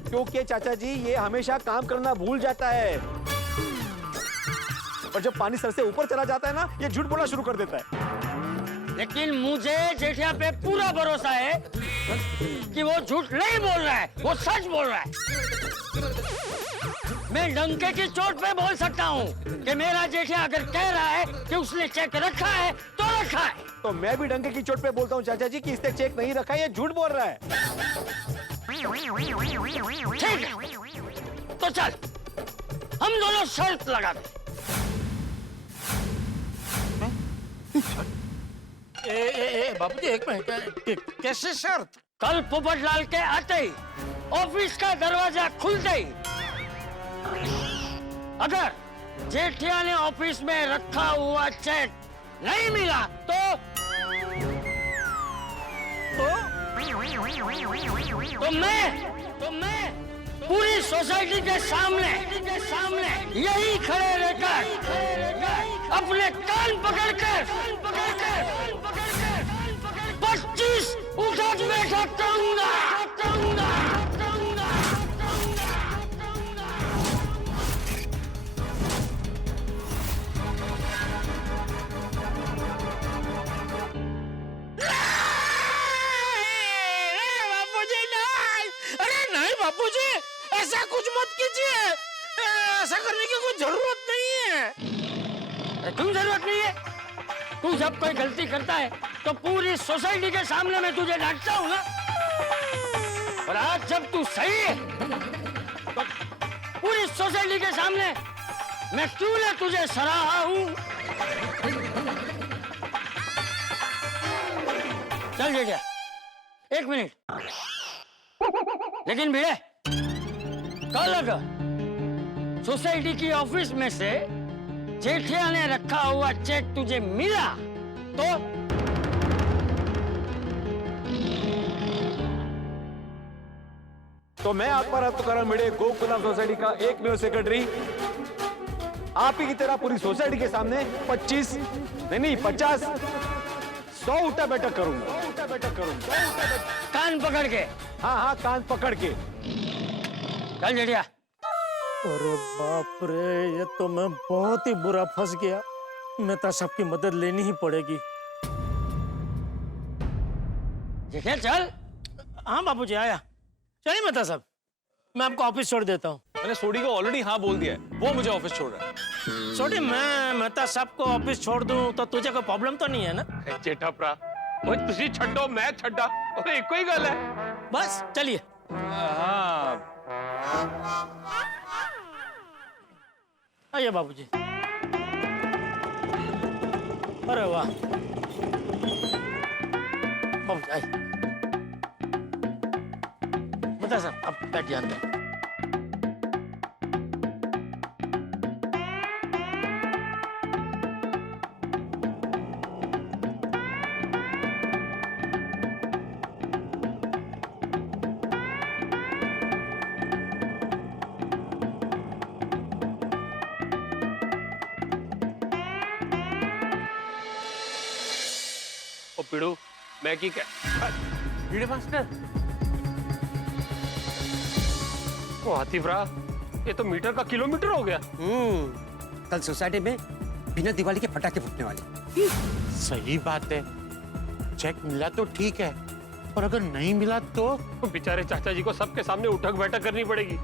क्योंकि चाचा जी ये हमेशा काम करना भूल जाता है, और जब पानी सर से ऊपर चला जाता है ना, ये झूठ बोलना शुरू कर देता है। लेकिन मुझे जेठा पे पूरा भरोसा है कि वो झूठ नहीं बोल रहा है, वो सच बोल रहा है। मैं डंके की चोट पे बोल सकता हूँ कि मेरा जेठा अगर कह रहा है कि उसने चेक रखा है तो रखा है। तो मैं भी डंके की चोट पे बोलता हूँ चाचा जी कि इसने चेक नहीं रखा है, ये झूठ बोल रहा है। ठीक है, तो चल हम दोनों शर्त लगा दे। बाबूजी एक मिनट, कैसे शर्त? कल पोपटलाल के आते ही ऑफिस का दरवाजा खुलते ही अगर जेठिया ने ऑफिस में रखा हुआ चेक नहीं मिला तो मैं पूरी सोसाइटी के सामने यही खड़े रहकर अपने कान पकड़कर 25 उठक बैठक करूंगा। बापूजी, ऐसा कुछ मत कीजिए। ऐसा करने की कोई जरूरत नहीं है। क्यों जरूरत नहीं है? तू जब कोई गलती करता है तो पूरी सोसाइटी के सामने मैं तुझे डांटता हूँ ना, और आज जब तू सही है तो पूरी सोसाइटी के सामने मैं क्यों ना तुझे सराहा हूँ। चल जेठिया, 1 मिनट। लेकिन भिड़े, कल अगर सोसाइटी की ऑफिस में से जेठिया ने रखा हुआ चेक तुझे मिला तो मैं आत्मा तुकाराम भिड़े, गोकुलम सोसाइटी का एकमेव सेक्रेटरी, आप ही की तरह पूरी सोसाइटी के सामने 25 नहीं 50 100 उठा बैठक करूंगा। कान पकड़ के। हाँ, कान पकड़ के। चल जेठिया। अरे बाप रे, ये तो मैं बहुत ही बुरा फंस गया। मेहता साहब की मदद लेनी ही पड़ेगी। जेठिया चल। हाँ बापूजी, आया। चलिए मेहता साहब, मैं आपको ऑफिस छोड़ देता हूँ। मैंने सोडी को ऑलरेडी हाँ बोल दिया है, वो मुझे ऑफिस छोड़ रहा है। छोटी, मैं मेहता साहब को ऑफिस छोड़ दूं तो तुझे कोई प्रॉब्लम तो नहीं है ना? जेठा भरा, वो तुसी छड्डो मैं छड्डा, और एक ही गल है। बस चलिए। हाँ, आइए बाबूजी। अरे वाह बाबूजी, आइए। बता सर, आप बैठ जाते हैं। पिड़ू मैं की भिड़े मास्टर ओ हाथीप्रा, ये तो मीटर का किलोमीटर हो गया। कल सोसाइटी में बिना दिवाली के पटाखे फूटने वाले। सही बात है, चेक मिला तो ठीक है, और अगर नहीं मिला तो बेचारे चाचा जी को सबके सामने उठक बैठक करनी पड़ेगी।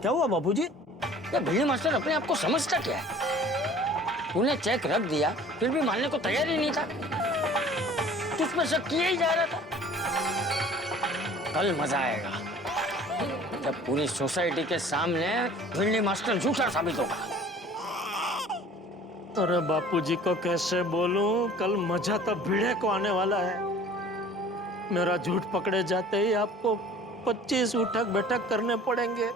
क्या हुआ बाबूजी? ये भिड़े मास्टर अपने आप को समझता क्या है? तूने चेक रख दिया फिर भी मानने को तैयार ही नहीं था। तुझ पर शक किया ही जा रहा था। कल मजा आएगा जब पूरी सोसाइटी के सामने भिड़े मास्टर झूठा साबित होगा। अरे बापूजी को कैसे बोलूं, कल मजा तो भिड़े को आने वाला है। मेरा झूठ पकड़े जाते ही आपको 25 उठक बैठक करने पड़ेंगे,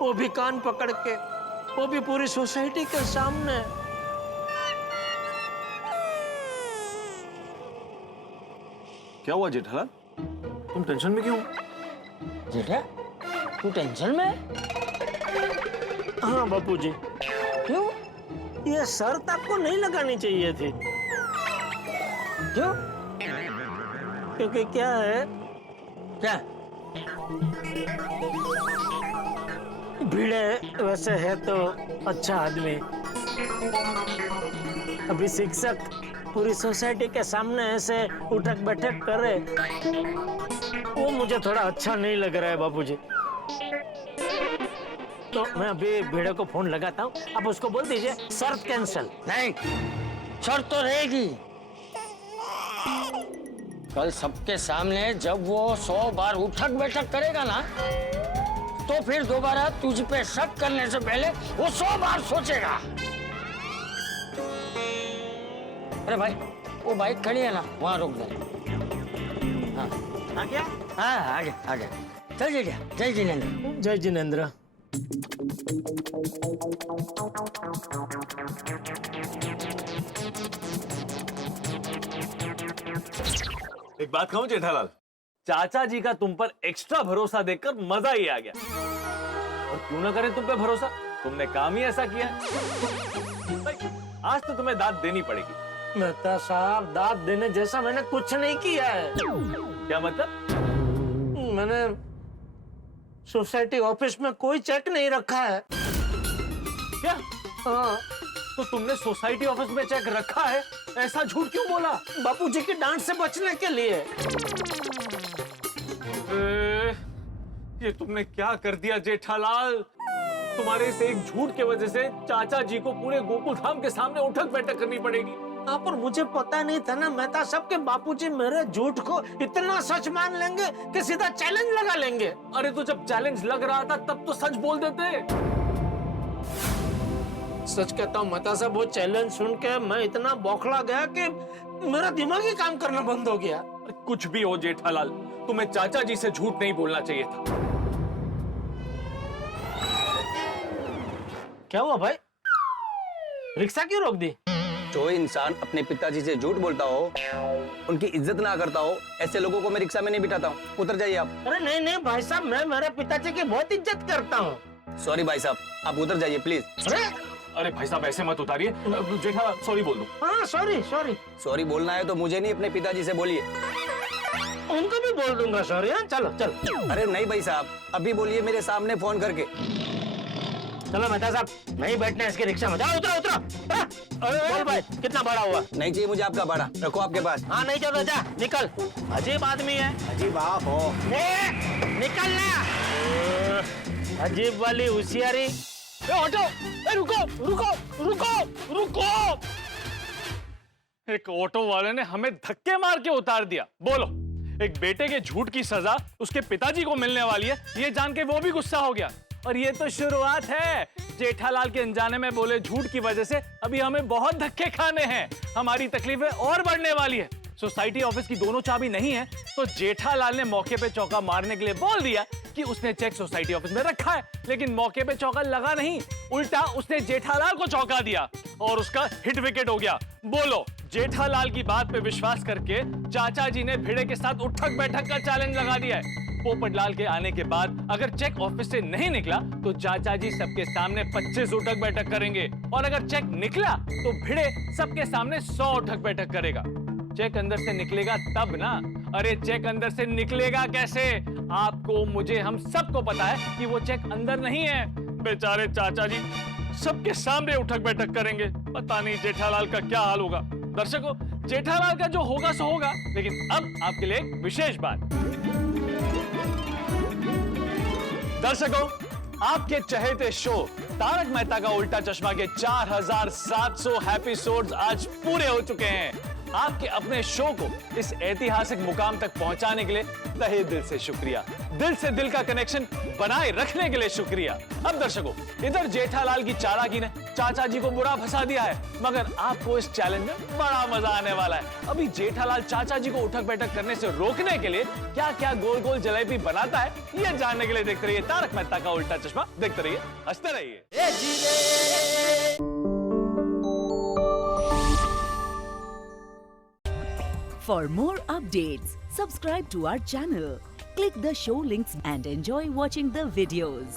वो भी कान पकड़ के, वो भी पूरी सोसाइटी के सामने। क्या हुआ जेठालाल, तुम टेंशन में क्यों? जेठा तू टेंशन में? हाँ बापूजी। क्यों? ये शर्त आपको नहीं लगानी चाहिए थी। क्यों? क्योंकि क्या है, क्या भिड़े वैसे है तो अच्छा आदमी, अभी शिक्षक पूरी सोसाइटी के सामने ऐसे उठक बैठक करे, वो मुझे थोड़ा अच्छा नहीं लग रहा है बापूजी। तो मैं अभी भिड़े को फोन लगाता हूँ, आप उसको बोल दीजिए शर्त कैंसिल। नहीं, शर्त तो रहेगी। कल सबके सामने जब वो 100 बार उठक बैठक करेगा ना, तो फिर दोबारा तुझ पे शक करने से पहले वो 100 बार सोचेगा। अरे भाई, वो बाइक खड़ी है ना, वहाँ रोक दे। हाँ, आ गया? हाँ, आ गया, आ गया। चल जय जय जिनेंद्र। जय जिनेंद्र। एक बात कहूं जेठालाल, चाचा जी का तुम पर एक्स्ट्रा भरोसा देखकर मजा ही आ गया। और क्यों ना करें तुम पे भरोसा, तुमने काम ही ऐसा किया। आज तो तुम्हें दाद देनी पड़ेगी। मेहता साहब, दाद देने जैसा मैंने कुछ नहीं किया है। क्या मतलब? मैंने सोसाइटी ऑफिस में कोई चेक नहीं रखा है। क्या? हाँ। तो तुमने सोसाइटी ऑफिस में चेक रखा है, ऐसा झूठ क्यों बोला? बापूजी की डांट से बचने के लिए। ये तुमने क्या कर दिया जेठालाल? तुम्हारे इस एक झूठ के वजह से चाचा जी को पूरे गोकुल धाम के सामने उठक बैठक करनी पड़ेगी। हाँ, पर मुझे पता नहीं था ना मेहता साहब के बापूजी मेरे झूठ को इतना सच मान लेंगे कि सीधा चैलेंज लगा लेंगे। अरे तो जब चैलेंज लग रहा था तब तो सच बोल देते। सच कहता हूँ मेहता साहब, वो चैलेंज सुन के मैं इतना बौखला गया कि मेरा दिमाग ही काम करना बंद हो गया। कुछ भी हो जेठालाल, तुम्हें चाचा जी से झूठ नहीं बोलना चाहिए था। क्या हुआ भाई, रिक्शा क्यों रोक दी? जो इंसान अपने पिताजी से झूठ बोलता हो, उनकी इज्जत ना करता हो, ऐसे लोगों को मैं रिक्शा में नहीं बिठाता हूँ। उतर जाइए आप। अरे नहीं नहीं भाई साहब, मैं मेरे पिताजी की बहुत इज्जत करता हूँ। सॉरी भाई साहब, आप उतर जाइए प्लीज। अरे भाई साहब ऐसे मत उतारिए, जेठा सॉरी बोल दो। हाँ सॉरी सॉरी। सॉरी बोलना है तो मुझे नहीं, अपने पिताजी से बोलिए। उनको भी बोल दूंगा सॉरी। चलो चलो। अरे नहीं भाई साहब, अभी बोलिए मेरे सामने फोन करके। चलो मेहता साहब, नहीं बैठना इसके रिक्शा में। जाओ उतरो उतरो। बोल भाई, कितना भाड़ा हुआ? नहीं चाहिए मुझे आपका भाड़ा, रखो आपके पास। हाँ नहीं चलो, जा निकल। अजीब आदमी है। अजीब आप हो। निकल ना। अजीब वाली होशियारी। ऑटो, रुको रुको रुको रुको। एक ऑटो वाले ने हमें धक्के मार के उतार दिया। बोलो, एक बेटे के झूठ की सजा उसके पिताजी को मिलने वाली है, ये जान के वो भी गुस्सा हो गया। और ये तो शुरुआत है। जेठालाल के अनजाने में बोले झूठ की वजह से अभी हमें बहुत धक्के खाने हैं। हमारी तकलीफें और बढ़ने वाली है। सोसाइटी ऑफिस की दोनों चाबी नहीं है, तो जेठालाल ने मौके पे चौका मारने के लिए बोल दिया कि उसने चेक सोसाइटी ऑफिस में रखा है, लेकिन मौके पे चौका लगा नहीं, उल्टा उसने जेठालाल को चौका दिया और उसका हिट विकेट हो गया। बोलो, जेठालाल की बात पे विश्वास करके चाचा जी ने भिड़े के साथ उठक बैठक का चैलेंज लगा दिया है। पोपटलाल के आने के बाद अगर चेक ऑफिस से नहीं निकला तो चाचा जी सबके सामने 25 उठक बैठक करेंगे, और अगर चेक निकला तो भिड़े सबके सामने 100 उठक बैठक करेगा। चेक अंदर से निकलेगा तब ना। अरे चेक अंदर से निकलेगा कैसे? आपको, मुझे, हम सबको पता है कि वो चेक अंदर नहीं है। बेचारे चाचा जी सबके सामने उठक बैठक करेंगे। पता नहीं जेठालाल का क्या हाल होगा। दर्शकों, जेठालाल का जो होगा सो होगा, लेकिन अब आपके लिए एक विशेष बात। दर्शकों, आपके चहेते शो तारक मेहता का उल्टा चश्मा के 4700 एपिसोड्स आज पूरे हो चुके हैं। आपके अपने शो को इस ऐतिहासिक मुकाम तक पहुंचाने के लिए तहे दिल से शुक्रिया। दिल से दिल का कनेक्शन बनाए रखने के लिए शुक्रिया। अब दर्शकों, इधर जेठालाल की चालाकी ने चाचा जी को बुरा फंसा दिया है, मगर आपको इस चैलेंज में बड़ा मजा आने वाला है। अभी जेठालाल चाचा जी को उठक बैठक करने से रोकने के लिए क्या क्या गोल गोल जलेबी बनाता है, यह जानने के लिए देखते रहिए तारक मेहता का उल्टा चश्मा। देखते रहिए, हंसते रहिए। For more updates, subscribe to our channel, click the show links and enjoy watching the videos.